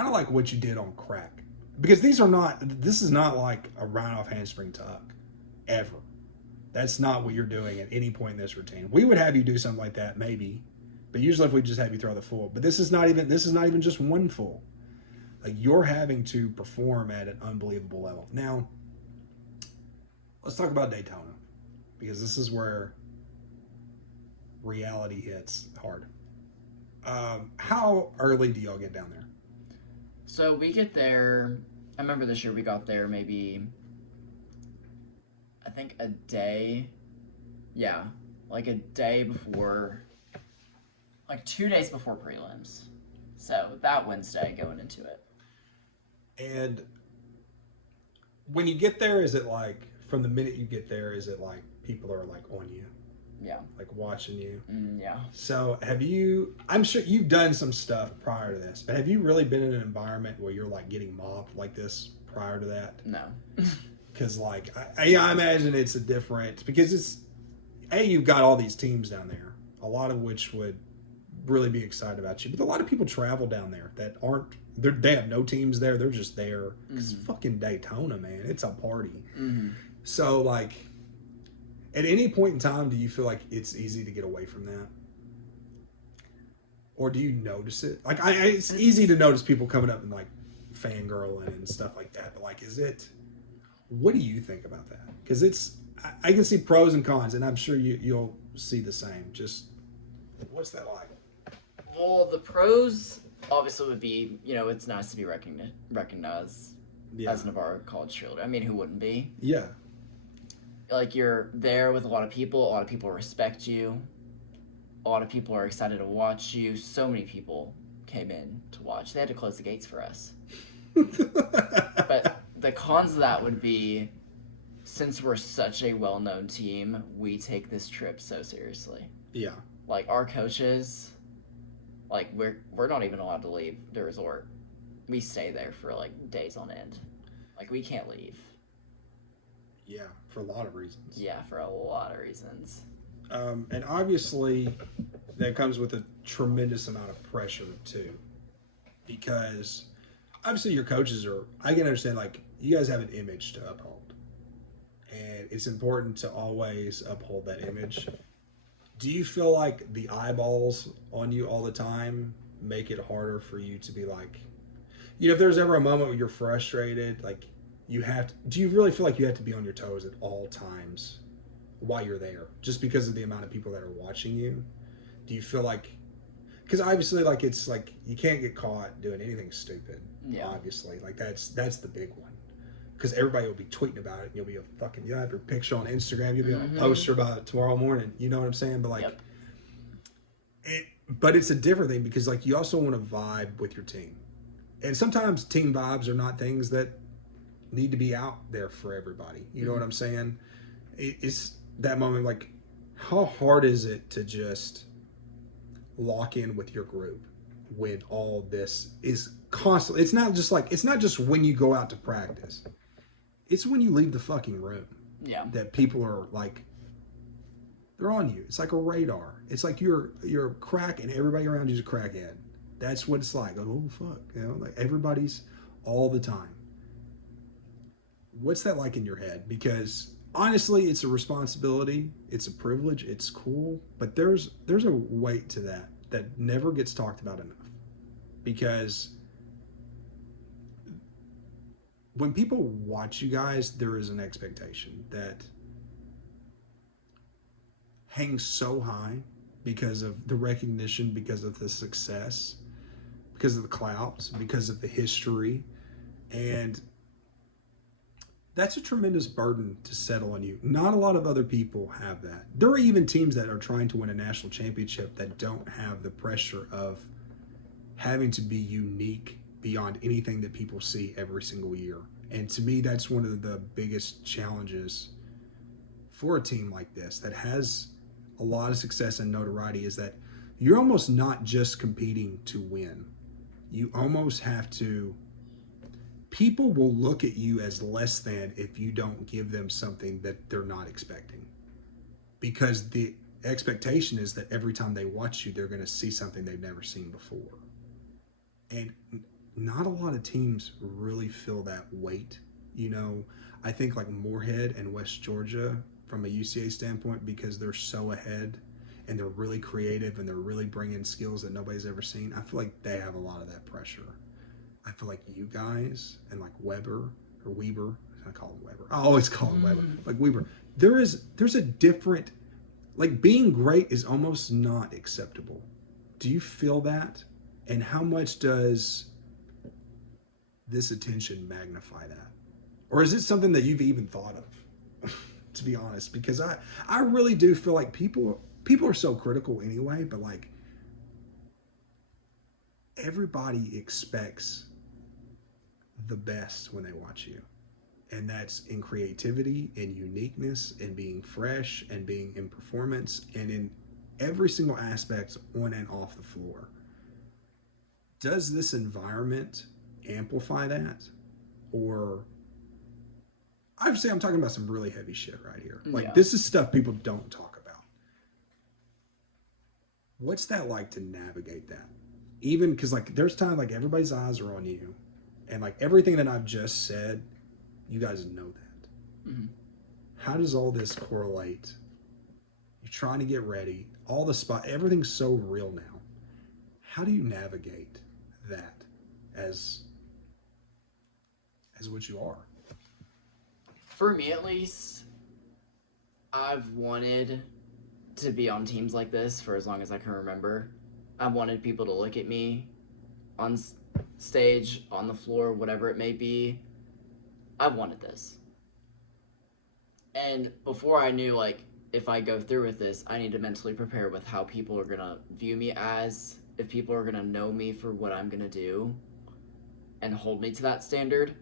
of like what you did on crack. Because this is not like a round off handspring tuck, ever. That's not what you're doing at any point in this routine. We would have you do something like that, maybe, but usually if we just have you throw the full. But this is not even just one full. Like you're having to perform at an unbelievable level. Now, let's talk about Daytona, because this is where reality hits hard. How early do y'all get down there? So we get there, I remember this year we got there maybe, I think a day, like a day before, like 2 days before prelims. So that Wednesday going into it. And when you get there, is it like, from the minute you get there, is it like people are like on you? Yeah. Like watching you? Yeah. So I'm sure you've done some stuff prior to this, but have you really been in an environment where you're like getting mobbed like this prior to that? No. Because like, I imagine it's a different, because it's, you've got all these teams down there, a lot of which would really be excited about you. But a lot of people travel down there that they have no teams there. They're just there. Because fucking Daytona, man, it's a party. Mm-hmm. So like, at any point in time, do you feel like it's easy to get away from that? Or do you notice it? Like, it's easy to notice people coming up and like fangirling and stuff like that. But like, what do you think about that? Because I can see pros and cons, and I'm sure you'll see the same. Just, what's that like? Well, the pros obviously would be, it's nice to be recognized as Navarro college cheerleader. I mean, who wouldn't be? Yeah. Like, you're there with a lot of people respect you, a lot of people are excited to watch you. So many people came in to watch. They had to close the gates for us. But the cons of that would be, since we're such a well-known team, we take this trip so seriously. Yeah. Like, our coaches, like, we're not even allowed to leave the resort. We stay there for, like, days on end. Like, we can't leave. Yeah, for a lot of reasons. Yeah, for a lot of reasons. And obviously, that comes with a tremendous amount of pressure, too. Because, obviously, your coaches I can understand, like, you guys have an image to uphold. And it's important to always uphold that image. Do you feel like the eyeballs on you all the time make it harder for you to be like, if there's ever a moment where you're frustrated, like, do you really feel like you have to be on your toes at all times while you're there, just because of the amount of people that are watching you? Do you feel like, because obviously, like, it's like you can't get caught doing anything stupid. Yeah. Obviously, like that's the big one. because everybody will be tweeting about it. You'll have your picture on Instagram. You'll be on a poster about it tomorrow morning. You know what I'm saying? But like, but it's a different thing because like you also want to vibe with your team, and sometimes team vibes are not things that need to be out there for everybody. You know what I'm saying? It's that moment like, how hard is it to just lock in with your group when all this is constantly? It's not just when you go out to practice. It's when you leave the fucking room. Yeah. That people are like, they're on you. It's like a radar. It's like you're a crack and everybody around you's a crackhead. That's what it's like. Oh fuck, you know, like everybody's all the time. What's that like in your head? Because honestly, it's a responsibility, it's a privilege, it's cool, but there's a weight to that never gets talked about enough. Because when people watch you guys, there is an expectation that hangs so high because of the recognition, because of the success, because of the clout, because of the history, and that's a tremendous burden to settle on you. Not a lot of other people have that. There are even teams that are trying to win a national championship that don't have the pressure of having to be unique beyond anything that people see every single year. And to me, that's one of the biggest challenges for a team like this that has a lot of success and notoriety, is that you're almost not just competing to win. You almost have to, people will look at you as less than if you don't give them something that they're not expecting. Because the expectation is that every time they watch you, they're going to see something they've never seen before. And not a lot of teams really feel that weight. You know, I think like Moorhead and West Georgia from a UCA standpoint, because they're so ahead and they're really creative and they're really bringing skills that nobody's ever seen, I feel like they have a lot of that pressure. I feel like you guys and like Weber or Weber, I call him Weber. I always call him Weber. Like Weber, there's a different, like being great is almost not acceptable. Do you feel that? And how much does this attention magnify that? Or is it something that you've even thought of, to be honest? Because I really do feel like people are so critical anyway, but like everybody expects the best when they watch you. And that's in creativity, in uniqueness, in being fresh, and being in performance, and in every single aspect on and off the floor. Does this environment amplify that? Or obviously I'm talking about some really heavy shit right here. Like this is stuff people don't talk about. What's that like to navigate that? Even because like there's times like everybody's eyes are on you, and like everything that I've just said, you guys know that. Mm-hmm. How does all this correlate? You're trying to get ready, all the spot, everything's so real now. How do you navigate that as what you are? For me, at least, I've wanted to be on teams like this for as long as I can remember. I've wanted people to look at me on stage, on the floor, whatever it may be. I wanted this. And before I knew, like, if I go through with this, I need to mentally prepare with how people are going to view me as, if people are going to know me for what I'm going to do, and hold me to that standard.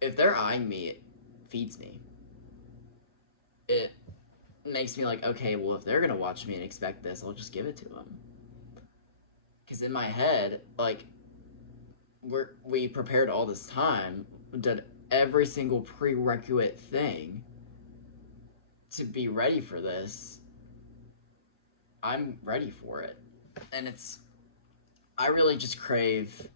If they're eyeing me, it feeds me. It makes me like, okay, well, if they're going to watch me and expect this, I'll just give it to them. Because in my head, like, we prepared all this time, did every single prerequisite thing to be ready for this. I'm ready for it. And I really just crave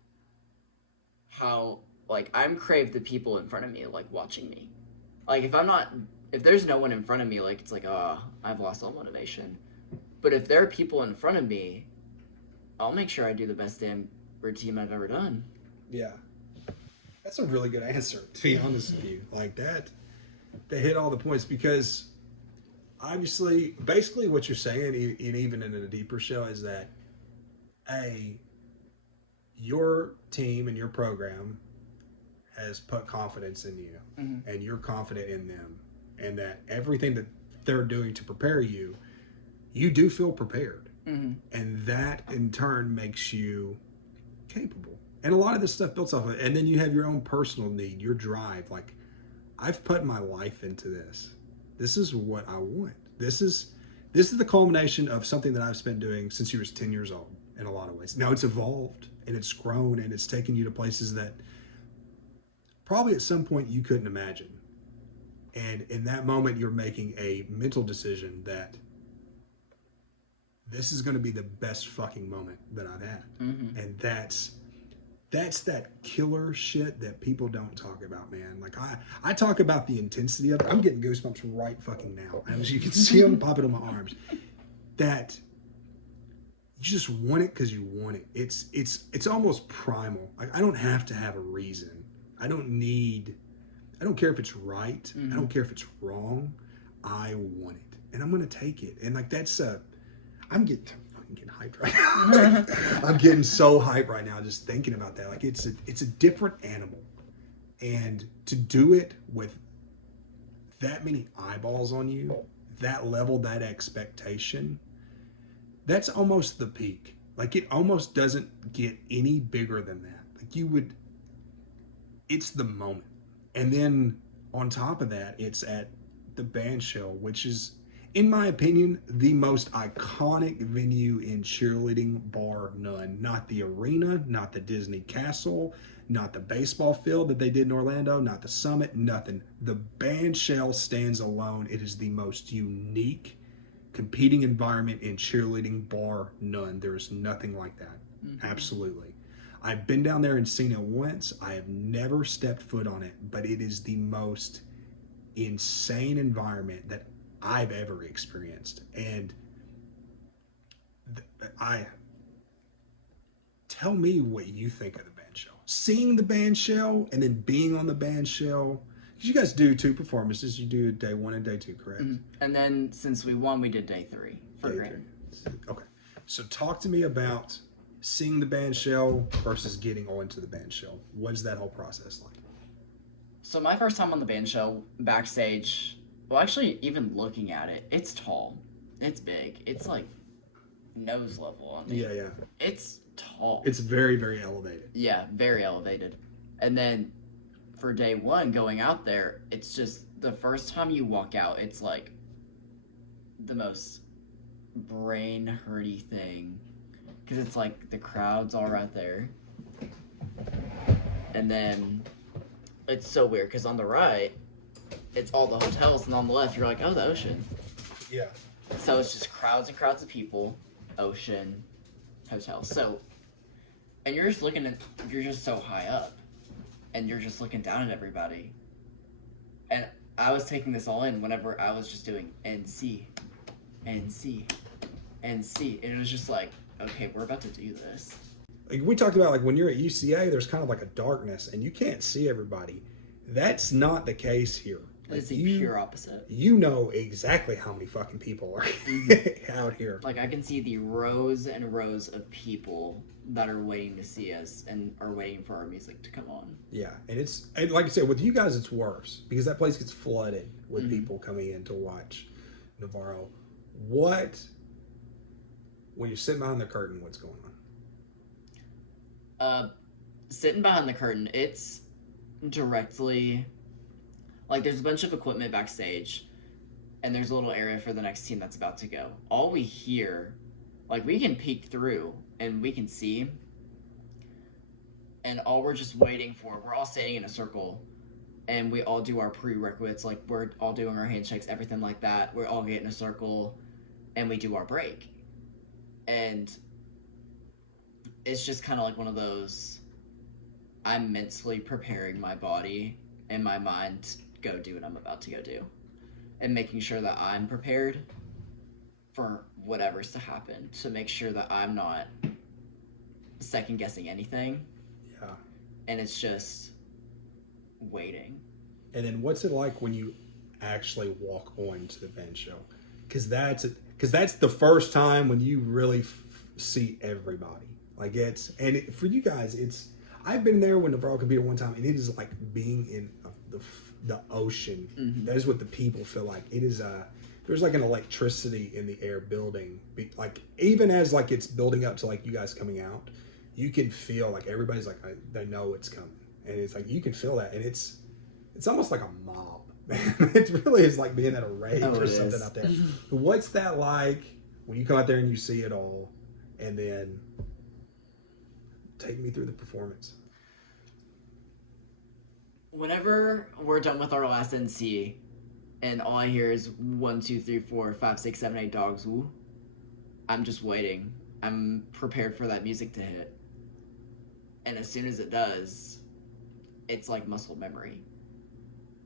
crave the people in front of me, like, watching me. Like, if there's no one in front of me, like, it's like, I've lost all motivation. But if there are people in front of me, I'll make sure I do the best damn routine I've ever done. Yeah. That's a really good answer, to be honest with you. Like that, they hit all the points, because obviously, basically what you're saying, and even in a deeper show, is that, your team and your program has put confidence in you, and you're confident in them, and that everything that they're doing to prepare you, you do feel prepared. And that in turn makes you capable. And a lot of this stuff builds off of it. And then you have your own personal need, your drive. Like, I've put my life into this. This is what I want. This is the culmination of something that I've spent doing since you was 10 years old in a lot of ways. Now it's evolved and it's grown and it's taken you to places that probably at some point you couldn't imagine. And in that moment, you're making a mental decision that this is going to be the best fucking moment that I've had. And that's that killer shit that people don't talk about, man. Like, I talk about the intensity of it. I'm getting goosebumps right fucking now. As you can see them popping on my arms. That you just want it because you want it. It's almost primal. Like, I don't have to have a reason. I don't care if it's right. I don't care if it's wrong. I want it. And I'm going to take it. And like, I'm getting hyped right now. I'm getting so hyped right now just thinking about that. Like, it's a different animal. And to do it with that many eyeballs on you, that level, that expectation, that's almost the peak. Like, it almost doesn't get any bigger than that. Like, it's the moment. And then on top of that, it's at the Bandshell, which is, in my opinion, the most iconic venue in cheerleading, bar none. Not the arena, not the Disney Castle, not the baseball field that they did in Orlando, not the Summit, nothing. The Bandshell stands alone. It is the most unique competing environment in cheerleading, bar none. There is nothing like that. Absolutely. I've been down there and seen it once. I have never stepped foot on it, but it is the most insane environment that I've ever experienced. And tell me what you think of the Bandshell. Seeing the Bandshell and then being on the Bandshell. You guys do 2 performances. You do day 1 and day 2, correct? And then since we won, we did day 3 for Grant. Okay. So talk to me about seeing the Bandshell versus getting onto the Bandshell. What is that whole process like? So my first time on the Bandshell, backstage, well, actually, even looking at it, it's tall. It's big. It's like nose level on me. Yeah. It's tall. It's very, very elevated. Yeah, very elevated. And then for day 1, going out there, it's just the first time you walk out, it's like the most brain hurty thing. Because it's like the crowd's all right there. And then it's so weird because on the right, it's all the hotels, and on the left, you're like, oh, the ocean. Yeah. So it's just crowds and crowds of people, ocean, hotels. So, and you're just so high up, and you're just looking down at everybody. And I was taking this all in whenever I was just doing NC, NC, NC. And it was just like, okay, we're about to do this. Like we talked about, like when you're at UCA, there's kind of like a darkness, and you can't see everybody. That's not the case here. Like It's the pure opposite. You know exactly how many fucking people are out here. Like I can see the rows and rows of people that are waiting to see us and are waiting for our music to come on. Yeah, and like I said, with you guys, it's worse because that place gets flooded with people coming in to watch Navarro. When you're sitting behind the curtain, what's going on? Sitting behind the curtain, it's directly, like there's a bunch of equipment backstage and there's a little area for the next team that's about to go. All we hear, like we can peek through and we can see, and all we're just waiting for, we're all standing in a circle and we all do our prerequisites, like we're all doing our handshakes, everything like that. We all get in a circle and we do our break. And it's just kind of like one of those, I'm mentally preparing my body and my mind to go do what I'm about to go do. And making sure that I'm prepared for whatever's to happen. To make sure that I'm not second guessing anything. Yeah. And it's just waiting. And then what's it like when you actually walk on to the Bandshell? Because that's the first time when you really see everybody. Like for you guys, I've been there when Navarro competed one time, and it is like being in the ocean. Mm-hmm. That is what the people feel like. It is there's like an electricity in the air building. Like even as like it's building up to like you guys coming out, you can feel like everybody's like they know it's coming, and it's like you can feel that, and it's almost like a mob. It really is like being at a rave or something out there. What's that like when you come out there and you see it all, and then take me through the performance? Whenever we're done with our last NC, and all I hear is 1, 2, 3, 4, 5, 6, 7, 8 dogs, woo, I'm just waiting. I'm prepared for that music to hit. And as soon as it does, it's like muscle memory.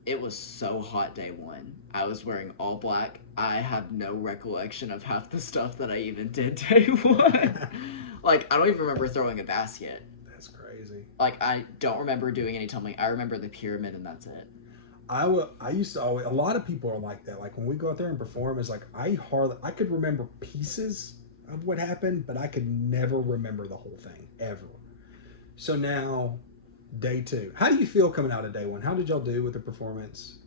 It was so hot day one. I was wearing all black. I have no recollection of half the stuff that I even did day one. Like, I don't even remember throwing a basket. That's crazy. Like, I don't remember doing any tumbling. I remember the pyramid, and that's it. I used to always, a lot of people are like that. Like when we go out there and perform, it's like I could remember pieces of what happened, but I could never remember the whole thing ever. So now, day two. How do you feel coming out of day one? How did y'all do with the performance?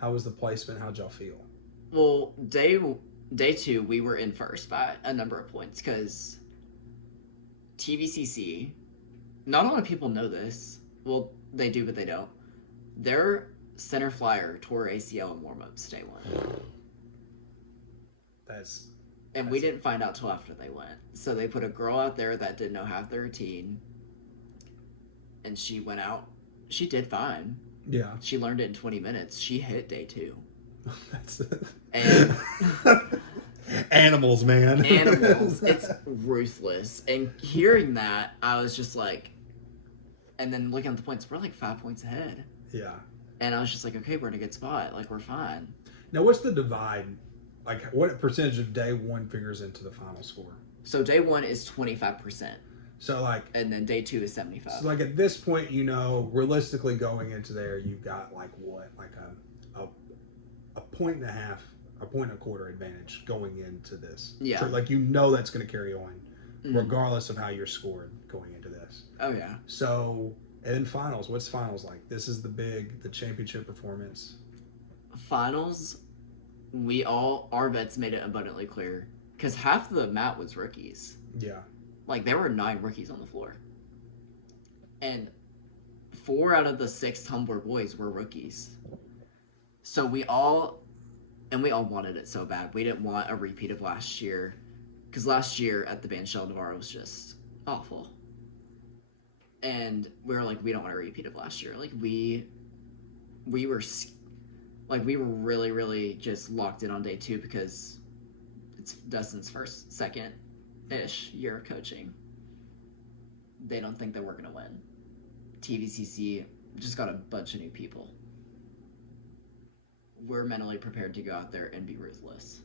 How was the placement? How'd y'all feel? Well, day two, we were in first by a number of points because TVCC, not a lot of people know this. Well, they do, but they don't. Their center flyer tore ACL in warm-ups day one. And we didn't find out till after they went. So they put a girl out there that didn't know half the routine. And she went out. She did fine. Yeah. She learned it in 20 minutes. She hit day two. That's and animals, man. Animals. It's ruthless. And hearing that, I was just like, and then looking at the points, we're like 5 points ahead. Yeah. And I was just like, okay, we're in a good spot. Like, we're fine. Now, what's the divide? Like, what percentage of day one figures into the final score? So day one is 25%. So, like... And then day two is 75. So, like, at this point, you know, realistically going into there, you've got, like, what? Like, a point and a half, a point and a quarter advantage going into this. Yeah. So, like, you know that's going to carry on, regardless of how you're scored going into this. Oh, yeah. So, and then finals. What's finals like? This is the championship performance. Finals, our vets made it abundantly clear. Because half of the mat was rookies. Yeah. Like, there were 9 rookies on the floor. And 4 out of the 6 tumbler boys were rookies. So we all wanted it so bad. We didn't want a repeat of last year. Because last year at the Bandshell, Navarro was just awful. And we were like, we don't want a repeat of last year. Like, we were really, really just locked in on day two because it's Dustin's second-ish year of coaching. They don't think that we're going to win. TVCC just got a bunch of new people. We're mentally prepared to go out there and be ruthless.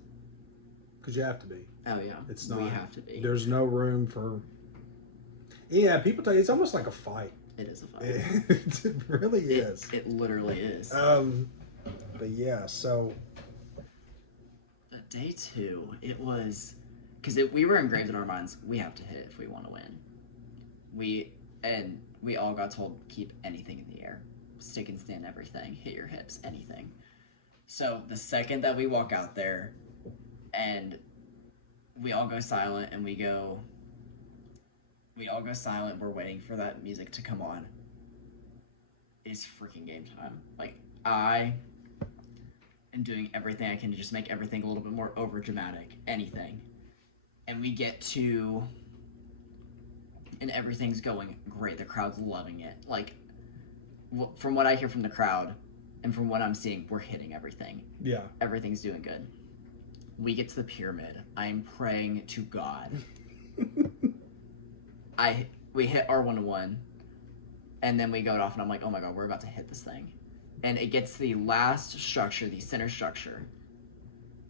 Because you have to be. Oh, yeah. We have to be. There's no room for... Yeah, people tell you it's almost like a fight. It is a fight. It really is. It literally is. But yeah, so... But day two, it was... Because we were engraved in our minds, we have to hit if we want to win. We all got told, keep anything in the air. Stick and stand everything. Hit your hips, anything. So the second that we walk out there and we all go silent and we're waiting for that music to come on, it's freaking game time. Like, I am doing everything I can to just make everything a little bit more over dramatic, anything. And we get to, and everything's going great. The crowd's loving it. Like, from what I hear from the crowd and from what I'm seeing, we're hitting everything. Yeah. Everything's doing good. We get to the pyramid. I'm praying to God. We hit our 1-1, and then we go off, and I'm like, oh my God, we're about to hit this thing. And it gets to the last structure, the center structure.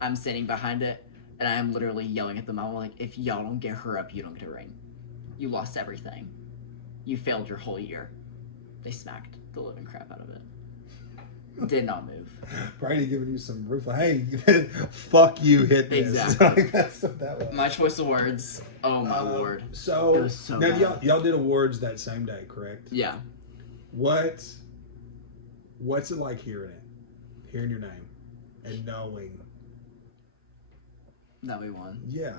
I'm standing behind it, and I am literally yelling at them. I'm like, if y'all don't get her up, you don't get a ring. You lost everything. You failed your whole year. They smacked the living crap out of it. Did not move. Brady giving you some roof. Hey, fuck you, hit this. Exactly. That's what that was. My choice of words. Oh my lord. So, It was so now bad. y'all did awards that same day, correct? Yeah. What's it like hearing it? Hearing your name and knowing. That we won. Yeah.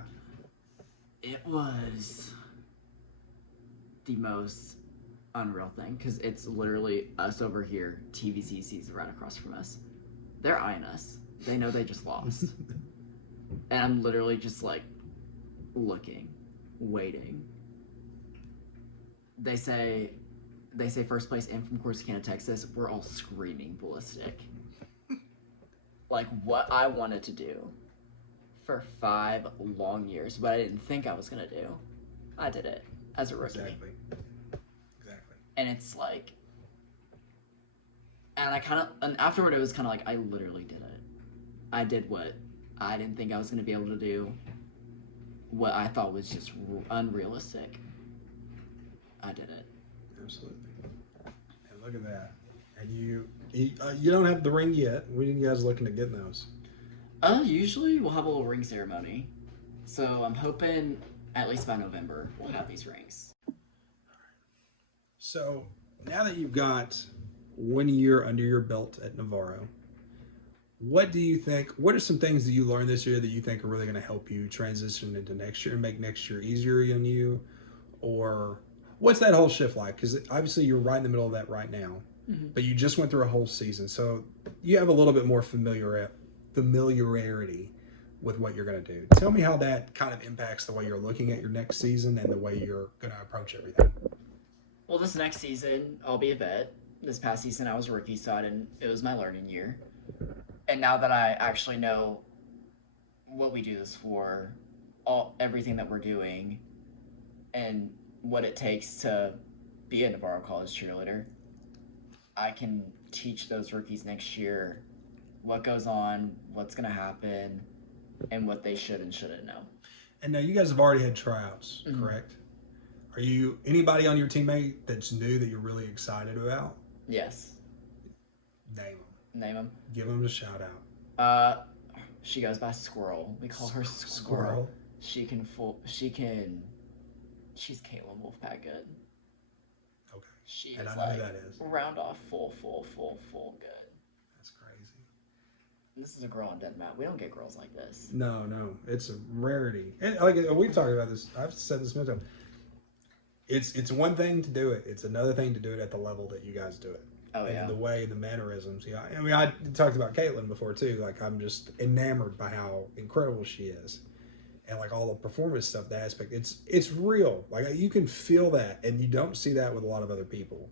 It was the most unreal thing because it's literally us over here. TVCC's right across from us. They're eyeing us. They know they just lost. And I'm literally just like looking, waiting. They say first place in from Corsicana, Texas. We're all screaming ballistic. Like what I wanted to do for 5 long years, but I didn't think I was gonna do. I did it as a rookie. Exactly. And it's like, and afterward it was kind of like, I literally did it. I did what I didn't think I was going to be able to do, what I thought was just unrealistic. I did it. Absolutely. And look at that. And you don't have the ring yet. When are you guys looking to get those? Usually we'll have a little ring ceremony. So I'm hoping at least by November we'll have these rings. So now that you've got 1 year under your belt at Navarro, what do you think? What are some things that you learned this year that you think are really going to help you transition into next year and make next year easier on you? Or what's that whole shift like? Because obviously you're right in the middle of that right now, but you just went through a whole season, so you have a little bit more familiarity with what you're going to do. Tell me how that kind of impacts the way you're looking at your next season and the way you're going to approach everything. Well, this next season, I'll be a vet. This past season, I was a rookie, so it was my learning year. And now that I actually know what we do this for, everything that we're doing, and what it takes to be a Navarro College cheerleader, I can teach those rookies next year what goes on, what's going to happen, and what they should and shouldn't know. And now you guys have already had tryouts, correct? Are you anybody on your teammate that's new that you're really excited about? Yes. Name them. Name them. Give them a shout out. She goes by Squirrel. We call her Squirrel. She's Caitlin Wolfpack good. Okay. She and is I know like who that is. round off full good. That's crazy. And this is a girl on Dead Mat. We don't get girls like this. No, it's a rarity. And like we've talked about this. I've said this many times. It's one thing to do it. It's another thing to do it at the level that you guys do it. Oh, yeah. And the way, the mannerisms. Yeah. I mean, I talked about Caitlin before too. Like I'm just enamored by how incredible she is, and like all the performance stuff. The aspect. It's real. Like you can feel that, and you don't see that with a lot of other people.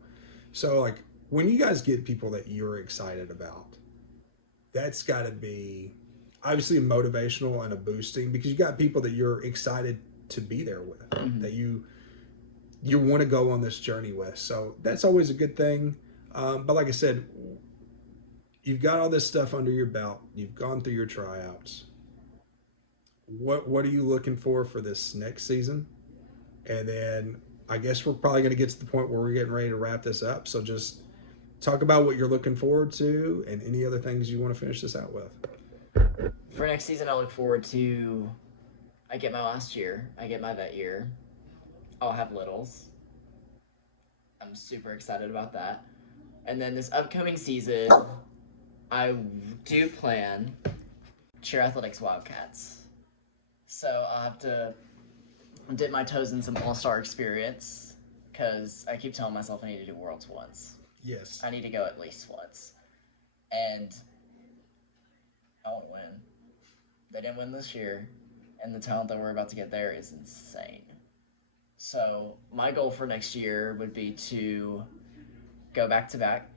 So like when you guys get people that you're excited about, that's got to be obviously motivational and a boosting because you got people that you're excited to be there with, that you want to go on this journey with. So that's always a good thing. But like I said, you've got all this stuff under your belt. You've gone through your tryouts. What are you looking for this next season? And then I guess we're probably going to get to the point where we're getting ready to wrap this up. So just talk about what you're looking forward to and any other things you want to finish this out with. For next season, I look forward to, I get my last year. I get my vet year. I'll have littles. I'm super excited about that. And then this upcoming season, I do plan cheer athletics Wildcats. So I'll have to dip my toes in some all-star experience because I keep telling myself I need to do Worlds once. Yes. I need to go at least once. And I want to win. They didn't win this year, and the talent that we're about to get there is insane. So my goal for next year would be to go back-to-back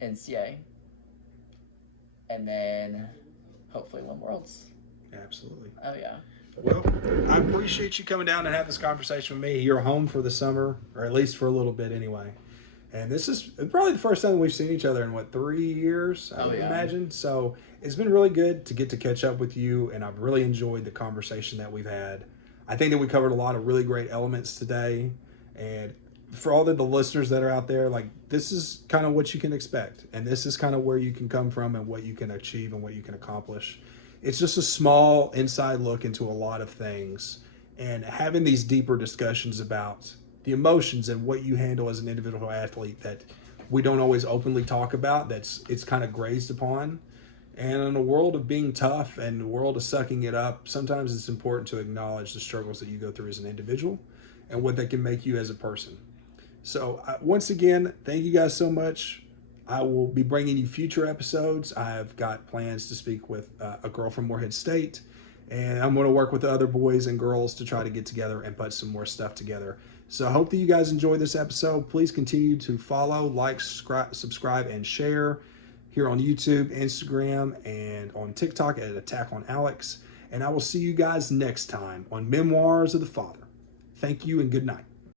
NCA, and then hopefully win Worlds. Absolutely. Oh, yeah. Well, I appreciate you coming down and have this conversation with me. You're home for the summer, or at least for a little bit anyway. And this is probably the first time we've seen each other in, 3 years, I would imagine. So it's been really good to get to catch up with you, and I've really enjoyed the conversation that we've had. I think that we covered a lot of really great elements today. And for all the listeners that are out there, like, this is kind of what you can expect, and this is kind of where you can come from and what you can achieve and what you can accomplish. It's just a small inside look into a lot of things, and having these deeper discussions about the emotions and what you handle as an individual athlete that we don't always openly talk about. It's kind of grazed upon. And in a world of being tough and a world of sucking it up, sometimes it's important to acknowledge the struggles that you go through as an individual and what that can make you as a person. So once again, thank you guys so much. I will be bringing you future episodes. I've got plans to speak with a girl from Morehead State, and I'm going to work with the other boys and girls to try to get together and put some more stuff together. So I hope that you guys enjoyed this episode. Please continue to follow, like, subscribe, and share here on YouTube, Instagram, and on TikTok at Attack on Alex. And I will see you guys next time on Memoirs of the Father. Thank you and good night.